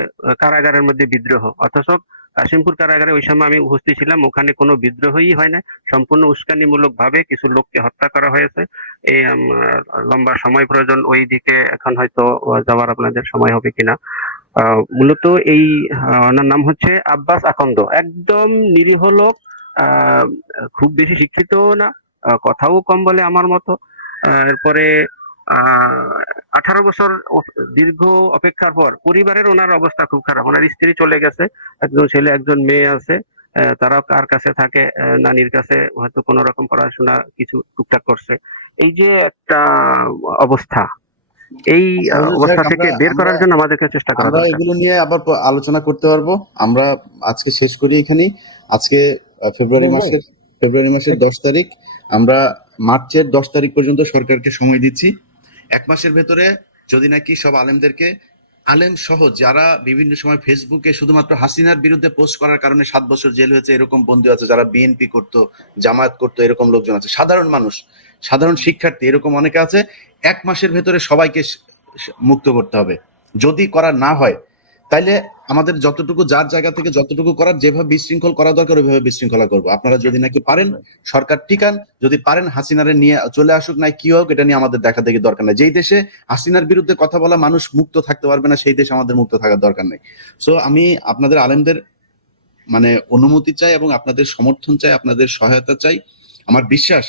কারাগারের মধ্যে বিদ্রোহ, অথচ কাশিমপুর কারাগারে ওই সময় আমি উপস্থিত ছিলাম, ওখানে কোনো বিদ্রোহই হয় না, সম্পূর্ণ উস্কানিমূলক ভাবে কিছু লোককে হত্যা করা হয়েছে। এই লম্বা সময় প্রয়োজন ওই দিকে, এখন হয়তো যাওয়ার আপনাদের সময় হবে কিনা। মূলত এই ওনার নাম হচ্ছে আব্বাস আকন্দ, একদম নিরীহ লোক, আহ, খুব বেশি শিক্ষিতও না, কথাও কম বলে আমার মতো। এরপরে 18 বছর দীর্ঘ অপেক্ষার পর পরিবারের ওনার অবস্থা খুব খারাপ, ওনার স্ত্রী চলে গেছে, একজন ছেলে একজন মেয়ে আছে, তারাও কার কাছে থাকে, নানির কাছে হয়তো কোনো রকম পড়াশোনা কিছু টুকটাক করছে। এই যে একটা অবস্থা, এই অবস্থা থেকে বের আমরা করার জন্য আমাদেরকে চেষ্টা করা আমরা দরকার। এগুলো নিয়ে আবার আলোচনা করতে পারবো। আমরা আজকে শেষ করি এখানেই। আজকে ফেব্রুয়ারি ইলিয়াস ভাই, মাসের ফেব্রুয়ারি মাসের 10 তারিখ, আমরা মার্চের 10 তারিখ পর্যন্ত সরকারকে সময় দিচ্ছি। 1 মাসের ভেতরে যদি নাকি সব আলেমদেরকে, আলেম সহ যারা বিভিন্ন সময় ফেসবুকে শুধুমাত্র হাসিনার বিরুদ্ধে পোস্ট করার কারণে 7 বছর জেল হয়েছে এরকম বন্দী আছে, যারা বিএনপি করতো, জামায়াত করতো, এরকম লোকজন আছে, সাধারণ মানুষ, সাধারণ শিক্ষার্থী, এরকম অনেকে আছে। 1 মাসের ভেতরে সবাইকে মুক্ত করতে হবে। যদি করা না হয় তাইলে আমাদের যতটুকু যার জায়গা থেকে যতটুকু করার, যেভাবে বিশৃঙ্খল করা দরকার ওইভাবে বিশৃঙ্খলা করবো। আপনারা যদি নাকি পারেন সরকার টিকান, যদি পারেন হাসিনারে নিয়ে চলে আসুক, নাই কি হোক, এটা নিয়ে আমাদের দেখা দেখি দরকার নাই। যেই দেশে হাসিনার বিরুদ্ধে কথা বলা মানুষ মুক্ত থাকতে পারবে না, সেই দেশে আমাদের মুক্ত থাকার দরকার নেই। সো আমি আপনাদের আলেমদের মানে অনুমতি চাই এবং আপনাদের সমর্থন চাই, আপনাদের সহায়তা চাই। আমার বিশ্বাস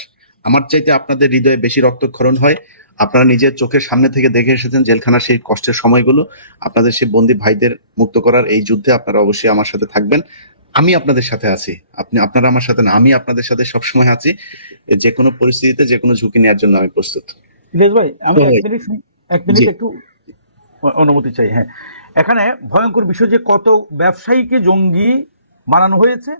আমার চাইতে আপনাদের হৃদয়ে বেশি রক্তক্ষরণ হয়। আপনারা নিজের চোখের সামনে থেকে দেখে এসেছেন জেলখানার সেই কষ্টের সময়গুলো। আপনাদের সেই বন্দী ভাইদের মুক্ত করার এই যুদ্ধে আপনারা অবশ্যই আমার সাথে থাকবেন। আমি আপনাদের সাথে আছি, আপনারা আমার সাথে না, আমি আপনাদের সাথে সবসময় আছি। যে কোনো পরিস্থিতিতে যে কোনো ঝুঁকি নেওয়ার জন্য আমি প্রস্তুত। ইলিয়াস ভাই, আমি তো এক মিনিট জি, একটু অনুমতি চাই। হ্যাঁ, এখানে ভয়ঙ্কর বিষয় যে কত ব্যবসায়ীকে জঙ্গি বানানো হয়েছে,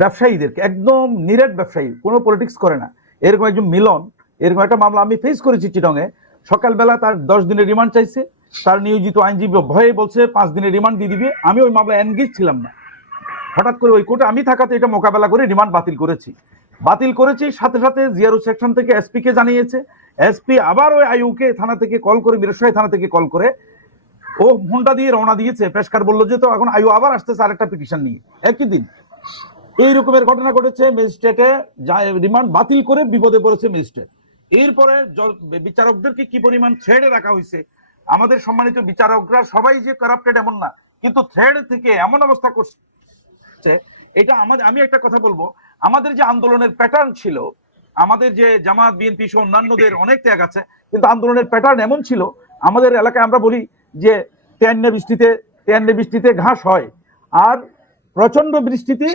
ব্যবসায়ীদেরকে, একদম নিরেট ব্যবসায়ী, কোনো পলিটিক্স করে না, এরকম একজন মিলন, এরকম একটা মামলা আমি ফেস করেছি চিটংয়ে। সকালবেলা তার 10 দিনের রিমান্ড চাইছে, তার নিয়োজিত আইনজীবী ভয়ে বলছে 5 দিনের রিমান্ড দিয়ে দিবে। আমি ওই মামলা এনগেজ ছিলাম না, হঠাৎ করে ওই কোর্টে আমি থাকাতে এটা মোকাবেলা করে রিমান্ড বাতিল করেছি। সাথে সাথে জিআরও সেকশন থেকে এসপি কে জানিয়েছে, এসপি আবার ওই আইউকে থানা থেকে কল করে, মিরসরাই থানা থেকে কল করে ও হোন্ডা দিয়ে রওনা দিয়েছে। পেশকার বললো যে তো এখন আইউ আবার আসতেছে আরেকটা পিটিশন নিয়ে, একই দিন এই রকমের ঘটনা ঘটেছে। ম্যাজিস্ট্রেটে রিমান্ড বাতিল করে বিপদে পড়েছে ম্যাজিস্ট্রেট। এরপরে বিচারকদেরকে কি পরিমাণ থ্রেডে রাখা হয়েছে। আমাদের সম্মানিত বিচারকরা সবাই যে কারাপ্টেড এমন না, কিন্তু থ্রেড থেকে এমন অবস্থা করছে। এটা আমাদের, আমি একটা কথা বলবো, আমাদের যে আন্দোলনের প্যাটার্ন ছিল, আমাদের যে জামাত বিএনপি সহ অন্যান্যদের অনেক ত্যাগ আছে, কিন্তু আন্দোলনের প্যাটার্ন এমন ছিল, আমাদের এলাকায় আমরা বলি যে তেয়ান্নে বৃষ্টিতে ঘাস হয় আর প্রচন্ড বৃষ্টিতে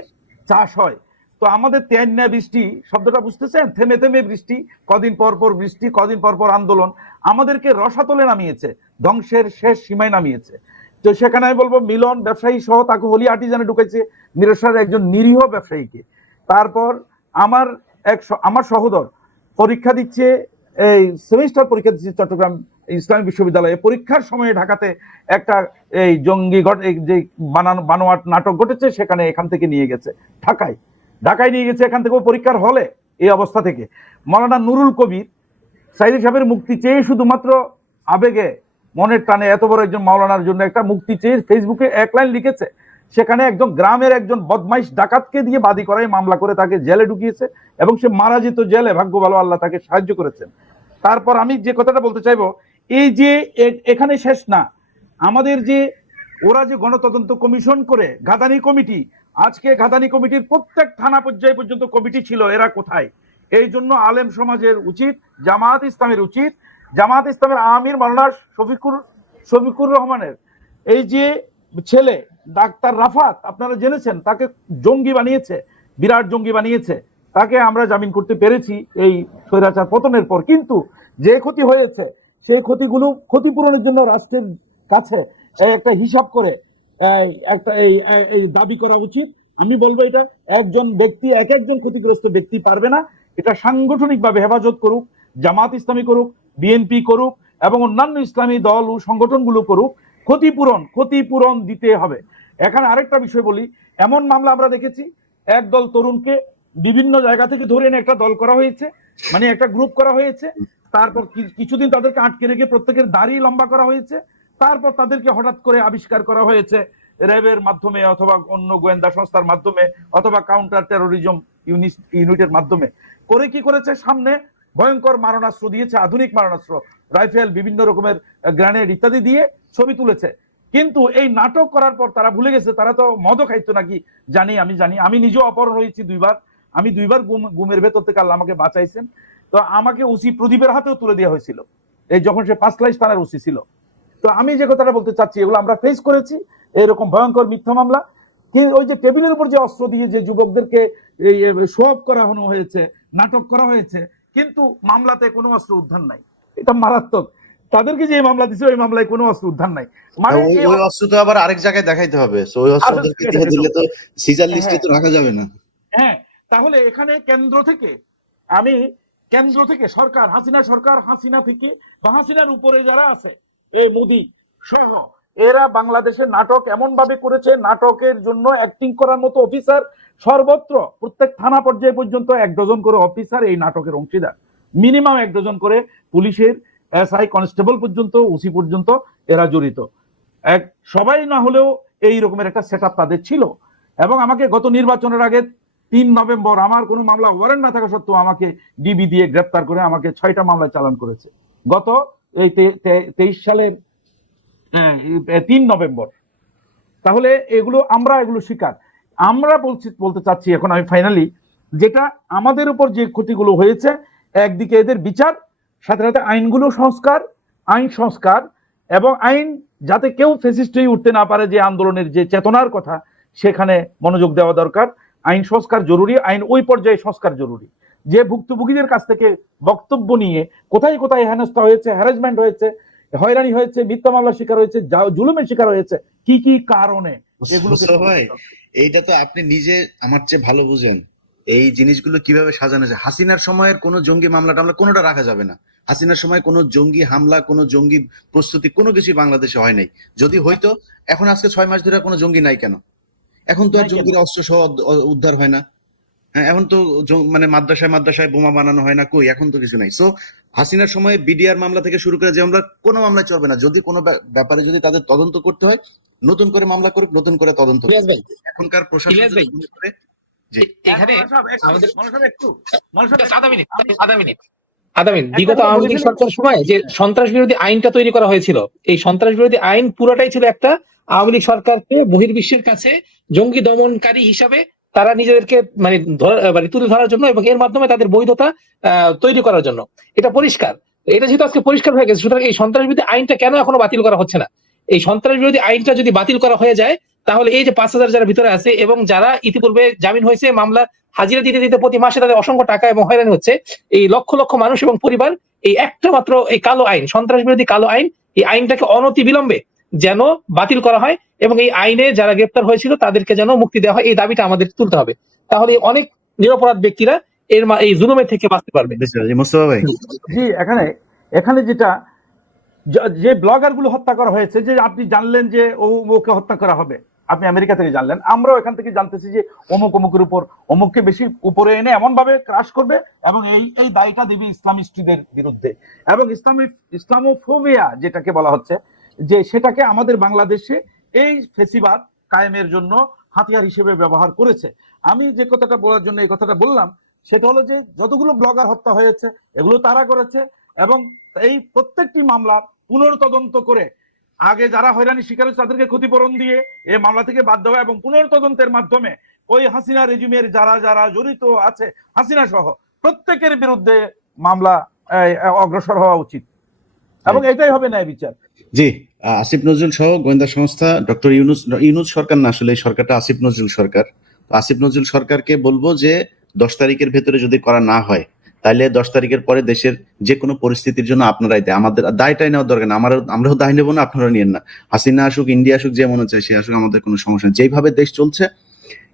চাষ হয়। তো আমাদের তেয়ান্না বৃষ্টি শব্দটা বুঝতেছেন, থেমে থেমে বৃষ্টি, কদিন পর পর বৃষ্টি, কদিন পর পর আন্দোলন, আমাদেরকে রসাতলে নামিয়েছে, ধ্বংসের শেষ সীমায় নামিয়েছে। তো সেখানে আমি বলবো মিলন ব্যবসায়ী সহ তাকে হোলি আর্টিজানে ঢুকেছে, মিরসরার একজন নিরীহ ব্যবসায়ীকে। তারপর আমার সহোদর পরীক্ষা দিচ্ছে, এই সেমিস্টার পরীক্ষা দিচ্ছে চট্টগ্রাম ইসলামী বিশ্ববিদ্যালয়ে, পরীক্ষার সময়ে ঢাকাতে একটা এই জঙ্গি যে বানোয়াট নাটক ঘটেছে, সেখানে এখান থেকে নিয়ে গেছে ঢাকায় নিয়ে গেছে, এখান থেকে পরীক্ষার হলে এই অবস্থা থেকে। মৌলানা নুরুল কবির সাইদি সাহেবের মুক্তি চেয়ে শুধুমাত্র আবেগে মনের টানে এত বড় একজন মাওলানার জন্য একটা মুক্তি চেয়ে ফেসবুকে এক লাইন লিখেছে, সেখানে একজন গ্রামের একজন বদমাইশ ডাকাতকে দিয়ে বাদী করায় মামলা করে তাকে জেলে ঢুকিয়েছে এবং সে মারা যেত জেলে, ভাগ্য ভালো আল্লাহ তাকে সাহায্য করেছেন। তারপর আমি যে কথাটা বলতে চাইবো, এই যে এখানে শেষ না, আমাদের যে ওরা যে গণতদন্ত কমিশন করে গাদানি কমিটি, আজকে গাদানি কমিটির প্রত্যেক থানা পর্যায়ে পর্যন্ত কমিটি ছিল, এরা কোথায়? এই জন্য আলেম সমাজের উচিত, জামায়াত ইসলামের উচিত, জামায়াত ইসলামের আমির মাওলানা শফিকুর রহমানের এই যে ছেলে ডাক্তার রাফাত, আপনারা জেনেছেন তাকে জঙ্গি বানিয়েছে, বিরাট জঙ্গি বানিয়েছে, তাকে আমরা জামিন করতে পেরেছি এই স্বৈরাচার পতনের পর। কিন্তু যে ক্ষতি হয়েছে সেই ক্ষতিগুলো ক্ষতিপূরণের জন্য রাষ্ট্রের কাছে একটা হিসাব করে একটা এই দাবি করা উচিত। আমি বলবো এটা একজন ব্যক্তি, একজন ক্ষতিগ্রস্ত ব্যক্তি পারবে না, এটা সাংগঠনিকভাবে হেফাজত করুক, জামাত ইসলামী করুক, বিএনপি করুক এবং অন্যান্য ইসলামী দল ও সংগঠনগুলো করুক, ক্ষতিপূরণ দিতে হবে। এখানে আরেকটা বিষয় বলি, এমন মামলা আমরা দেখেছি, একদল তরুণকে বিভিন্ন জায়গা থেকে ধরে এনে একটা দল করা হয়েছে, মানে একটা গ্রুপ করা হয়েছে, তারপর কিছুদিন তাদেরকে আটকে রেখে প্রত্যেকের দাড়ি লম্বা করা হয়েছে, তারপর তাদেরকে হঠাৎ করে আবিষ্কার করা হয়েছে র্যাবের মাধ্যমে অথবা অন্য গোয়েন্দা সংস্থার মাধ্যমে অথবা কাউন্টার টেরোরিজম ইউনিটের মাধ্যমে করে কি করেছে, সামনে ভয়ঙ্কর মারণাস্ত্র দিয়েছে, আধুনিক মারণাস্ত্র, রাইফেল, বিভিন্ন রকমের গ্রেনেড ইত্যাদি দিয়ে ছবি তুলেছে। কিন্তু এই নাটক করার পর তারা ভুলে গেছে তারা তো মদও খাইতো নাকি, আমি জানি, আমি নিজেও অপহরণ হয়েছি আমি দুইবার গুমের ভেতর থেকে আল্লাহ আমাকে বাঁচাইছেন। তো আমাকে ওসি প্রদীপের হাতেও তুলে দেওয়া হয়েছিল, এই যখন সে পাঁচলাইশ থানার ওসি ছিল। তো আমি যে কথাটা বলতে চাচ্ছি, এগুলো আমরা ফেস করেছি, এরকম ভয়ঙ্কর মিথ্যা মামলা। ওই যে টেবিলের উপর যে অস্ত্র দিয়ে যে যুবকদেরকে শো অফ করা হয়েছে, নাটক করা হয়েছে, কিন্তু মামলাতে কোনো অস্ত্র উদ্ধার নাই, এটা মারাত্মক। তাদেরকে যে মামলা দিছে ওই মামলায় কোনো অস্ত্র উদ্ধার নাই, মানে ওই অস্ত্র তো আবার আরেক জায়গায় দেখাইতে হবে, ওই অস্ত্র দিলে তো সিজার লিস্টে তো রাখা যাবে না। হ্যাঁ, তাহলে এখানে কেন্দ্র থেকে সরকার, হাসিনা থেকে বা হাসিনার উপরে যারা আছে, এই মোদি সহ, এরা বাংলাদেশের নাটক এমন ভাবে করেছে, নাটকের জন্য অ্যাক্টিং করার মতো অফিসার সর্বত্র, প্রত্যেক থানা পর্যায়ে পর্যন্ত 1 ডজন করে অফিসার এই নাটকের অংশীদার, মিনিমাম 1 ডজন করে পুলিশের এসআই কনস্টেবল পর্যন্ত, ওসি পর্যন্ত এরা জড়িত। সবাই না হলেও এই রকমের একটা সেটআপ তাদের ছিল। এবং আমাকে গত নির্বাচনের আগে 3 নভেম্বর আমার কোনো মামলা ওয়ারেন্ট না থাকা সত্ত্বেও আমাকে ডিবি দিয়ে গ্রেপ্তার করে আমাকে 6টা মামলায় চালান করেছে, গত এই 23 সালের 3 নভেম্বর। তাহলে এগুলো শিকার আমরা বলতে চাচ্ছি এখন আমি ফাইনালি, যেটা আমাদের উপর যে ক্ষতিগুলো হয়েছে, একদিকে এদের বিচার, সাথে সাথে আইন সংস্কার এবং আইন যাতে কেউ ফ্যাসিস্ট হয়ে উঠতে না পারে, যে আন্দোলনের যে চেতনার কথা সেখানে মনোযোগ দেওয়া দরকার। আইন সংস্কার জরুরি, আইন ওই পর্যায়ে সংস্কার জরুরি, যে ভুক্তভোগীদের কাছ থেকে বক্তব্য নিয়ে কোথায় কোথায় হেনস্থা হয়েছে, হ্যারাসমেন্ট হয়েছে, হয়রানি হয়েছে, মিথ্যা মামলার শিকার হয়েছে, জুলুমের শিকার হয়েছে, কি কি কারণে, এইটা তো আপনি নিজে আমার চেয়ে ভালো বুঝেন এই জিনিসগুলো কিভাবে সাজানো যায়। হাসিনার সময়ের কোনো জঙ্গি মামলা টামলা কোনোটা রাখা যাবে না। হাসিনার সময় কোনো জঙ্গি হামলা, কোনো জঙ্গি প্রস্তুতি কোনো কিছুই বাংলাদেশে হয় নাই। যদি হয়তো এখন আজকে 6 মাস ধরে কোনো জঙ্গি নাই কেন? এখন তো আর জঙ্গির অস্ত্র সহ উদ্ধার হয় না। হ্যাঁ, এখন তো মানে মাদ্রাসায় বোমা বানানো হয় না, কই এখন তো কিছু নাই। সো হাসিনার সময় বিডিআর মামলা থেকে শুরু করে যে মামলা, কোনো মামলায় চলবে না। যদি কোনো ব্যাপারে যদি তাদের তদন্ত করতে হয়, নতুন করে মামলা করুক, নতুন করে তদন্ত। এখনকার প্রশাসন বিগত আওয়ামী লীগ সরকারের সময় যে সন্ত্রাস বিরোধী আইনটা তৈরি করা হয়েছিল, এই সন্ত্রাস বিরোধী আইন পুরোটাই ছিল একটা আওয়ামী লীগ সরকারকে বহির্বিশ্বের কাছে জঙ্গি দমনকারী হিসাবে তারা নিজেদেরকে তুলে ধরার জন্য এবং এর মাধ্যমে তাদের বৈধতা তৈরি করার জন্য। এটা পরিষ্কার। এটা যেহেতু আজকে পরিষ্কার হয়ে গেছে, সুতরাং এই সন্ত্রাস বিরোধী আইনটা কেন এখনো বাতিল করা হচ্ছে না? এই সন্ত্রাস বিরোধী আইনটা যদি বাতিল করা হয়ে যায়, তাহলে এই যে 5,000 যারা ভিতরে আছে এবং যারা ইতিপূর্বে জামিন হয়েছে, মামলা হাজিরা দিতে দিতে প্রতি মাসে তাদের অসংখ্য টাকা এবং হয়রানি হচ্ছে, এই লক্ষ লক্ষ মানুষ এবং পরিবার এই একটা মাত্র এই কালো আইন, সন্ত্রাস বিরোধী কালো আইন, এই আইনটাকে অনতিবিলম্বে যেন বাতিল করা হয় এবং এই আইনে যারা গ্রেপ্তার হয়েছিল তাদেরকে যেন মুক্তি দেওয়া হয়, এই দাবিটা আমাদের তুলতে হবে। তাহলে অনেক নিরপরাধ ব্যক্তিরা এই জুলুমের থেকে বাঁচতে পারবে। মোস্তফা ভাই, জি, এখানে যেটা যে ব্লগার গুলো হত্যা করা হয়েছে, যে আপনি জানলেন যে ওকে হত্যা করা হবে, আপনি আমেরিকা থেকে জানলেন, আমরাও এখান থেকে জানতেছি যে অমুকের উপর অমুককে বেশি উপরে এনে এমন ভাবে ক্রাশ করবে এবং এই দায়টা দেবে ইসলামিস্টদের বিরুদ্ধে। এবং ইসলামোফোবিয়া যেটাকে বলা হচ্ছে, যে সেটাকে আমাদের বাংলাদেশে এই ফেসিবাদ কায়েমের জন্য হাতিয়ার হিসেবে ব্যবহার করেছে। আমি যে কথাটা বলার জন্য এই কথাটা বললাম, সেটা হলো যে যতগুলো ব্লগার হত্যা হয়েছে এগুলো তারা করেছে এবং এই প্রত্যেকটি মামলা পুনর্তদন্ত করে আগে যারা হয়রানি শিকার হয়েছে তাদেরকে ক্ষতিপূরণ দিয়ে এই মামলা থেকে বাদ দেওয়া এবং পুনর্তদন্তের মাধ্যমে ওই হাসিনা রেজিমের যারা যারা জড়িত আছে, হাসিনা সহ প্রত্যেকের বিরুদ্ধে মামলা অগ্রসর হওয়া উচিত এবং এটাই হবে ন্যায় বিচার। জি, আসিফ নজরুল সহ গোয়েন্দা সংস্থা ডক্টর ইউনূস সরকার না, আসলে এই সরকারটা আসিফ নজরুল সরকার। আসিফ নজরুল সরকারকে বলবো যে 10 তারিখের ভেতরে যদি করা না হয়, তাহলে 10 তারিখের পরে দেশের যে কোনো পরিস্থিতির জন্য আপনারাই দেয়, আমাদের দায়টাই নেওয়ার দরকার না। আমরাও দায় নেবো না, আপনারা নিয়েন না। হাসিনা আসুক, ইন্ডিয়া আসুক, যে মনে চায় সে আসুক, আমাদের কোনো সমস্যা নেই। যেভাবে দেশ চলছে,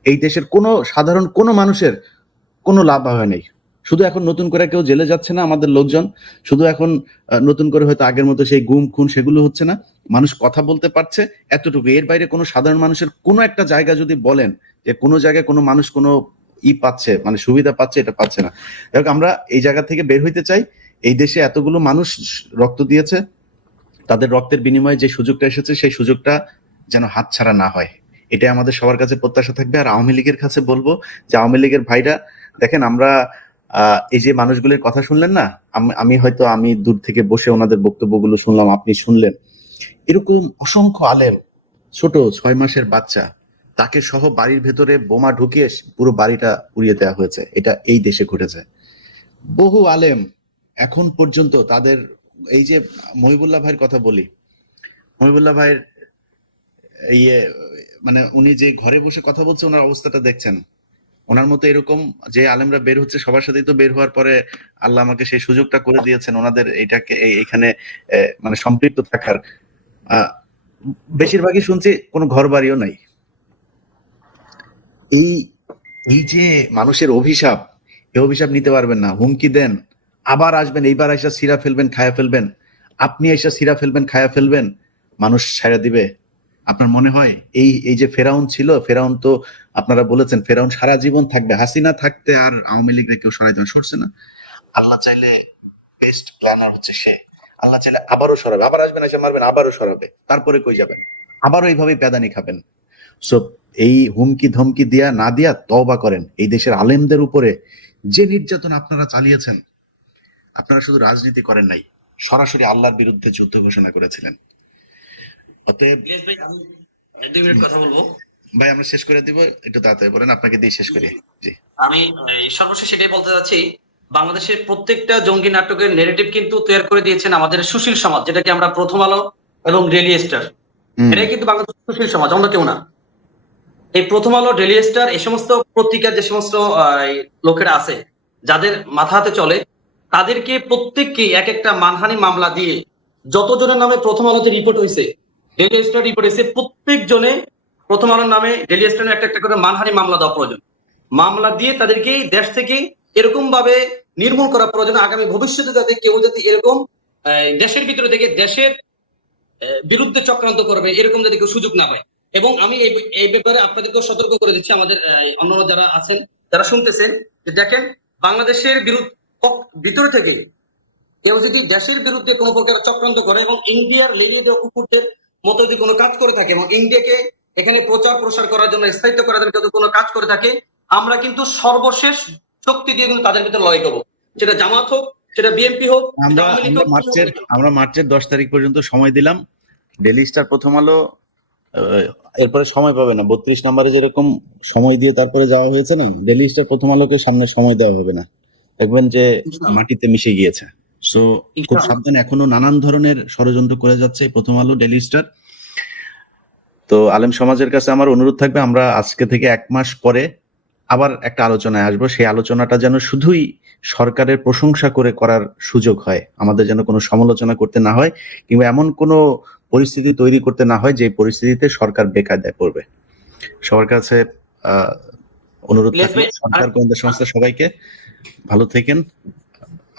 এই দেশের কোনো সাধারণ কোনো মানুষের কোনো লাভ হয় নেই। শুধু এখন নতুন করে কেউ জেলে যাচ্ছে না আমাদের লোকজন, শুধু এখন নতুন করে হয়তো আগের মতো সেই গুম খুন সেগুলো হচ্ছে না, মানুষ কথা বলতে পারছে, এতটুকু। এর বাইরে কোনো সাধারণ মানুষের কোনো একটা জায়গা যদি বলেন যে কোনো জায়গায় কোনো মানুষ কোনো পাচ্ছে, মানে সুবিধা পাচ্ছে, এটা পাচ্ছে না। আমরা এই জায়গা থেকে বের হইতে চাই। এই দেশে এতগুলো মানুষ রক্ত দিয়েছে, তাদের রক্তের বিনিময়ে যে সুযোগটা এসেছে সেই সুযোগটা যেন হাতছাড়া না হয়, এটাই আমাদের সবার কাছে প্রত্যাশা থাকবে। আর আওয়ামী লীগের কাছে বলবো যে আওয়ামী লীগের ভাইরা দেখেন, আমরা এই যে মানুষগুলোর কথা শুনলেন না, আমি দূর থেকে বসে ওনাদের বক্তব্যগুলো শুনলাম, আপনি শুনলেন, এরকম অসংখ্য আলেম, ছোট 6 মাসের বাচ্চা, তাকে সহ বাড়ির ভেতরে বোমা ঢুকিয়ে পুরো বাড়িটা উড়িয়ে দেওয়া হয়েছে। এটা এই দেশে ঘটেছে। বহু আলেম এখন পর্যন্ত তাদের, এই যে মহিবুল্লাহ ভাইয়ের কথা বলি, মহিবুল্লাহ ভাইয়ের মানে উনি যে ঘরে বসে কথা বলছে, ওনার অবস্থাটা দেখছেন। ওনার মতো এরকম যে আলেমরা বের হচ্ছে, সবার সাথেই তো বের হওয়ার পরে আল্লাহ আমাকে সেই সুযোগটা করে দিয়েছেন ওনাদের এটাকে এখানে মানে সম্পৃক্ত থাকার। বেশিরভাগই শুনছি কোনো ঘর বাড়িও নাই। এই যে মানুষের অভিশাপ, এই অভিশাপ নিতে পারবেন না। হুমকি দেন, আবার আসবেন, এইবার এসে সিরা ফেলবেন, খায়া ফেলবেন, আপনি এসে সিরা ফেলবেন, খায়া ফেলবেন, মানুষ ছাড়া দিবে? আপনার মনে হয় এই যে ফেরাউন ছিল, ফেরাউন তো আপনারা বলেছেন ফেরাউন সারা জীবন থাকবে, হাসিনা থাকতে আর আওয়ামী লীগ কেউ সরাইতে সরছে না। আল্লাহ চাইলে বেস্ট প্ল্যানার হচ্ছে সে। আল্লাহ চাইলে আবারও সরাবে, আবার আসবেন, এসে মারবেন, আবারও সরাবে, তারপরে কই যাবেন? আবারও এইভাবে প্যাদানি খাবেন। সো এই হুমকি ধমকি দিয়া না দিয়া তওবা করেন। এই দেশের আলেমদের উপরে যে নির্যাতন আপনারা চালিয়েছেন, আপনারা শুধু রাজনীতি করেন নাই, সরাসরি আল্লাহর বিরুদ্ধে যুদ্ধ ঘোষণা করেছিলেন। অতএব ভাই, আমি 2 মিনিট কথা বলবো। ভাই আমরা শেষ করে দিব, একটু তাড়াতাড়ি বলেন, আপনাকে দিয়ে শেষ করি। জি, আমি সর্বশেষ সেটাই বলতে চাচ্ছি, বাংলাদেশের প্রত্যেকটা জঙ্গি নাটকের নেগেটিভ কিন্তু তৈরি করে দিয়েছেন আমাদের সুশীল সমাজ, যেটাকে আমরা প্রথম আলো এবং ডেইলি স্টার, এটাই কিন্তু বাংলাদেশের সুশীল সমাজ, অন্য কেউ না। এই প্রথম আলো, ডেইলি স্টার, এই সমস্ত পত্রিকার যে সমস্ত লোকেরা আছে যাদের মাথা হাতে চলে, তাদেরকে প্রত্যেককে এক একটা মানহানি মামলা দিয়ে, যতজনের নামে প্রথম আলোতে রিপোর্ট হয়েছে, ডেইলি স্টার রিপোর্ট হয়েছে, প্রত্যেক জনে প্রথম আলোর নামে, ডেইলি স্টার একটা একটা করে মানহানি মামলা দেওয়া প্রয়োজন। মামলা দিয়ে তাদেরকে দেশ থেকে এরকম ভাবে নির্মূল করা প্রয়োজন, আগামী ভবিষ্যতে যাতে কেউ যাতে এরকম দেশের ভিতরে থেকে দেশের বিরুদ্ধে চক্রান্ত করবে এরকম যাতে কেউ সুযোগ না পায়। এবং আমি এই ব্যাপারে আপনাদেরকেও সতর্ক করে দিচ্ছি, আমাদের অন্যান্য যারা আছেন, যারা শুনতেছেন, যে দেখেন, বাংলাদেশের ভিতরে থেকে কেউ যদি দেশের বিরুদ্ধে কোনো প্রকার চক্রান্ত করে এবং ইন্ডিয়ার লেলিয়ে দেওয়া কুকুরদের মতো যদি কোনো কাজ করে থাকে এবং ইন্ডিয়াকে এখানে প্রচার প্রসার করার জন্য, স্থায়িত্ব করার জন্য যদি কোনো কাজ করে থাকে, আমরা কিন্তু সর্বশেষ শক্তি দিয়ে কিন্তু তাদের ভিতরে লড়াই করবো, সেটা জামাত হোক, সেটা বিএনপি হোক। আমরা মার্চের 10 তারিখ পর্যন্ত সময় দিলাম। ডেইলি স্টার, প্রথম আলো এরপরে সময় পাবে না। 32 নম্বরে যেরকম সময় দিয়ে তারপরে যাওয়া হয়েছে না, ডেইলি স্টার প্রথম আলোকে সামনে সময় দেওয়া হবে না, দেখবেন যে মাটিতে মিশে গিয়েছে। সো খুব সাবধান, এখনো নানান ধরনের ষড়যন্ত্র করে যাচ্ছে এই প্রথম আলো, ডেইলি স্টার। তো আলেম সমাজের কাছে আমার অনুরোধ থাকবে, আমরা আজকে থেকে 1 মাস পরে আবার একটা আলোচনায় আসবো। সেই আলোচনাটা যেন শুধুই সরকারের প্রশংসা করে করার সুযোগ হয়, আমাদের যেন কোনো সমালোচনা করতে না হয়, কিংবা এমন কোনো পরিস্থিতি তৈরি করতে না হয় যে পরিস্থিতিতে সরকার বেকায়দায় পড়বে। সবার কাছে অনুরোধ ইলিয়াস থাকবে, ভাই, সরকার, গোয়েন্দা সংস্থা, সবাইকে ভালো থেকেন।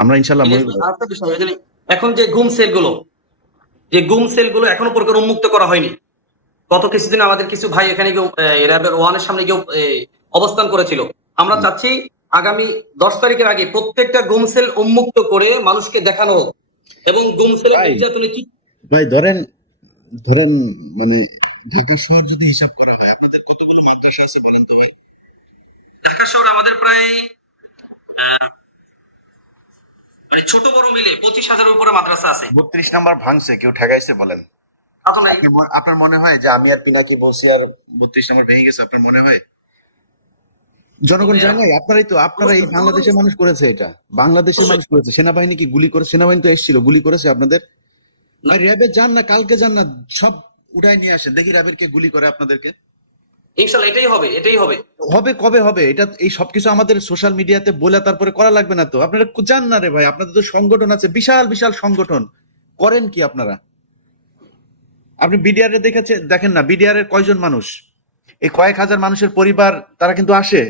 আমরা ইনশাল্লাহ ইলিয়াস ভাই, আরেকটা বিষয়, ওই যে এখন যে গুম সেলগুলো এখনো প্রকার উন্মুক্ত করা হয়নি। গত কিছুদিন আমাদের কিছু ভাই এখানে গিয়ে র্যাবের ওয়ানের সামনে গিয়ে অবস্থান করেছিল। আমরা চাচ্ছি আগামী 10 তারিখের আগে প্রত্যেকটা গুম সেল উন্মুক্ত করে মানুষকে দেখানো হোক, এবং গুম সেলের ভাই, নির্যাতনে কি ভাই ধরেন ধরেন মানে ঢাকা শহর যদি হিসাব করা হয়, আপনাদের কতগুলো মাদ্রাসা আছে বলেন তো ভাই? ঢাকা শহরে আমাদের প্রায় মানে ছোট বড় মিলে 25,000-এর উপরে মাদ্রাসা আছে। 32 নাম্বার ভাঙছে, কেউ ঠেকাইছে বলেন? তা তো নাই। আপনার মনে হয় যে আমি আর পিনাকি বলছি আর 32 নাম্বার ভেঙে গেছে? আপনার মনে হয়? জনগণ তবে জানে নাই? আপনারা এই বাংলাদেশের মানুষ করেছে এটা, বাংলাদেশের মানুষ করেছে। সেনাবাহিনী কি গুলি করে? সেনাবাহিনী তো এসেছিল, গুলি করেছে আপনাদের? ভাই র্যাবে যান না, কালকে যান না, সব উঠাই নিয়ে আসেন, দেখি র্যাবের কে গুলি করে আপনাদেরকে। ইনশাআল্লাহ এটাই হবে। হবে, কবে হবে এটা? এই সবকিছু আমাদের সোশ্যাল মিডিয়াতে বলে তারপরে করা লাগবে না তো? আপনারা জান না রে ভাই, আপনাদের তো সংগঠন আছে, বিশাল বিশাল সংগঠন, করেন কি আপনারা? আপনি বিডিআর এ দেখেন না, বিডিআর এর কয়জন মানুষ? এই কয়েক হাজার মানুষের পরিবার, তারা কিন্তু আসে,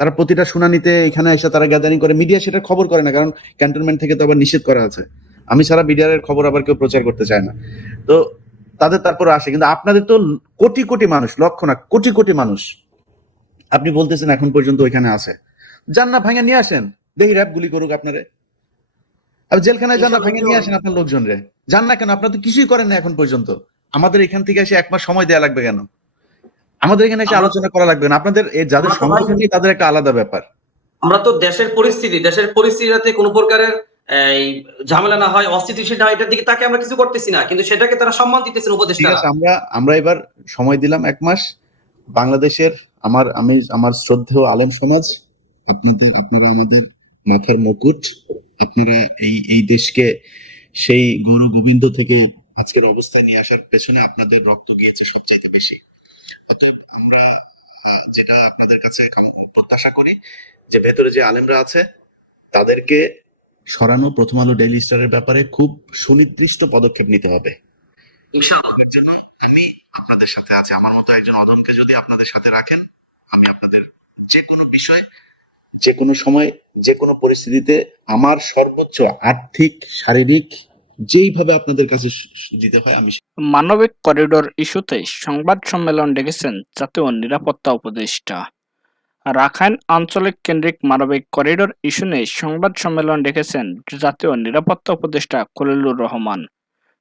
তারা প্রতিটা শুনানিতে এখানে এসে তারা গ্যাদারিং করে। মিডিয়া সেটা খবর করে না, কারণ ক্যান্টনমেন্ট থেকে তো আবার নিষেধ করা আছে। আমি ছাড়া বিডিআর এর খবর আবার কেউ প্রচার করতে চায় না। তো তাদের তারপরে আসে, কিন্তু আপনাদের তো কোটি কোটি মানুষ, লক্ষ না কোটি কোটি মানুষ, আপনি বলতেছেন এখন পর্যন্ত ওইখানে আছে। যান না, ভাঙা নিয়ে আসেন, দেখি র্যাব গুলি করুক আপনারে। আপনি জেলখানায় যান না, ভাঙা নিয়ে আসেন আপনার লোকজন রে। যান না কেন? আপনার তো কিছুই করেন না এখন পর্যন্ত। আমাদের এখান থেকে এসে 1 মাস সময় দেয়া লাগবে কেন? আমাদের এখানে এসে আলোচনা করা লাগবে না? আপনাদের যাদের সংগঠন নেই তাদের একটা আলাদা ব্যাপার। আমরা তো দেশের পরিস্থিতিতে কোনো প্রকারের এই ঝামেলা না হয়, অস্থিতিশীল না হয়, এটার দিকে তাকে আমরা কিছু করতেছি না, কিন্তু সেটাকে তারা সম্মান দিতেছেন ঠিক উপদেষ্টারা। আছে, আমরা এবার সময় দিলাম 1 মাস। বাংলাদেশের আমার শ্রদ্ধেয় আলেম সমাজ, আপনারা আমাদের মাথার মুকুট। আপনারা এই দেশকে সেই গৌর গোবিন্দ থেকে আজকের অবস্থায় নিয়ে আসার পেছনে আপনাদের রক্ত গিয়েছে সবচাইতে বেশি। অতএব আমরা যেটা আপনাদের কাছে প্রত্যাশা করি, যে ভেতরে যে আলেমরা আছে তাদেরকে সরানো, প্রথম আলো, ডেইলি স্টারের ব্যাপারে খুব সুনির্দিষ্ট পদক্ষেপ নিতে হবে। ইনশাআল্লাহ। এর জন্য আমি আপনাদের সাথে আছি। আমার মতো একজন অদমকে যদি আপনাদের সাথে রাখেন, আমি আপনাদের যে কোনো বিষয়, যে কোনো সময়, যে কোনো পরিস্থিতিতে আমার সর্বোচ্চ আর্থিক, শারীরিক, যেইভাবে আপনাদের কাছে দিতে হয় আমি। মানবিক করিডোর ইস্যুতে সংবাদ সম্মেলন ডেকেছেন জাতীয় নিরাপত্তা উপদেষ্টা। রাখাইন আঞ্চলিক কেন্দ্রিক মানবিক করিডোর ইস্যু নিয়ে সংবাদ সম্মেলন ডেকেছেন জাতীয় নিরাপত্তা উপদেষ্টা খলিলুর রহমান।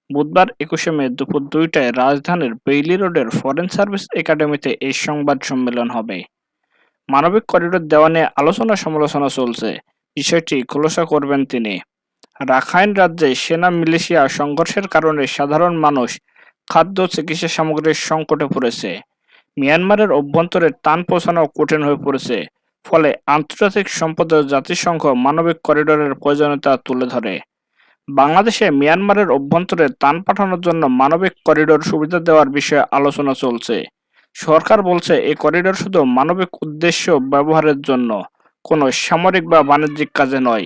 বুধবার 21শে মে দুপুর 2টায় রাজধানীর বেইলি রোডের ফরেন সার্ভিস একাডেমিতে এই সংবাদ সম্মেলন হবে। মানবিক করিডোর দেওয়া নিয়ে আলোচনা সমালোচনা চলছে, বিষয়টি খোলাসা করবেন তিনি। রাখাইন রাজ্যে সেনা মিলিশিয়া সংঘর্ষের কারণে সাধারণ মানুষ খাদ্য, চিকিৎসা সামগ্রীর সংকটে পড়েছে। মিয়ানমারের অভ্যন্তরে ত্রাণ পৌঁছানো কঠিন হয়ে পড়েছে, ফলে আন্তর্জাতিক সম্প্রদায় জাতিসংঘ মানবিক করিডোরের প্রয়োজনীয়তা তুলে ধরে। বাংলাদেশে মিয়ানমারের অভ্যন্তরে ত্রাণ পাঠানোর জন্য মানবিক করিডোর সুবিধা দেওয়ার বিষয়ে আলোচনা চলছে। সরকার বলছে এই করিডোর শুধু মানবিক উদ্দেশ্য ব্যবহারের জন্য, কোনো সামরিক বা বাণিজ্যিক কাজে নয়।